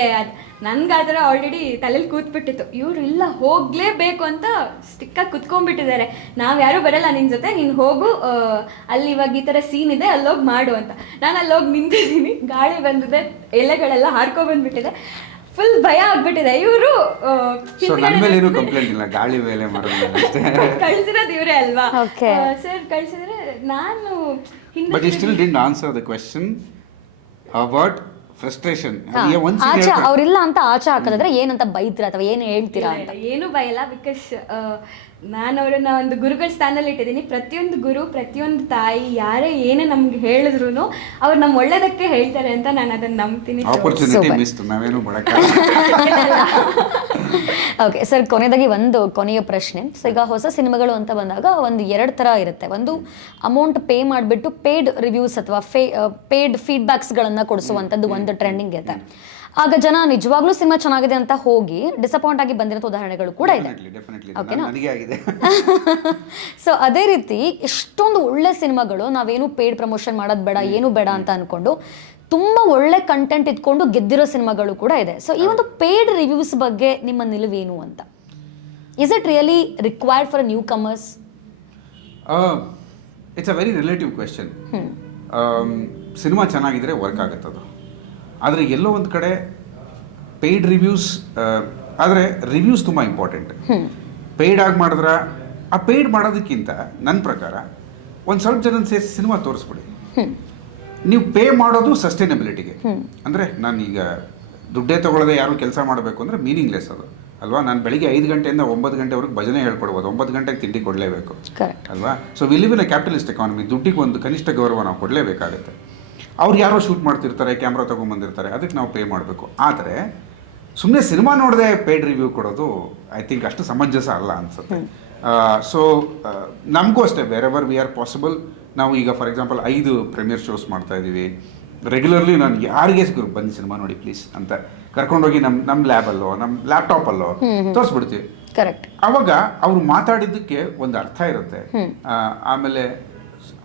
ನನ್ಗೆ ಆ ಥರ ಆಲ್ರೆಡಿ ತಲೆಯಲ್ಲಿ ಕೂತ್ಬಿಟ್ಟಿತ್ತು. ಇವರು ಇಲ್ಲ ಹೋಗಲೇಬೇಕು ಅಂತ ಸ್ಟಿಕ್ಕಾಗಿ ಕುತ್ಕೊಂಡ್ಬಿಟ್ಟಿದ್ದಾರೆ. ನಾವು ಯಾರೂ ಬರಲ್ಲ ನಿನ್ನ ಜೊತೆ, ನೀನು ಹೋಗು, ಅಲ್ಲಿ ಇವಾಗ ಈ ಥರ ಸೀನ್ ಇದೆ, ಅಲ್ಲೋಗಿ ಮಾಡು ಅಂತ. ನಾನು ಅಲ್ಲೋಗಿ ನಿಂತಿದ್ದೀನಿ, ಗಾಳಿ ಬಂದಿದೆ, ಎಲೆಗಳೆಲ್ಲ ಹಾರ್ಕೊಬಂದ್ಬಿಟ್ಟಿದೆ, ಫುಲ್ ಭಯ ಆಗ್ಬಿಟ್ಟಿದೆ. ಇವರು ಕಳ್ಸಿರೋದು ಇವರೇ ಅಲ್ವಾ ಸರ್, ಕಳ್ಸಿದ್ರೆ ನಾನು ಫ್ರಸ್ಟ್ರೇಷನ್ ಅವ್ರಿಲ್ಲ ಅಂತ ಆಚೆ ಹಾಕೋದಾದ್ರೆ ಏನಂತ ಬೈತೀರಾ ಅಥವಾ ಏನು ಹೇಳ್ತೀರಾ? ಏನು ಬಯಲ್ಲ. ಬಿಕಾಸ್ ನಾನು ಅವರನ್ನ ಒಂದು ಗುರುಗಳ ಸ್ಥಾನದಲ್ಲಿ ಇಟ್ಟಿದ್ದೀನಿ. ಪ್ರತಿಯೊಂದು ಗುರು, ಪ್ರತಿಯೊಂದು ತಾಯಿ ಯಾರೇ ಏನೇ ನಮ್ಗೆ ಹೇಳಿದ್ರು ಅವ್ರು ನಮ್ಮ ಒಳ್ಳೇದಕ್ಕೆ ಹೇಳ್ತಾರೆ ಅಂತ ನಾನು ಅದನ್ನ ನಂಬ್ತೀನಿ. ಓಕೆ ಸರ್, ಕೊನೆಯದಾಗಿ ಒಂದು ಕೊನೆಯ ಪ್ರಶ್ನೆ. ಸೊ ಈಗ ಹೊಸ ಸಿನಿಮಾಗಳು ಅಂತ ಬಂದಾಗ ಒಂದು 2 ಥರ ಇರುತ್ತೆ. ಒಂದು ಅಮೌಂಟ್ ಪೇ ಮಾಡಿಬಿಟ್ಟು ಪೇಯ್ಡ್ ರಿವ್ಯೂಸ್ ಅಥವಾ ಪೇಯ್ಡ್ ಫೀಡ್ಬ್ಯಾಕ್ಸ್ಗಳನ್ನು ಕೊಡಿಸುವಂಥದ್ದು ಒಂದು ಟ್ರೆಂಡಿಂಗ್ ಇದೆ. ಆಗ ಜನ ನಿಜವಾಗ್ಲೂ ಸಿನಿಮಾ ಚೆನ್ನಾಗಿದೆ ಅಂತ ಹೋಗಿ ಡಿಸಪಾಯಿಂಟ್ ಆಗಿ ಬಂದಿರೋ ಉದಾಹರಣೆಗಳು ಕೂಡ ಇದೆ. ಓಕೆನಾ? ಸೊ ಅದೇ ರೀತಿ ಎಷ್ಟೊಂದು ಒಳ್ಳೆ ಸಿನಿಮಾಗಳು ನಾವೇನು ಪೇಯ್ಡ್ ಪ್ರಮೋಷನ್ ಮಾಡೋದು ಬೇಡ, ಏನು ಬೇಡ ಅಂತ ಅನ್ಕೊಂಡು ತುಂಬ ಒಳ್ಳೆ ಕಂಟೆಂಟ್ ಇಟ್ಕೊಂಡು ಗೆದ್ದಿರೋ ಸಿನಿಮಾಗಳು ಕೂಡ ಇದೆ. ಸೊ ಈ ಒಂದು ಪೇಯ್ಡ್ ರಿವ್ಯೂಸ್ ಬಗ್ಗೆ ನಿಮ್ಮ ನಿಲುವೇನು ಅಂತ? Is it really required for new comers? It's a very relative question. Cinema ಚೆನ್ನಾಗಿದ್ರೆ ವರ್ಕ್ ಆಗುತ್ತೆ ಅದು. ಆದರೆ ಎಲ್ಲೋ ಒಂದು ಕಡೆ ಪೇಯ್ಡ್ ರಿವ್ಯೂಸ್, ಆದರೆ ರಿವ್ಯೂಸ್ ತುಂಬ ಇಂಪಾರ್ಟೆಂಟ್. ಪೇಯ್ಡ್ ಆಗಿ ಮಾಡಿದ್ರೆ ಆ ಪೇಯ್ಡ್ ಮಾಡೋದಕ್ಕಿಂತ ನನ್ನ ಪ್ರಕಾರ ಒಂದು ಸ್ವಲ್ಪ ಜನ ಸೇರಿಸಿ ಸಿನಿಮಾ ತೋರಿಸ್ಬಿಡಿ. ನೀವು ಪೇ ಮಾಡೋದು ಸಸ್ಟೈನಬಿಲಿಟಿಗೆ. ಅಂದರೆ ನಾನು ಈಗ ದುಡ್ಡೇ ತೊಗೊಳ್ಳೋದೇ ಯಾರು ಕೆಲಸ ಮಾಡಬೇಕು ಅಂದರೆ ಮೀನಿಂಗ್ಲೆಸ್ ಅದು ಅಲ್ವಾ. ನಾನು ಬೆಳಿಗ್ಗೆ 5 ಗಂಟೆಯಿಂದ 9 ಗಂಟೆವರೆಗೆ ಭಜನೆ ಹೇಳ್ಕೊಡ್ಬೋದು, 9 ಗಂಟೆಗೆ ತಿಂಡಿ ಕೊಡಲೇಬೇಕು ಅಲ್ವಾ. So we live in a capitalist economy. ದುಡ್ಡಿಗೆ ಒಂದು ಕನಿಷ್ಠ ಗೌರವ ನಾವು ಕೊಡಲೇಬೇಕಾಗುತ್ತೆ. ಅವ್ರು ಯಾರೋ ಶೂಟ್ ಮಾಡ್ತಿರ್ತಾರೆ, ಕ್ಯಾಮ್ರಾ ತೊಗೊಂಬಂದಿರ್ತಾರೆ, ಅದಕ್ಕೆ ನಾವು ಪೇ ಮಾಡಬೇಕು. ಆದರೆ ಸುಮ್ಮನೆ ಸಿನಿಮಾ ನೋಡದೆ ಪೇಯ್ಡ್ ರಿವ್ಯೂ ಕೊಡೋದು ಐ ಥಿಂಕ್ ಅಷ್ಟು ಸಮಂಜಸ ಅಲ್ಲ ಅನಿಸುತ್ತೆ. ಸೊ ನಮಗೂ ಅಷ್ಟೇ, ವೆರೆವರ್ ವಿ ಆರ್ ಪಾಸಿಬಲ್. ನಾವು ಈಗ ಫಾರ್ ಎಕ್ಸಾಂಪಲ್ 5 ಪ್ರೀಮಿಯರ್ ಶೋಸ್ ಮಾಡ್ತಾ ಇದ್ದೀವಿ. ರೆಗ್ಯುಲರ್ಲಿ ನಾನು ಯಾರಿಗೆ ಬನ್ನಿ ಸಿನಿಮಾ ನೋಡಿ ಪ್ಲೀಸ್ ಅಂತ ಕರ್ಕೊಂಡೋಗಿ ನಮ್ಮ ಲ್ಯಾಬಲ್ಲೋ ನಮ್ಮ ಲ್ಯಾಪ್ಟಾಪಲ್ಲೋ ತೋರಿಸ್ಬಿಡ್ತೀವಿ. ಕರೆಕ್ಟ್. ಅವಾಗ ಅವ್ರು ಮಾತಾಡಿದ್ದಕ್ಕೆ ಒಂದು ಅರ್ಥ ಇರುತ್ತೆ. ಆಮೇಲೆ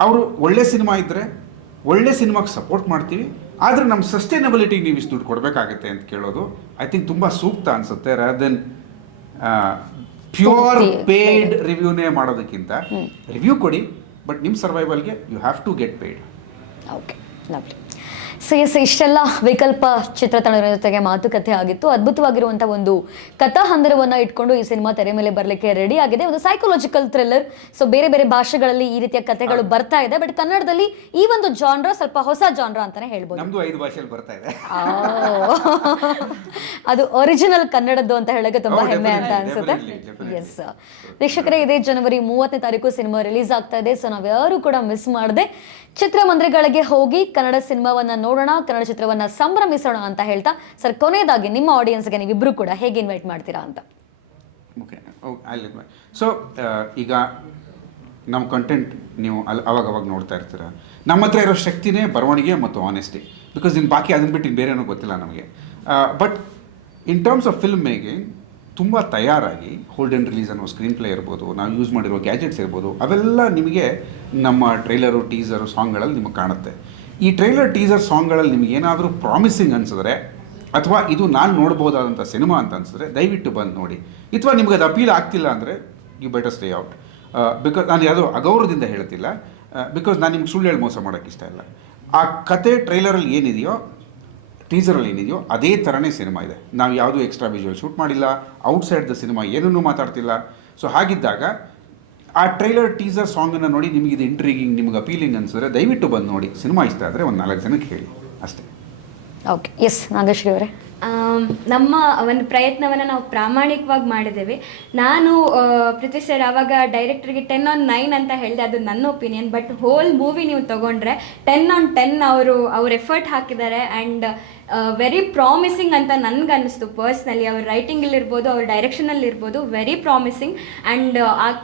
ಅವರು ಒಳ್ಳೆ ಸಿನಿಮಾ ಇದ್ದರೆ ಒಳ್ಳೆ ಸಿನಿಮಾಗೆ ಸಪೋರ್ಟ್ ಮಾಡ್ತೀವಿ, ಆದರೆ ನಮ್ಮ ಸಸ್ಟೈನಬಿಲಿಟಿಗೆ ನೀವು ಇಷ್ಟು ದುಡ್ಡು ಕೊಡಬೇಕಾಗತ್ತೆ ಅಂತ ಕೇಳೋದು ಐ ಥಿಂಕ್ ತುಂಬ ಸೂಕ್ತ ಅನಿಸುತ್ತೆ. ರಾದರ್ ದೆನ್ ಪ್ಯೂರ್ ಪೇಯ್ಡ್ ರಿವ್ಯೂನೇ ಮಾಡೋದಕ್ಕಿಂತ ರಿವ್ಯೂ ಕೊಡಿ, ಬಟ್ ನಿಮ್ಮ ಸರ್ವೈವಲ್ಗೆ you have to get paid. Okay, lovely. So yes, ಇಷ್ಟೆಲ್ಲ ವಿಕಲ್ಪ ಚಿತ್ರತಂಡದ ಜೊತೆಗೆ ಮಾತುಕತೆ ಆಗಿತ್ತು. ಅದ್ಭುತವಾಗಿರುವಂಥ ಒಂದು ಕಥಾ ಹಂದರವನ್ನು ಇಟ್ಕೊಂಡು ಈ ಸಿನಿಮಾ ತೆರೆ ಮೇಲೆ ಬರಲಿಕ್ಕೆ ರೆಡಿ ಆಗಿದೆ. ಒಂದು ಸೈಕಾಲಜಿಕಲ್ ಥ್ರಿಲ್ಲರ್. ಸೊ ಬೇರೆ ಬೇರೆ ಭಾಷೆಗಳಲ್ಲಿ ಈ ರೀತಿಯ ಕಥೆಗಳು ಬರ್ತಾ ಇದೆ, ಬಟ್ ಕನ್ನಡದಲ್ಲಿ ಈ ಒಂದು ಜಾನ್ರ ಸ್ವಲ್ಪ ಹೊಸ ಜಾನ್ರ ಅಂತಾನೆ ಹೇಳ್ಬೋದು. ನಮ್ದು 5 ಭಾಷೆಯಲ್ಲಿ ಬರ್ತಾ ಇದೆ. ಅದು ಒರಿಜಿನಲ್ ಕನ್ನಡದ್ದು ಅಂತ ಹೇಳೋಕೆ ತುಂಬಾ ಹೆಮ್ಮೆ ಅಂತ ಅನ್ಸುತ್ತೆ. ಎಸ್ ವೀಕ್ಷಕರೇ, ಇದೇ ಜನವರಿ 30ನೇ ತಾರೀಕು ಸಿನಿಮಾ ರಿಲೀಸ್ ಆಗ್ತಾ ಇದೆ. ಸೊ ನಾವ್ಯಾರು ಕೂಡ ಮಿಸ್ ಮಾಡದೆ ಚಿತ್ರಮಂದಿರಗಳಿಗೆ ಹೋಗಿ ಕನ್ನಡ ಸಿನಿಮಾವನ್ನ ನೋಡೋಣ, ಕನ್ನಡ ಚಿತ್ರವನ್ನ ಸಂಭ್ರಮಿಸೋಣ ಅಂತ ಹೇಳ್ತಾ, ಸರ್ ಕೊನೆಯದಾಗಿ ನಿಮ್ಮ ಆಡಿಯನ್ಸ್ಗೆ ನೀವಿಬ್ರು ಕೂಡ ಹೇಗೆ ಇನ್ವೈಟ್ ಮಾಡ್ತೀರಾ ಅಂತ. ಓಕೆ, ಸೊ ಈಗ ನಮ್ಮ ಕಂಟೆಂಟ್ ನೀವು ಅವಾಗವಾಗ ನೋಡ್ತಾ ಇರ್ತೀರ. ನಮ್ಮ ಹತ್ರ ಇರೋ ಶಕ್ತಿನೇ ಬರವಣಿಗೆ ಮತ್ತು ಆನೆಸ್ಟಿ. ಬಿಕಾಸ್ ಇನ್ನು ಬಾಕಿ ಅದನ್ನ ಬಿಟ್ಟು ಬೇರೆ ಏನೂ ಗೊತ್ತಿಲ್ಲ ನಮಗೆ. But in terms of film making ತುಂಬ ತಯಾರಾಗಿ ಹೋಲ್ಡ್ ಆ್ಯಂಡ್ ರಿಲೀಸ್ ಅನ್ನೋ ಸ್ಕ್ರೀನ್ ಪ್ಲೇ ಇರ್ಬೋದು, ನಾವು ಯೂಸ್ ಮಾಡಿರೋ ಗ್ಯಾಜೆಟ್ಸ್ ಇರ್ಬೋದು, ಅವೆಲ್ಲ ನಿಮಗೆ ನಮ್ಮ ಟ್ರೈಲರು, ಟೀಸರು, ಸಾಂಗ್ಗಳಲ್ಲಿ ನಿಮಗೆ ಕಾಣುತ್ತೆ. ಈ ಟ್ರೈಲರ್, ಟೀಸರ್, ಸಾಂಗ್ಗಳಲ್ಲಿ ನಿಮಗೆ ಏನಾದರೂ ಪ್ರಾಮಿಸಿಂಗ್ ಅನಿಸಿದ್ರೆ, ಅಥವಾ ಇದು ನಾನು ನೋಡ್ಬೋದಾದಂಥ ಸಿನಿಮಾ ಅಂತ ಅನಿಸಿದ್ರೆ ದಯವಿಟ್ಟು ಬಂದು ನೋಡಿ. ಅಥವಾ ನಿಮಗೆ ಅದು ಅಪೀಲ್ ಆಗ್ತಿಲ್ಲ ಅಂದರೆ you better stay out. Because ನಾನು ಯಾವುದೋ ಅಗೌರವದಿಂದ ಹೇಳ್ತಿಲ್ಲ, ಬಿಕಾಸ್ ನಾನು ನಿಮ್ಗೆ ಸುಳ್ಳು ಹೇಳಿ ಮೋಸ ಮಾಡೋಕ್ಕೆ ಇಷ್ಟ ಇಲ್ಲ. ಆ ಕತೆ ಟ್ರೈಲರಲ್ಲಿ ಏನಿದೆಯೋ, ಟೀಸರಲ್ಲಿ ಏನಿದೆಯೋ ಅದೇ ಥರನೇ ಸಿನಿಮಾ ಇದೆ. ನಾವು ಯಾವುದೂ ಎಕ್ಸ್ಟ್ರಾ ವಿಜುವಲ್ ಶೂಟ್ ಮಾಡಿಲ್ಲ, ಔಟ್ಸೈಡ್ ದ ಸಿನಿಮಾ ಏನನ್ನೂ ಮಾತಾಡ್ತಿಲ್ಲ. ಸೊ ಹಾಗಿದ್ದಾಗ ಆ ಟ್ರೈಲರ್, ಟೀಸರ್, ಸಾಂಗನ್ನು ನೋಡಿ ನಿಮಗೆ ಇದು ಇಂಟ್ರೀಗಿಂಗ್, ನಿಮಗೆ ಅಪೀಲಿಂಗ್ ಅನಿಸಿದ್ರೆ ದಯವಿಟ್ಟು ಬಂದು ನೋಡಿ. ಸಿನಿಮಾ ಇಷ್ಟ ಆದರೆ ಒಂದು 4 ಜನಕ್ಕೆ ಹೇಳಿ ಅಷ್ಟೇ. ಓಕೆ, ಎಸ್ ನಾಗಶ್ರೀ ಅವರೇ. ನಮ್ಮ ಒಂದು ಪ್ರಯತ್ನವನ್ನು ನಾವು ಪ್ರಾಮಾಣಿಕವಾಗಿ ಮಾಡಿದ್ದೇವೆ. ನಾನು ಪ್ರೀತಿ ಸರ್ ಆವಾಗ ಡೈರೆಕ್ಟ್ರಿಗೆ 10 on 9 ಅಂತ ಹೇಳಿದೆ, ಅದು ನನ್ನ ಒಪಿನಿಯನ್. ಬಟ್ ಹೋಲ್ ಮೂವಿ ನೀವು ತೊಗೊಂಡ್ರೆ 10 on 10 ಅವ್ರು ಎಫರ್ಟ್ ಹಾಕಿದ್ದಾರೆ. ಆ್ಯಂಡ್ ವೆರಿ ಪ್ರಾಮಿಸಿಂಗ್ ಅಂತ ನನಗನ್ನಿಸ್ತು ಪರ್ಸ್ನಲಿ. ಅವ್ರ ರೈಟಿಂಗಲ್ಲಿರ್ಬೋದು, ಅವ್ರ ಡೈರೆಕ್ಷನಲ್ಲಿರ್ಬೋದು, ವೆರಿ ಪ್ರಾಮಿಸಿಂಗ್. ಆ್ಯಂಡ್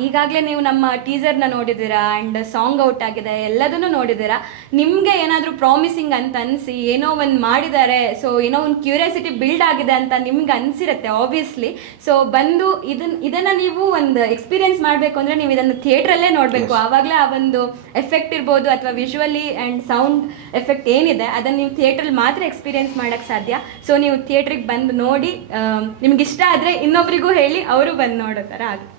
ಈಗಾಗಲೇ ನೀವು ನಮ್ಮ ಟೀಸರ್ನ ನೋಡಿದ್ದೀರಾ, ಆ್ಯಂಡ್ ಸಾಂಗ್ ಔಟ್ ಆಗಿದೆ, ಎಲ್ಲದನ್ನು ನೋಡಿದ್ದೀರಾ. ನಿಮಗೆ ಏನಾದರೂ ಪ್ರಾಮಿಸಿಂಗ್ ಅಂತ ಅನಿಸಿ ಏನೋ ಒಂದು ಮಾಡಿದ್ದಾರೆ, ಸೊ ಏನೋ ಒಂದು ಕ್ಯೂರಿಯಾಸಿಟಿ ಬಿಲ್ಡ್ ಆಗಿದೆ ಅಂತ ನಿಮ್ಗೆ ಅನಿಸಿರುತ್ತೆ ಆಬ್ವಿಯಸ್ಲಿ. ಸೊ ಬಂದು ಇದನ್ನು ನೀವು ಒಂದು ಎಕ್ಸ್ಪೀರಿಯನ್ಸ್ ಮಾಡಬೇಕು ಅಂದರೆ ನೀವು ಇದನ್ನು ಥಿಯೇಟ್ರಲ್ಲೇ ನೋಡಬೇಕು. ಆವಾಗಲೇ ಆ ಒಂದು ಎಫೆಕ್ಟ್ ಇರ್ಬೋದು, ಅಥವಾ ವಿಜುವಲಿ ಆ್ಯಂಡ್ ಸೌಂಡ್ ಎಫೆಕ್ಟ್ ಏನಿದೆ ಅದನ್ನು ನೀವು ಥಿಯೇಟ್ರಲ್ಲಿ ಮಾತ್ರ ಎಕ್ಸ್ಪೀರಿಯನ್ಸ್ ಮಾಡಕ್ಕೆ ಸಾಧ್ಯ. ಸೊ ನೀವು ಥಿಯೇಟ್ರಿಗೆ ಬಂದು ನೋಡಿ, ನಿಮ್ಗೆ ಇಷ್ಟ ಆದರೆ ಇನ್ನೊಬ್ರಿಗೂ ಹೇಳಿ, ಅವರು ಬಂದು ನೋಡೋ ಥರ ಆಗುತ್ತೆ.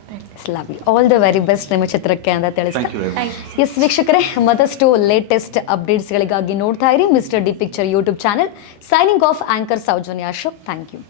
ಆಲ್ ದ ವೆರಿ ಬೆಸ್ಟ್ ನಿಮ್ಮ ಚಿತ್ರಕ್ಕೆ ಅಂತ ತಿಳಿಸ್ತಾರೆ. ಎಸ್ ವೀಕ್ಷಕರೇ, ಮತ್ತಷ್ಟು ಲೇಟೆಸ್ಟ್ ಅಪ್ಡೇಟ್ಸ್ಗಳಿಗಾಗಿ ನೋಡ್ತಾ ಇರಿ mister D picture YouTube channel. Signing off, anchor Soujanya Ashok. Thank you.